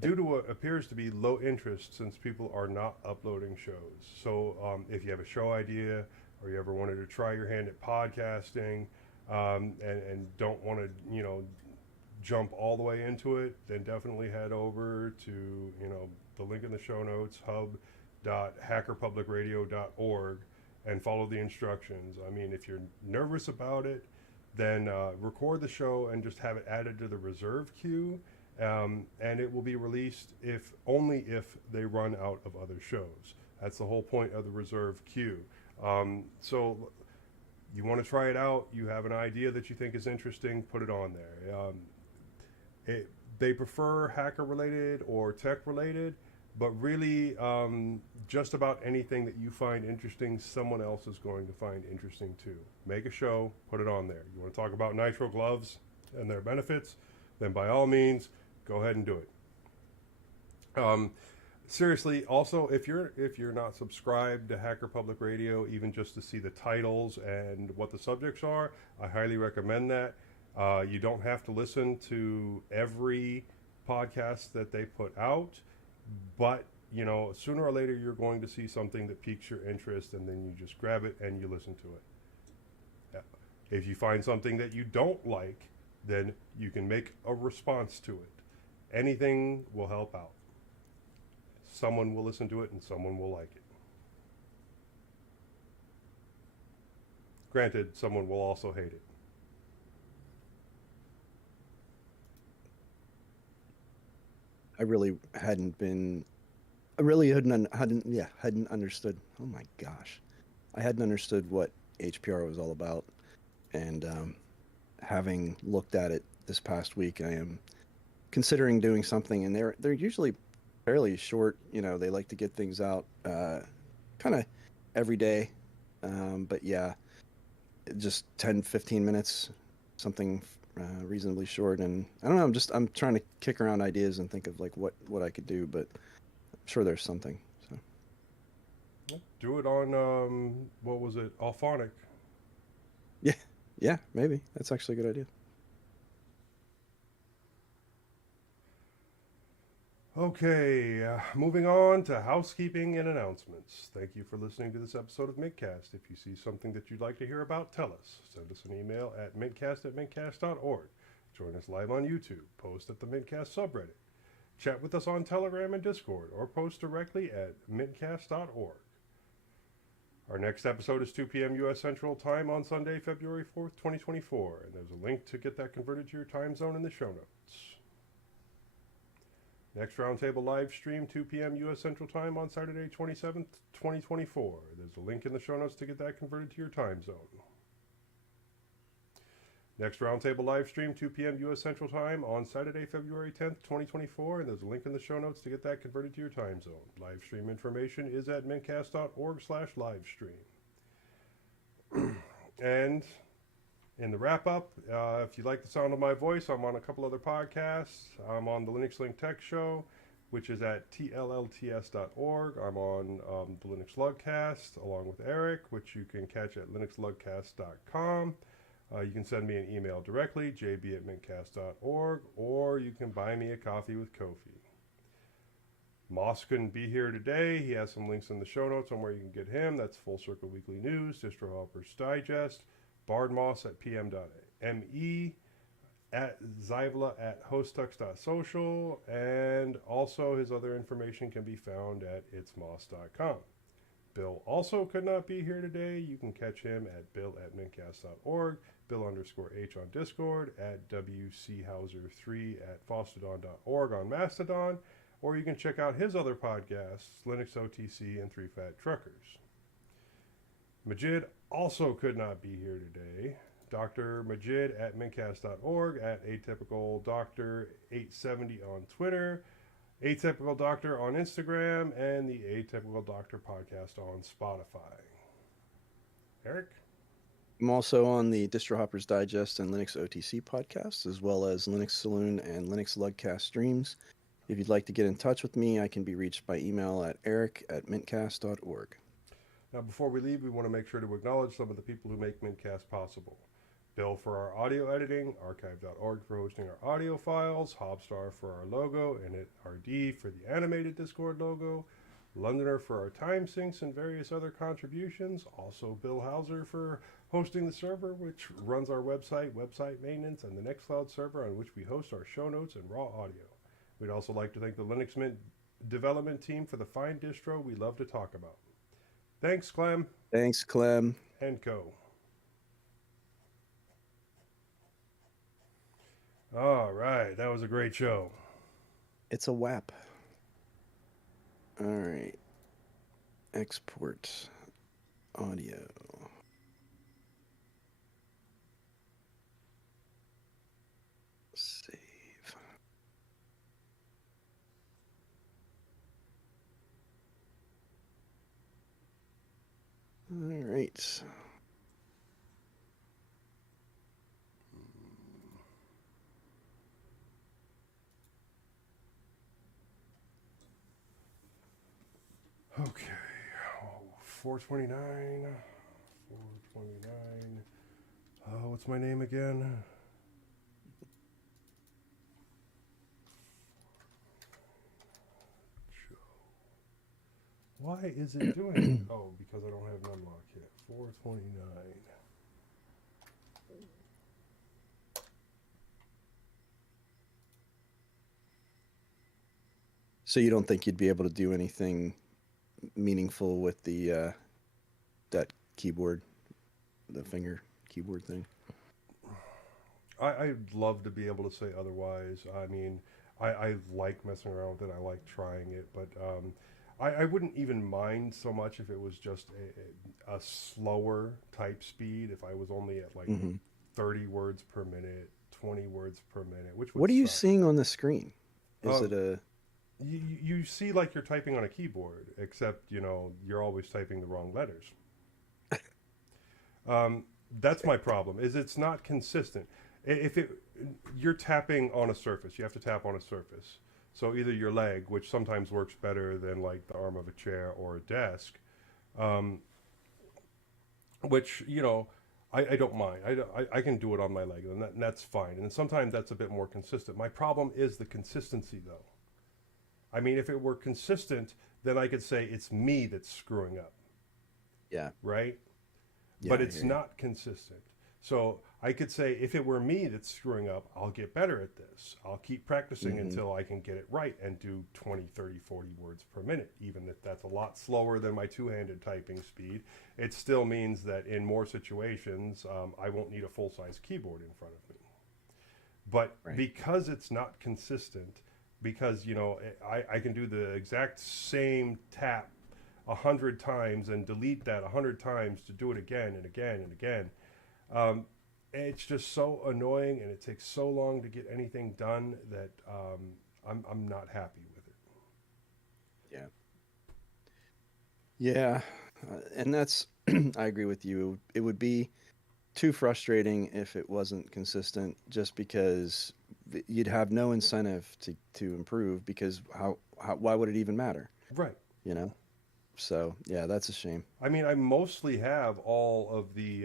due to what appears to be low interest, since people are not uploading shows. So, if you have a show idea, or you ever wanted to try your hand at podcasting, and don't want to, jump all the way into it, then definitely head over to, the link in the show notes, hub.hackerpublicradio.org, and follow the instructions. If you're nervous about it, then record the show and just have it added to the reserve queue, and it will be released only if they run out of other shows. That's the whole point of the reserve queue. So you want to try it out, you have an idea that you think is interesting, put it on there. It, they prefer hacker related or tech related, but really just about anything that you find interesting, someone else is going to find interesting too. Make a show, put it on there. You want to talk about nitro gloves and their benefits, then by all means, go ahead and do it. Seriously, also, if you're not subscribed to Hacker Public Radio, even just to see the titles and what the subjects are, I highly recommend that. You don't have to listen to every podcast that they put out, but you know, sooner or later you're going to see something that piques your interest, and then you just grab it and you listen to it. Yeah. If you find something that you don't like, then you can make a response to it. Anything will help out. Someone will listen to it and someone will like it. Granted, someone will also hate it. I really hadn't understood. Oh my gosh, I hadn't understood what HPR was all about, and having looked at it this past week, I am considering doing something. And they're usually fairly short. You know, they like to get things out kind of every day, but yeah, just 10-15 minutes, something reasonably short. And I don't know, I'm trying to kick around ideas and think of like what I could do, but I'm sure there's something. So Do it on what was it, Alphonic? yeah, maybe that's actually a good idea. Okay, moving on to housekeeping and announcements. Thank you for listening to this episode of mintCast. If you see something that you'd like to hear about, tell us. Send us an email at mintcast@mintcast.org. Join us live on YouTube. Post at the mintcast subreddit. Chat with us on Telegram and Discord, or post directly at mintcast.org. Our next episode is 2 p.m. U.S. Central Time on Sunday, February 4th, 2024, and there's a link to get that converted to your time zone in the show notes. Next roundtable live stream, 2 p.m. U.S. Central Time on Saturday, 27th, 2024. There's a link in the show notes to get that converted to your time zone. Next roundtable live stream, 2 p.m. U.S. Central Time on Saturday, February 10th, 2024. And there's a link in the show notes to get that converted to your time zone. Live stream information is at mintcast.org/livestream. And in the wrap-up, if you like the sound of my voice, I'm on a couple other podcasts. I'm on the Linux Link Tech Show, which is at tllts.org. I'm on the Linux Lugcast, along with Eric, which you can catch at linuxlugcast.com. You can send me an email directly, jb@mintcast.org, or you can buy me a coffee with Ko-fi. Moss couldn't be here today. He has some links in the show notes on where you can get him. That's Full Circle Weekly News, Distro Helpers Digest, Bard Moss at pm.me, at Zyvla at hostux.social, and also his other information can be found at itsmoss.com. Bill also could not be here today. You can catch him at bill@mintcast.org, Bill_H on Discord, at WCHauser3 at fostodon.org on Mastodon, or you can check out his other podcasts, Linux OTC and 3 Fat Truckers. Majid also could not be here today. Dr. Majid at mintcast.org, at atypicaldoctor870 on Twitter, Atypical Doctor on Instagram, and the Atypical Doctor podcast on Spotify. Eric? I'm also on the Distro Hoppers Digest and Linux OTC podcasts, as well as Linux Saloon and Linux Lugcast streams. If you'd like to get in touch with me, I can be reached by email at eric@mintcast.org. Now, before we leave, we want to make sure to acknowledge some of the people who make mintCast possible. Bill for our audio editing, archive.org for hosting our audio files, Hobstar for our logo, and RD for the animated Discord logo, Londoner for our time syncs and various other contributions, also Bill Hauser for hosting the server, which runs our website maintenance, and the Nextcloud server on which we host our show notes and raw audio. We'd also like to thank the Linux Mint development team for the fine distro we love to talk about. Thanks, Clem. Thanks, Clem. And Co. All right, that was a great show. It's a WAP. All right. Export audio. Save. All right. Okay. Oh, 429. 429. What's my name again? Why is it doing it? Oh, because I don't have numlock yet. 429. So you don't think you'd be able to do anything meaningful with the that keyboard, the finger keyboard thing? I'd love to be able to say otherwise. I mean, I like messing around with it. I like trying it, but I wouldn't even mind so much if it was just a slower type speed. If I was only at like 30 words per minute, 20 words per minute, which would What are you suck. seeing on the screen? Is Uh, it a... you see like you're typing on a keyboard, except you're always typing the wrong letters. That's my problem. Is it's not consistent. If you're tapping on a surface, you have to tap on a surface. So either your leg, which sometimes works better than like the arm of a chair or a desk, um, which I don't mind. I can do it on my leg, and that's fine. And sometimes that's a bit more consistent. My problem is the consistency, though. I mean, if it were consistent, then I could say it's me that's screwing up, Yeah. right? Yeah, But I it's hear you. not consistent. So I could say if it were me that's screwing up, I'll get better at this. I'll keep practicing until I can get it right and do 20, 30, 40 words per minute. Even if that's a lot slower than my two-handed typing speed, it still means that in more situations, I won't need a full-size keyboard in front of me. But Right. because it's not consistent, because I can do the exact same tap 100 times and delete that 100 times to do it again and again and again. Um, it's just so annoying, and it takes so long to get anything done that I'm not happy with it. Yeah. Yeah. And that's, I agree with you. It would be too frustrating if it wasn't consistent, just because you'd have no incentive to improve, because why would it even matter, Right. you know? So, yeah, that's a shame. I mean, I mostly have all of the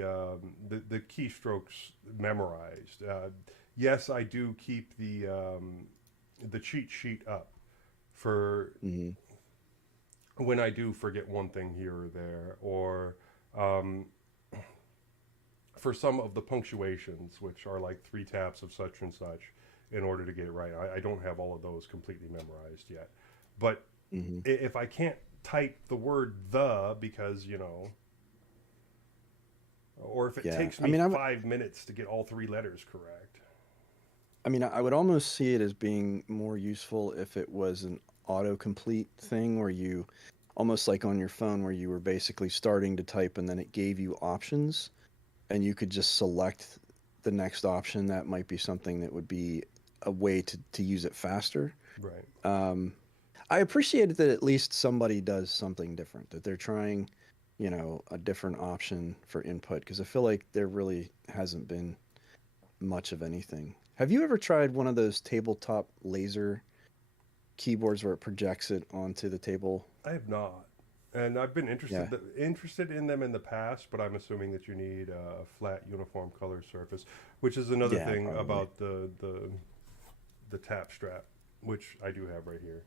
keystrokes memorized. Yes, I do keep the cheat sheet up for Hmm. when I do forget one thing here or there, or um, for some of the punctuations, which are like three taps of such and such in order to get it right. I don't have all of those completely memorized yet. But Hmm. if I can't type the word the because, or if it Yeah. takes I me mean, 5 minutes to get all three letters correct. I would almost see it as being more useful if it was an autocomplete thing, where you, almost like on your phone, where you were basically starting to type and then it gave you options and you could just select the next option. That might be something that would be a way to use it faster. Right. Um, I appreciate it that at least somebody does something different, that they're trying, a different option for input, because I feel like there really hasn't been much of anything. Have you ever tried one of those tabletop laser keyboards where it projects it onto the table? I have not. And I've been Yeah. interested in them in the past, but I'm assuming that you need a flat uniform color surface, which is another Yeah, thing probably. about the tap strap, which I do have right here.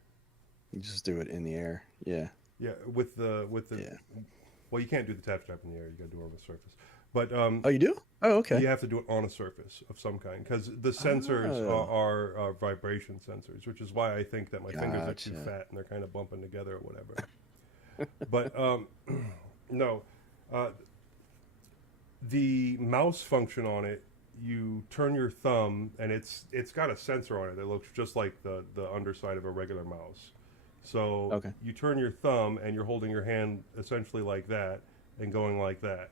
You just do it in the air. Yeah. Yeah, with the Yeah. well, you can't do the tap strap in the air. You got to do it on the surface. But Oh, you do? Oh, okay. you have to do it on a surface of some kind because the sensors Oh, are vibration sensors, which is why I think that my fingers are too gotcha. fat and they're kind of bumping together or whatever. But no, uh, the mouse function on it, you turn your thumb and it's got a sensor on it that looks just like the underside of a regular mouse. So Okay. you turn your thumb and you're holding your hand essentially like that and going like that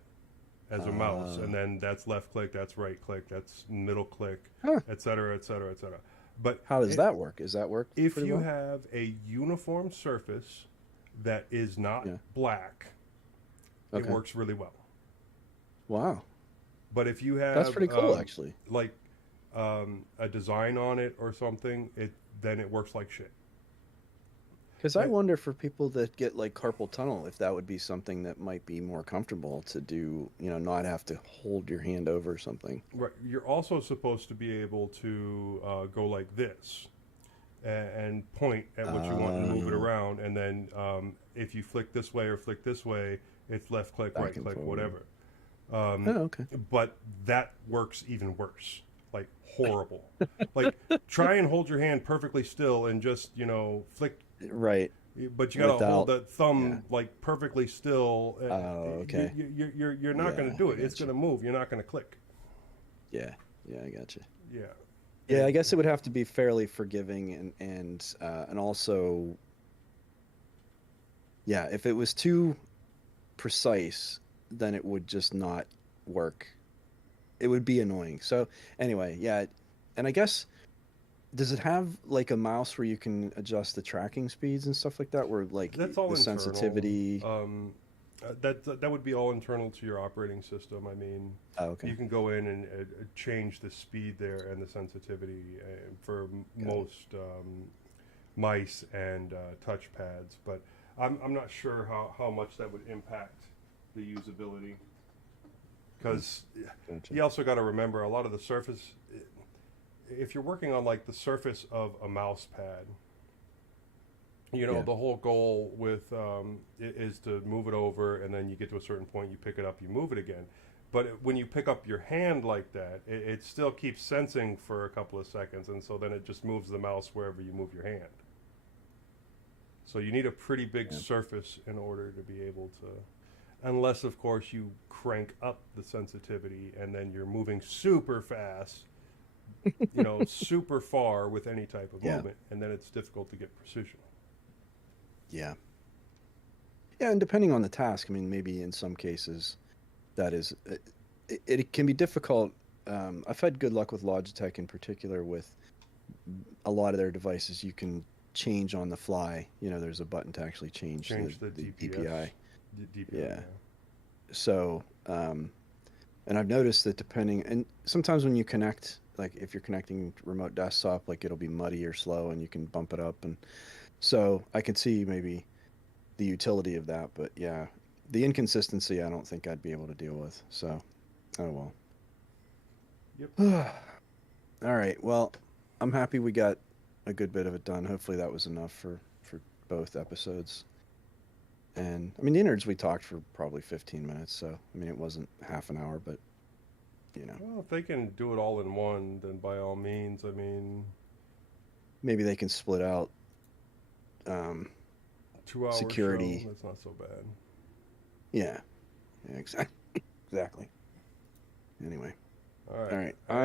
as a mouse, and then that's left click, that's right click, that's middle click, Huh. etc., etc., etc. But How does that work? Does that work if pretty you well? have a uniform surface that is not Yeah. black, it Okay. works really well. Wow. But if you That's have pretty cool, actually. like a design on it or something, it works like shit. Because I Uh, wonder for people that get like carpal tunnel, if that would be something that might be more comfortable to do, not have to hold your hand over something. right, you're also supposed to be able to go like this and point at what you want and move it Uh, around, and then if you flick this way or flick this way, it's left click, Back right and click, forward. whatever. Um, Oh, okay. but that works even worse, like horrible. Like try and hold your hand perfectly still and just flick, Right. but you got to hold Without, that yeah. thumb like perfectly still. Oh, okay. You're not going to Yeah, do I it. It's got going you. to move. You're not going to click. Yeah. Yeah, I got you. Yeah. Yeah, It, I guess it would have to be fairly forgiving and also, yeah, if it was too precise, then it would just not work. It would be annoying. So anyway, yeah, and I guess does it have like a mouse where you can adjust the tracking speeds and stuff like that, where like that's all the internal. sensitivity? That would be all internal to your operating system. I mean, Oh, okay, you can go in and change the speed there and the sensitivity for got it. most mice and touchpads, but I'm not sure how much that would impact the usability Mm, because gotcha. you also got to remember a lot of the surface. If you're working on like the surface of a mouse pad, Yeah, the whole goal with is to move it over, and then you get to a certain point, you pick it up, you move it again. But when you pick up your hand like that, it still keeps sensing for a couple of seconds, and so then it just moves the mouse wherever you move your hand. So you need a pretty big yeah, surface in order to be able to, unless of course you crank up the sensitivity and then you're moving super fast, super far with any type of yeah, movement, and then it's difficult to get precision. yeah, yeah. And depending on the task, I mean, maybe in some cases that is it can be difficult. I've had good luck with Logitech in particular with a lot of their devices. You can change on the fly. There's a button to actually change Change the the DPS, DPI. DPI, Yeah. yeah. So, and I've noticed that depending, and sometimes when you connect, like if you're connecting remote desktop, like it'll be muddy or slow and you can bump it up. And so I can see maybe the utility of that. But yeah, the inconsistency, I don't think I'd be able to deal with. So, oh Yep. well. All right. Well, I'm happy we got a good bit of it done. Hopefully that was enough for both episodes. And I mean, the innards we talked for probably 15 minutes. So, I mean, it wasn't half an hour, but you know, Well, if they can do it all in one, then by all means. I mean, maybe they can split out um, 2 hour show, security. that's not so bad. Yeah, yeah, exactly. Exactly. Anyway, All right. all right. I